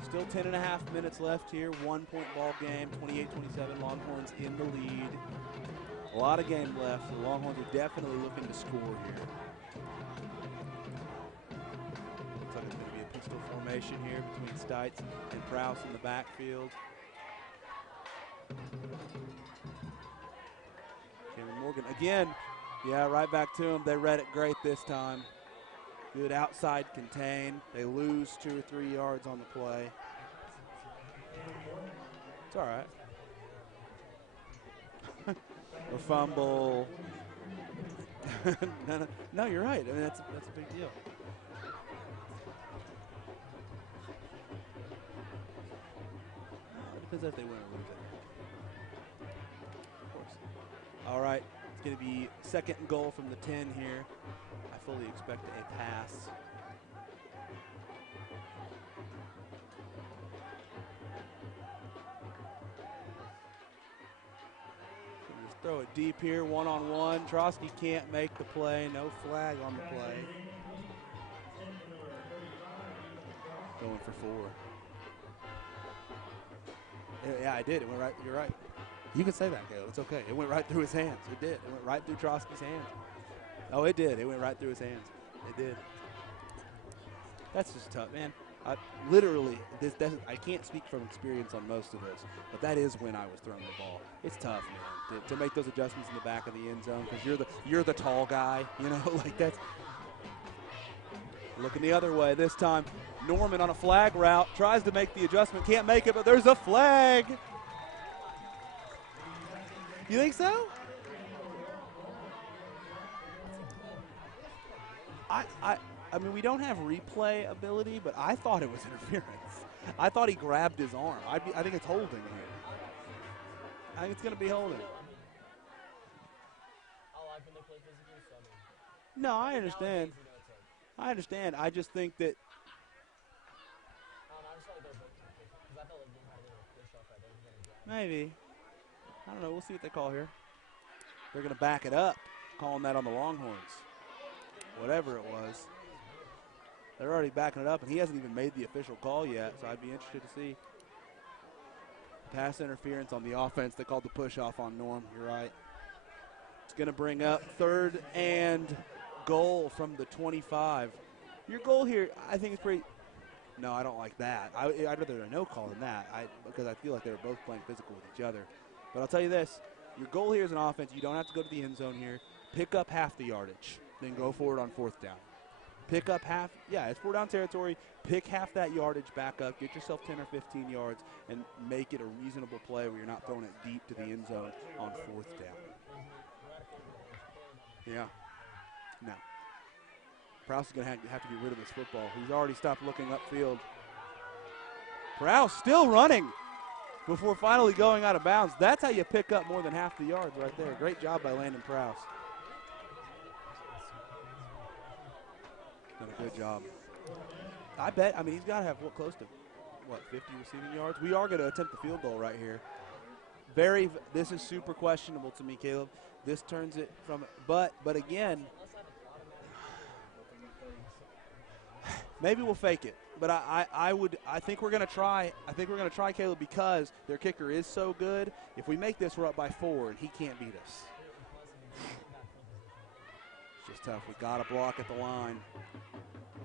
Still 10.5 minutes left here. 1-point ball game, 28-27. Longhorns in the lead. A lot of game left. The Longhorns are definitely looking to score here. Looks like it's going to be a pistol formation here between Stites and Prowse in the backfield. Cameron Morgan again. Yeah, right back to him. They read it great this time. Good outside contain. They lose 2 or 3 yards on the play. It's all right. A fumble. No, you're right. I mean, that's a big deal. Depends if they win or lose it. Of course. All right. It's going to be 2nd and goal from the 10 here. I fully expect a pass. Just throw it deep here, one-on-one. Trotsky can't make the play. No flag on the play. Going for 4. Yeah, I did. It went right. You're right. You can say that, Caleb. It's okay. It went right through his hands. It did. It went right through Trotsky's hands. Oh, it did. It went right through his hands. It did. That's just tough, man. Literally, I can't speak from experience on most of this, but that is when I was throwing the ball. It's tough, man, to make those adjustments in the back of the end zone because you're the tall guy, you know, like that's. Looking the other way this time. Norman on a flag route tries to make the adjustment, can't make it, but there's a flag. You think so? I mean, we don't have replay ability, but I thought it was interference. I thought he grabbed his arm. I think it's holding here. I think it's going to be holding. No, I understand. I understand. I just think that. Maybe. I don't know. We'll see what they call here. They're going to back it up, calling that on the Longhorns. Whatever it was. They're already backing it up, and he hasn't even made the official call yet, so I'd be interested to see. Pass interference on the offense. They called the push-off on Norm. You're right. It's going to bring up 3rd and goal from the 25. Your goal here, I think, is pretty – no, I don't like that. I'd rather a no call than that because I feel like they were both playing physical with each other. But I'll tell you this. Your goal here is an offense. You don't have to go to the end zone here. Pick up half the yardage, then go forward on 4th down. Pick up half, it's 4-down territory. Pick half that yardage back up. Get yourself 10 or 15 yards and make it a reasonable play where you're not throwing it deep to the end zone on 4th down. Yeah. No. Prowse is going to have to get rid of this football. He's already stopped looking upfield. Prowse still running before finally going out of bounds. That's how you pick up more than half the yards right there. Great job by Landon Prowse. Done a good job. I bet, he's got to have close to, 50 receiving yards? We are going to attempt the field goal right here. This is super questionable to me, Caleb. This turns it from, but again, maybe we'll fake it. But I think we're going to try. I think we're going to try, Caleb, because their kicker is so good. If we make this, we're up by 4, and he can't beat us. It's just tough. We got to block at the line.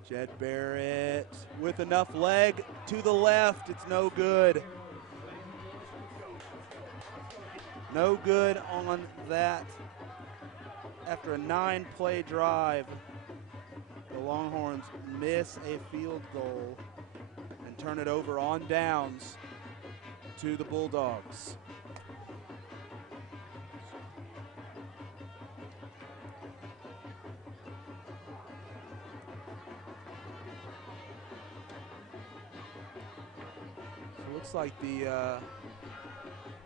Jed Barrett with enough leg to the left. It's no good. No good on that. After a 9-play drive, the Longhorns miss a field goal and turn it over on downs to the Bulldogs. Looks like the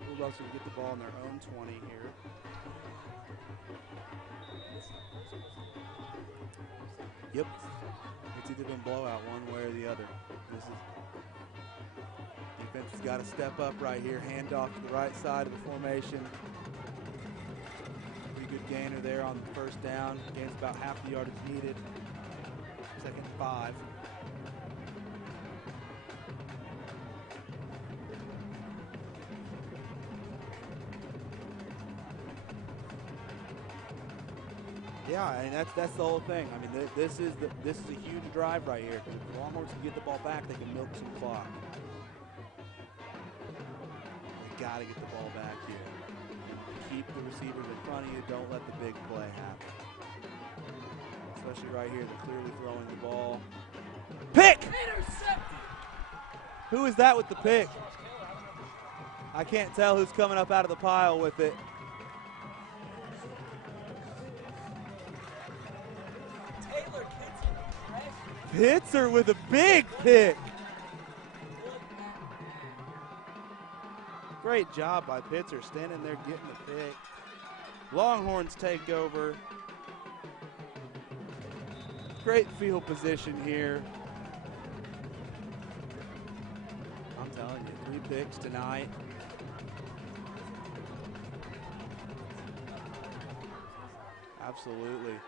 Bulldogs will get the ball on their own 20 here. Yep. It's either been blowout one way or the other. Defense has got to step up right here. Handoff to the right side of the formation. gainer there on the first down. Gains about half the yardage needed. 2nd and 5. Yeah, and that's the whole thing. I mean, this is a huge drive right here. If the Longhorns can get the ball back, they can milk some clock. They got to get the ball back here. Keep the receivers in front of you. Don't let the big play happen. Especially right here, they're clearly throwing the ball. Pick! Intercepted! Who is that with the pick? I can't tell who's coming up out of the pile with it. Taylor gets it fresh. Pitzer with a big pick. Great job by Pitzer, standing there getting the pick. Longhorns take over. Great field position here. I'm telling you, 3 picks tonight. Absolutely.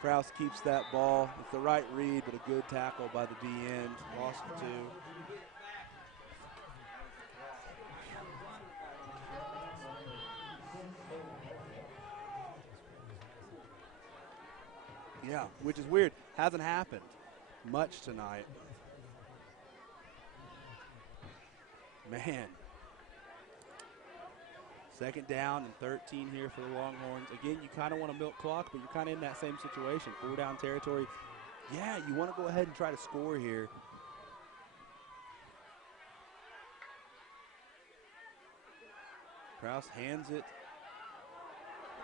Kraus keeps that ball. It's the right read, but a good tackle by the D end. Lost for 2. Yeah, which is weird. Hasn't happened much tonight. Man. 2nd down and 13 here for the Longhorns. Again, you kind of want to milk clock, but you're kind of in that same situation. 4 down territory. Yeah, you want to go ahead and try to score here. Kraus hands it.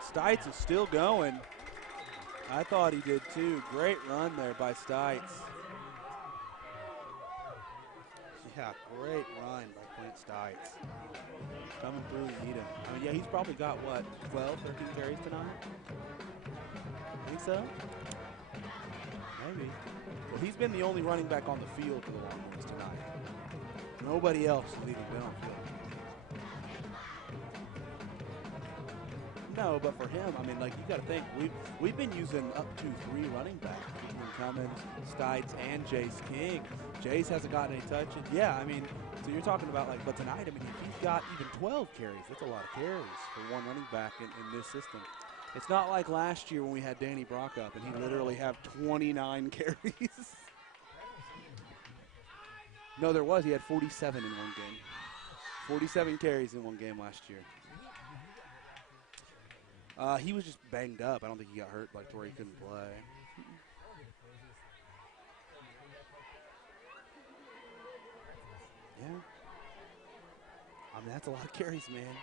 Stites is still going. I thought he did too. Great run there by Stites. Yeah, great run by Clint Stites. Coming through, you need him. I mean, yeah, he's probably got, what, 12, 13 carries tonight? Think so? Maybe. Well, he's been the only running back on the field for the Longhorns tonight. Nobody else is leading downfield. No, but for him, I mean, like, you got to think, we've been using up to 3 running backs between Cummins, Stites, and Jace King. Jace hasn't gotten any touches. Yeah, I mean, so you're talking about, like, but tonight, I mean, he's got even 12 carries. That's a lot of carries for one running back in this system. It's not like last year when we had Danny Brock up, and he literally had 29 carries. No, there was. He had 47 in one game. 47 carries in one game last year. He was just banged up. I don't think he got hurt like to where he couldn't play. Yeah. I mean, that's a lot of carries, man.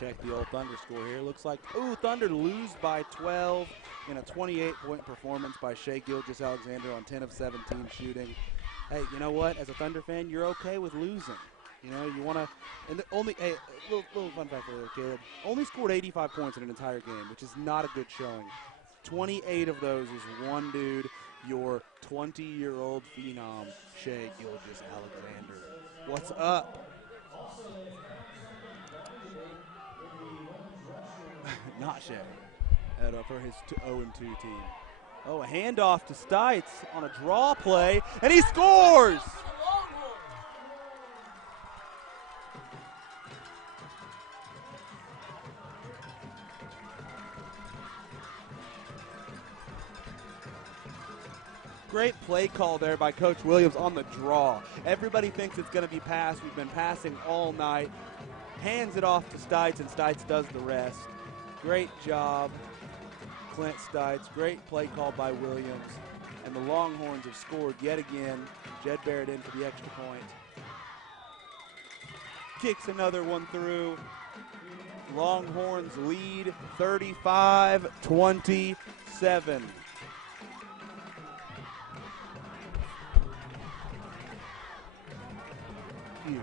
Check the old Thunder score here. Looks like, ooh, Thunder lose by 12 in a 28-point performance by Shea Gilgeous-Alexander on 10 of 17 shooting. Hey, you know what? As a Thunder fan, you're okay with losing. You know, you want to, and the only, hey, little fun fact for you, Caleb. Only scored 85 points in an entire game, which is not a good showing. 28 of those is one dude, your 20-year-old phenom, Shea Gilgeous-Alexander. What's up? Not Shea, for his 0-2 team. Oh, a handoff to Stites on a draw play, and he scores! Great play call there by Coach Williams on the draw. Everybody thinks it's going to be pass. We've been passing all night. Hands it off to Stites, and Stites does the rest. Great job, Clint Stites. Great play call by Williams. And the Longhorns have scored yet again. Jed Barrett in for the extra point. Kicks another one through. Longhorns lead 35-27. Huge.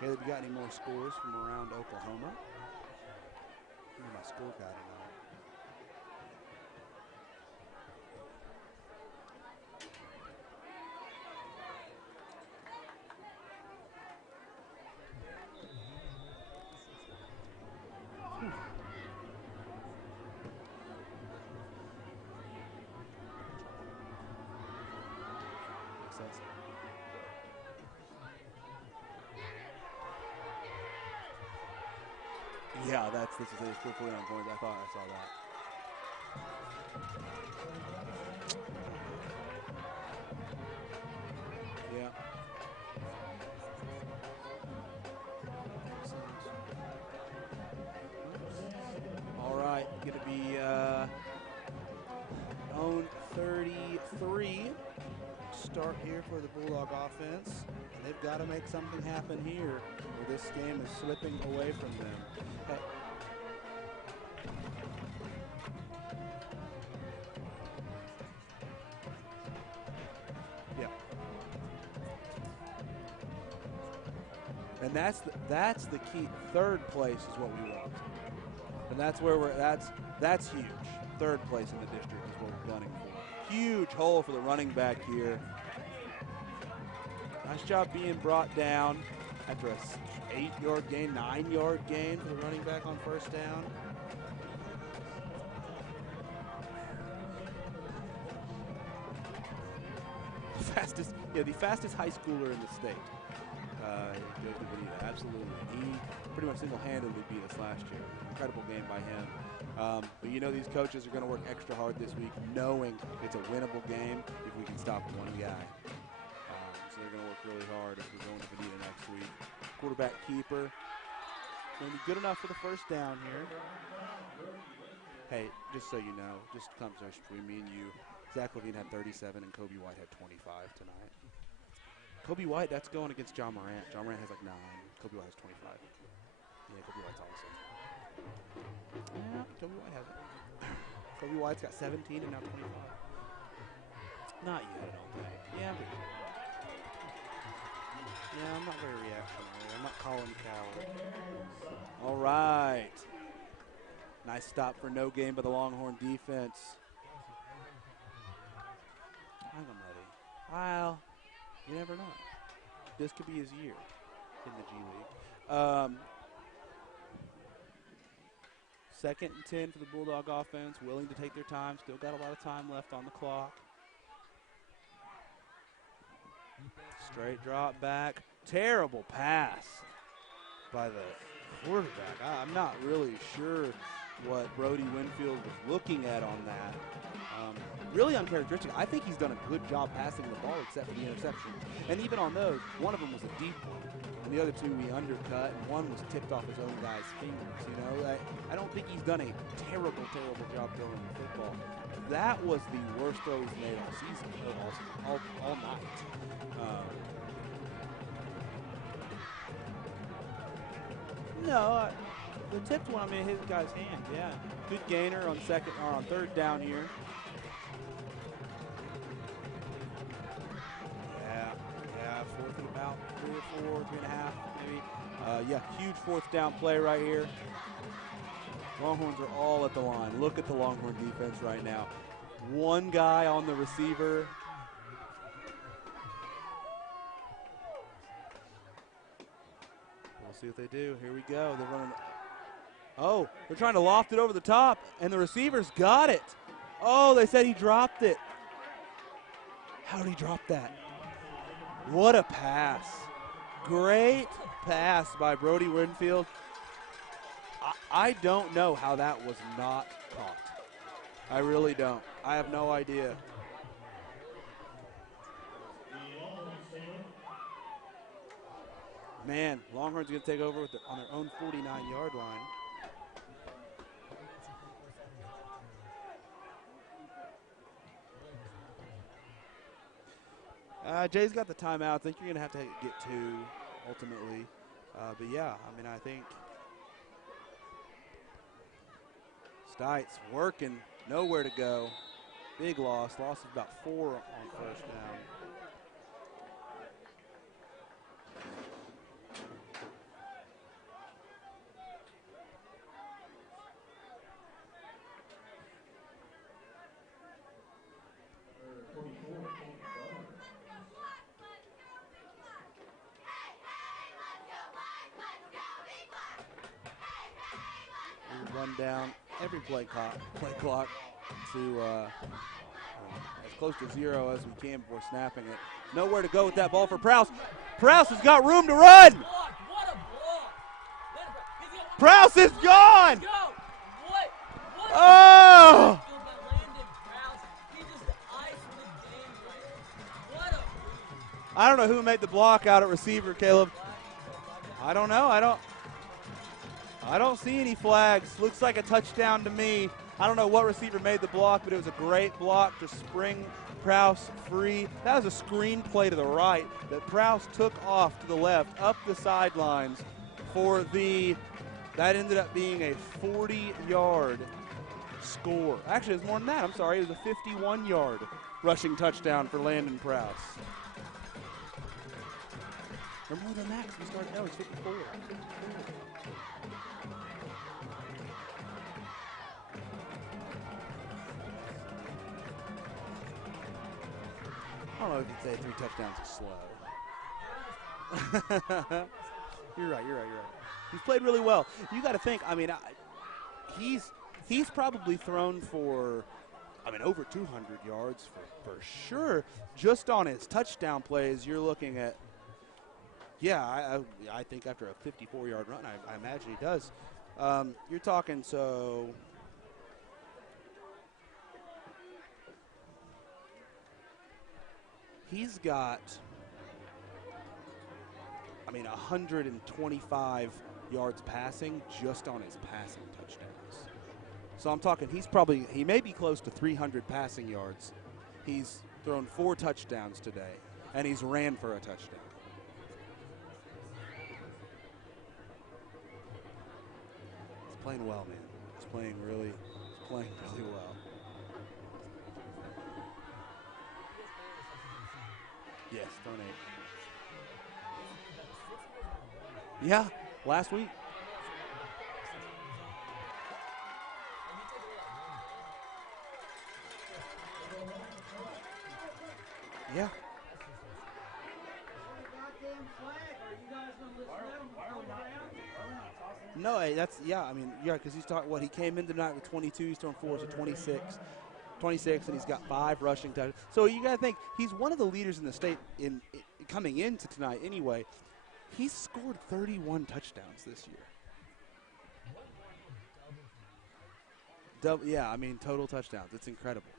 Caleb, you got any more scores from around Oklahoma? Give me my score guide tonight. Makes sense. Yeah, this is a score 49 points. I thought I saw that. Yeah. All right, going to be own 33 start here for the Bulldog offense. And they've got to make something happen here, or this game is slipping away from them. Yeah. And that's the key. Third place is what we want. And that's where that's huge. Third place in the district is what we're gunning for. Huge hole for the running back here. Nice job being brought down after a 8-yard gain, 9-yard gain for the running back on first down. The fastest high schooler in the state. Joe Bonita, absolutely. He pretty much single-handedly beat us last year. Incredible game by him. But you know these coaches are going to work extra hard this week, knowing it's a winnable game if we can stop one guy. So they're going to work really hard if we're going to Bonita next week. Quarterback keeper. Going to be good enough for the first down here. Hey, just so you know, just conversation between me and you, Zach Levine had 37 and Kobe White had 25 tonight. Kobe White, that's going against John Morant. John Morant has like 9. Kobe White has 25. Yeah, Kobe White's awesome. Yeah, Kobe White has it. Kobe White's got 17 and now 25. Not yet, I don't think. Yeah, I'm not very reactionary. I'm not Colin Coward. All right. Nice stop for no gain by the Longhorn defense. Well, you never know. This could be his year in the G League. Second and 10 for the Bulldog offense, willing to take their time. Still got a lot of time left on the clock. Straight drop back. Terrible pass by the quarterback. I'm not really sure what Brody Winfield was looking at on that. Really uncharacteristic. I think he's done a good job passing the ball except for the interception. And even on those, one of them was a deep one. And the other two we undercut, and one was tipped off his own guy's fingers. You know, I don't think he's done a terrible, terrible job throwing the football. That was the worst throw he's made all season, all night. No, the tipped one, I mean, his guy's hand, yeah. Good gainer on third down here. Yeah, fourth and about 3 or 4, 3.5 maybe. Yeah, huge fourth down play right here. Longhorns are all at the line. Look at the Longhorn defense right now. One guy on the receiver. We'll see what they do. Here we go. They're running. Oh, they're trying to loft it over the top, and the receiver's got it. Oh, they said he dropped it. How did he drop that? What a pass. Great pass by Brody Winfield. I don't know how that was not caught. I really don't. I have no idea. Man, Longhorns are going to take over on their own 49-yard line. Jay's got the timeout. I think you're going to have to get 2 ultimately. But yeah, I mean, I think Stites working, nowhere to go. Big loss. Loss of about 4 on first down. run down every play clock to as close to 0 as we can before snapping it. Nowhere to go with that ball for Prowse. Prowse has got room to run. Block. What a block. He's got one Prowse is gone. Go. What? Oh! That landed Prowse. He just iced the game right. What a move. I don't know who made the block out at receiver, Caleb. I don't know. I don't see any flags. Looks like a touchdown to me. I don't know what receiver made the block, but it was a great block to spring Prowse free. That was a screen play to the right that Prowse took off to the left, up the sidelines for that ended up being a 40-yard score. Actually, it was more than that. I'm sorry. It was a 51-yard rushing touchdown for Landon Prowse. Or more than that, 'cause we started, no, it's 54. I don't know if you'd say 3 touchdowns is slow. You're right. He's played really well. You got to think, he's probably thrown for, over 200 yards for sure. Just on his touchdown plays, you're looking at, I think after a 54-yard run, I imagine he does. You're talking, so he's got, 125 yards passing just on his passing touchdowns. So I'm talking he may be close to 300 passing yards. He's thrown 4 touchdowns today, and he's ran for a touchdown. He's playing well, man. He's playing really well. Yes, thrown 8. Yeah, last week. Yeah. No, because he's talking, he came in tonight with 22, he's thrown 4, so 26, and he's got 5 rushing touchdowns. So you got to think, he's one of the leaders in the state in coming into tonight anyway. He's scored 31 touchdowns this year. Total touchdowns. It's incredible.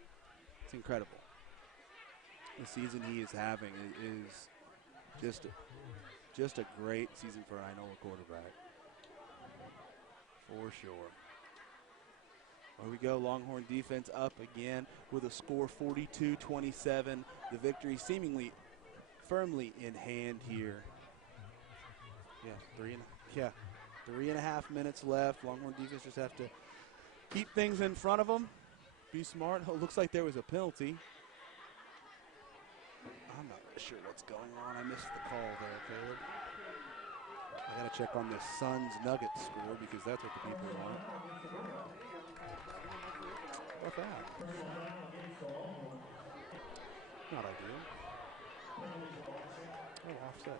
The season he is having is just a great season for an Inola quarterback. For sure. Here we go, Longhorn defense up again with a score 42-27. The victory seemingly firmly in hand here. 3.5 minutes left. Longhorn defense just have to keep things in front of them. Be smart. Oh, looks like there was a penalty. I'm not sure what's going on. I missed the call there, Caleb. I got to check on this Suns Nuggets score because that's what the people want. What's that? Not ideal. Oh, offset.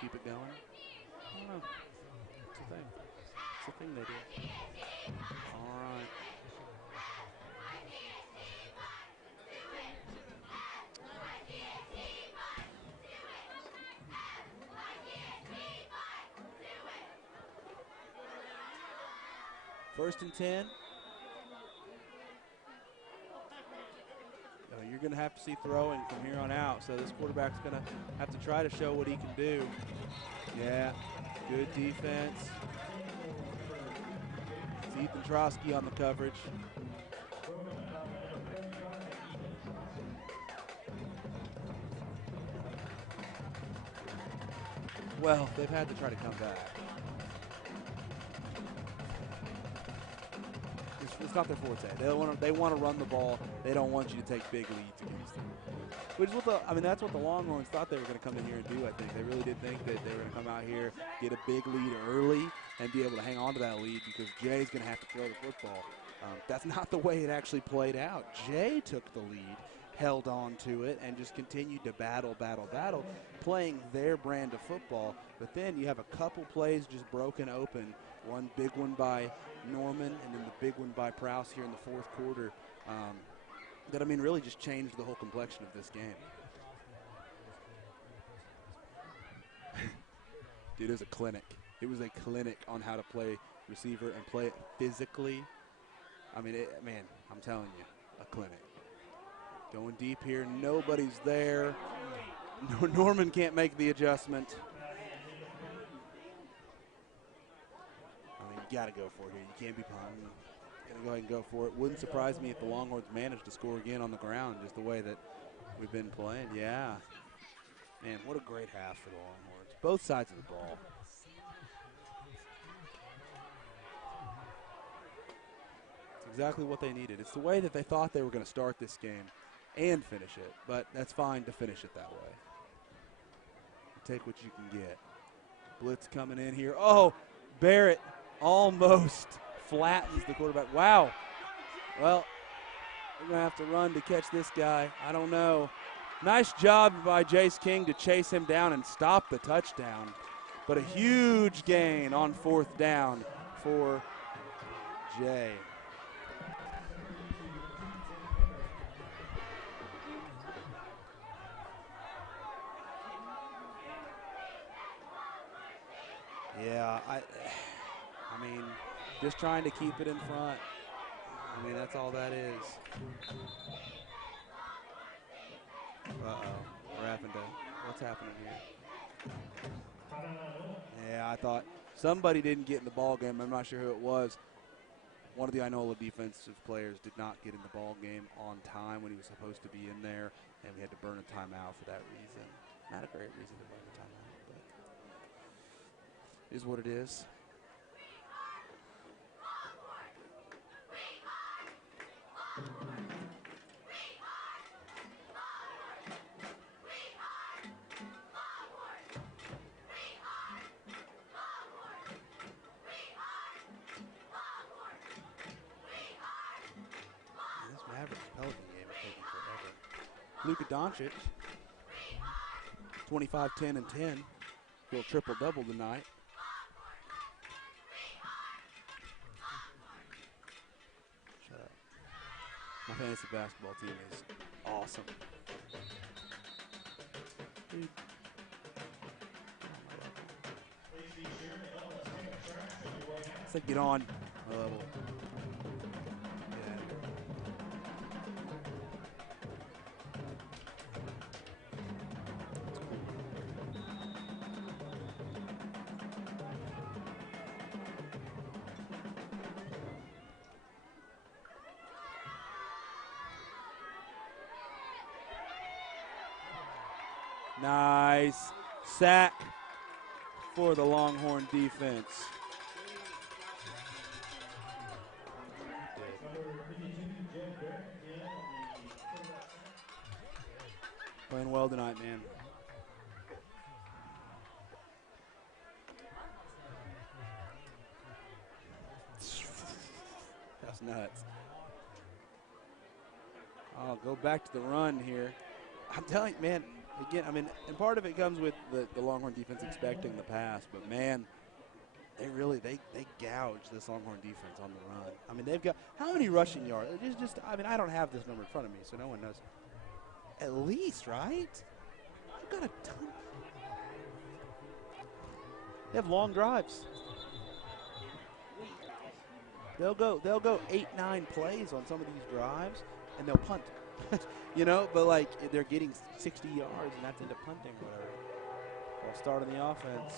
Keep it going? I don't know. It's a thing. It's a thing they do. All right. First and 10. You're going to have to see throwing from here on out, so this quarterback's going to have to try to show what he can do. Yeah, good defense. It's Ethan Trotsky on the coverage. Well, they've had to try to come back. It's not their forte. They want to run the ball. They don't want you to take big leads against them. Which is that's what the Longhorns thought they were going to come in here and do, I think. They really did think that they were going to come out here, get a big lead early, and be able to hang on to that lead because Jay's going to have to throw the football. That's not the way it actually played out. Jay took the lead held on to it and just continued to battle, playing their brand of football. But then you have a couple plays just broken open, one big one by Norman and then the big one by Prowse here in the fourth quarter that, I mean, really just changed the whole complexion of this game. Dude, it was a clinic. It was a clinic on how to play receiver and play it physically. I mean, man, I'm telling you, a clinic. Going deep here, nobody's there. Norman can't make the adjustment. I mean, you got to go for it here. You can't be punting. Going to go ahead and go for it. Wouldn't surprise me if the Longhorns managed to score again on the ground, just the way that we've been playing. Yeah. Man, what a great half for the Longhorns. Both sides of the ball. It's exactly what they needed. It's the way that they thought they were going to start this game and finish it, but that's fine to finish it that way. You take what you can get. Blitz coming in here. Oh, Barrett almost flattens the quarterback. Wow. Well, we're going to have to run to catch this guy. I don't know. Nice job by Jace King to chase him down and stop the touchdown. But a huge gain on fourth down for Jay. Yeah, I mean, just trying to keep it in front. I mean, that's all that is. Uh-oh. What's happening here? Yeah, I thought somebody didn't get in the ball game. I'm not sure who it was. One of the Inola defensive players did not get in the ball game on time when he was supposed to be in there, and we had to burn a timeout for that reason. Not a great reason to burn a timeout, but it is what it is. Pelican game is taking forever. Luka Doncic, 25, 10, and 10. Little triple-double tonight. Shut up. My fantasy basketball team is awesome. Dude. I said get on my level. Nice sack for the Longhorn defense. Playing well tonight, man. That's nuts. I'll go back to the run here. I'm telling you, man, again, I mean, and part of it comes with the Longhorn defense expecting the pass, but man, they gouge this Longhorn defense on the run. I mean, they've got how many rushing yards? It's just I mean, I don't have this number in front of me, so no one knows. At least, right? They've got a ton. They have long drives. They'll go 8-9 plays on some of these drives, and they'll punt. You know, but like they're getting 60 yards and that's into punting or whatever. They'll start on the offense.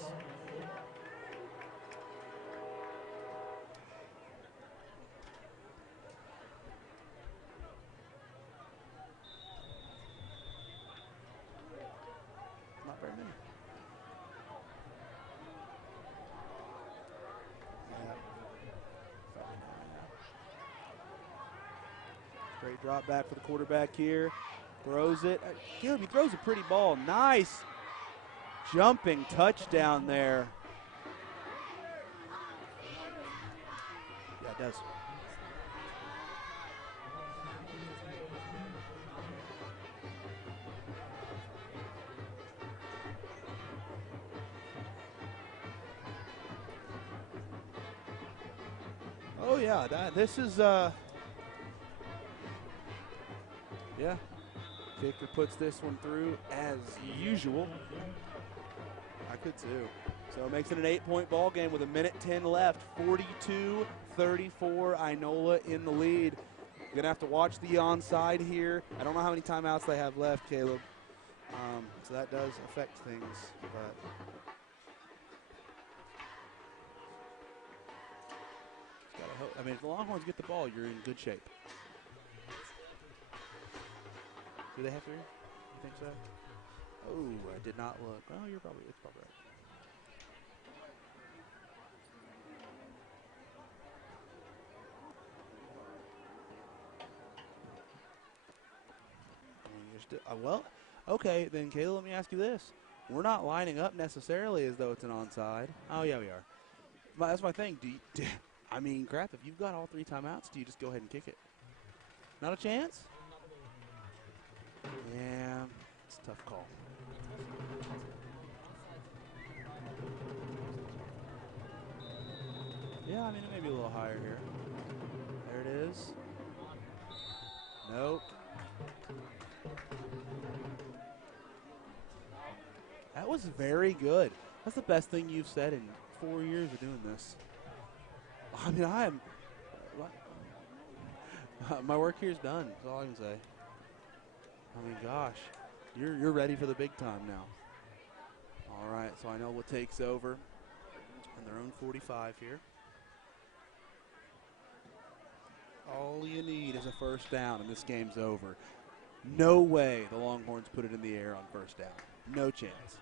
Not very many. Yeah. Great drop back for the quarterback here. Throws it. Caleb, he throws a pretty ball. Nice jumping touchdown there. Yeah, it does. Oh, yeah. This is, yeah. Kicker puts this one through as usual. I could too. So it makes it an 8-point ball game with 1:10 left. 42-34, Inola in the lead. You're going to have to watch the onside here. I don't know how many timeouts they have left, Caleb. So that does affect things. But I mean, if the Longhorns get the ball, you're in good shape. Do they have to? You think so? Oh, I did not look. Oh, it's probably right. I mean, you're still, well, okay, then, Kayla, let me ask you this. We're not lining up necessarily as though it's an onside. Oh, yeah, we are. But that's my thing. I mean, crap, if you've got all 3 timeouts, do you just go ahead and kick it? Not a chance? Yeah, it's a tough call. Yeah, I mean, it may be a little higher here. There it is. Nope. That was very good. That's the best thing you've said in 4 years of doing this. I mean, my work here is done. That's all I can say. I mean, gosh, you're ready for the big time now. All right, so I know what takes over on their own 45 here. All you need is a first down, and this game's over. No way the Longhorns put it in the air on first down. No chance.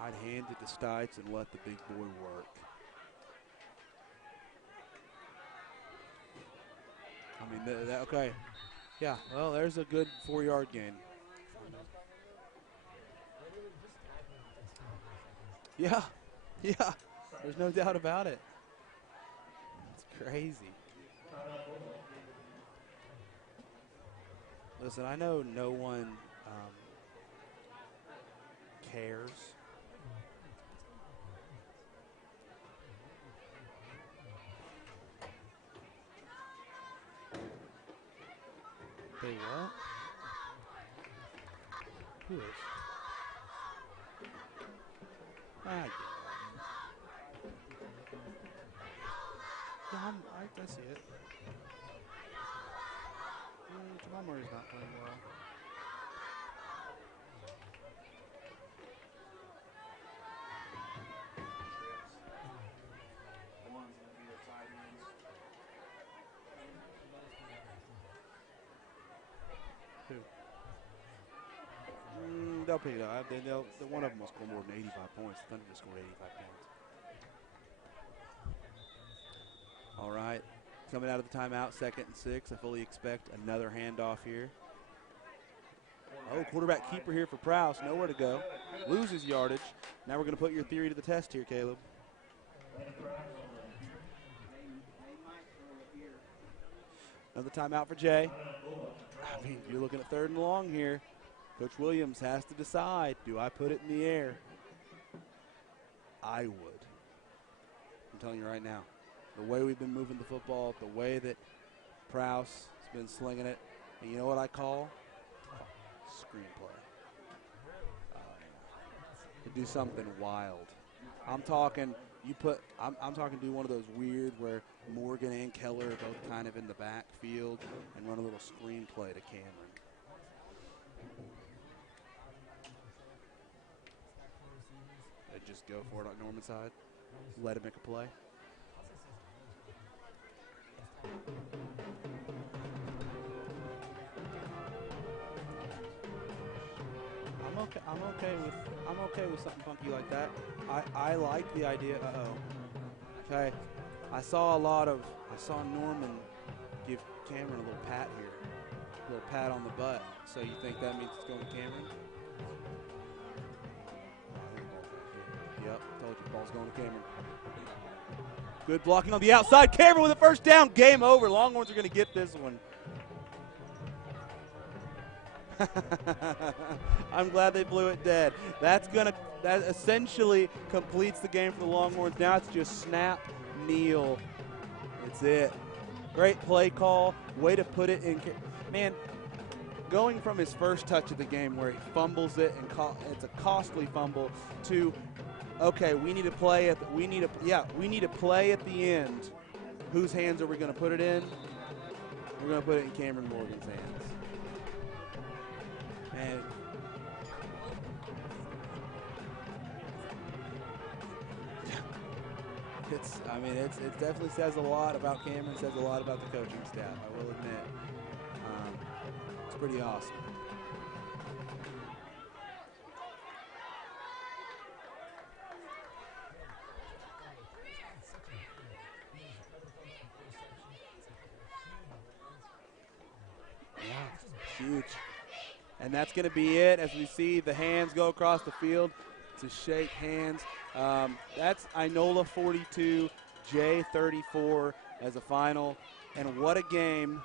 I'd hand it to Stites and let the big boy work. I mean, okay. Yeah, well, there's a good 4-yard gain. Yeah, yeah. There's no doubt about it. It's crazy. Listen, I know no one cares. They what? Who is? I get it. Yeah, I see it. Jamal Murray's not playing well. Who? They'll pick it up. One of them will score more than 85 points. The Thunder just scored 85 points. All right. Coming out of the timeout, 2nd and 6. I fully expect another handoff here. Oh, quarterback keeper here for Prowse. Nowhere to go. Loses yardage. Now we're going to put your theory to the test here, Caleb. Another timeout for Jay. I mean, you're looking at 3rd and long here. Coach Williams has to decide, do I put it in the air? I would. I'm telling you right now. The way we've been moving the football, the way that Prowse has been slinging it, and you know what I call? Screenplay. To do something wild. I'm talking do one of those weird where Morgan and Keller are both kind of in the backfield and run a little screenplay to Cameron. They just go for it on Norman's side. Let him make a play. I'm okay with something funky like that. I like the idea. Okay. I saw Norman give Cameron a little pat here. A little pat on the butt. So you think that means it's going to Cameron? Yep, told you, ball's going to Cameron. Good blocking on the outside. Cameron with a first down. Game over. Longhorns are going to get this one. I'm glad they blew it dead. That essentially completes the game for the Longhorns. Now it's just snap, kneel. It's it. Great play call. Way to put it in. Man, going from his first touch of the game where he fumbles it and it's a costly fumble to, okay, we need to play at the end. Whose hands are we going to put it in? We're going to put it in Cameron Morgan's hands. And it definitely says a lot about Cameron, says a lot about the coaching staff, I will admit. It's pretty awesome. Yeah, huge. And that's going to be it as we see the hands go across the field to shake hands. That's Inola 42, Jay 34 as a final. And what a game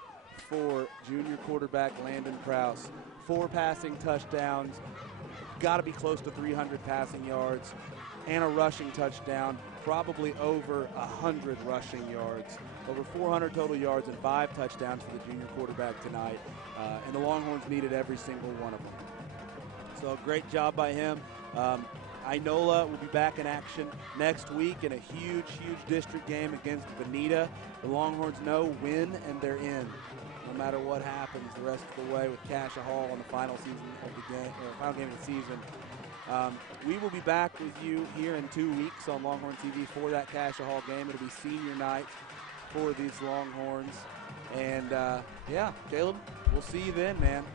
for junior quarterback Landon Krause. 4 passing touchdowns, got to be close to 300 passing yards, and a rushing touchdown, probably over 100 rushing yards. Over 400 total yards and 5 touchdowns for the junior quarterback tonight. And the Longhorns needed every single one of them. So great job by him. Inola will be back in action next week in a huge, huge district game against Bonita. The Longhorns know win and they're in, no matter what happens the rest of the way with Cassia Hall on the final season of the game, or final game of the season. We will be back with you here in 2 weeks on Longhorn TV for that Cassia Hall game. It'll be senior night for these Longhorns. And, yeah, Caleb, we'll see you then, man.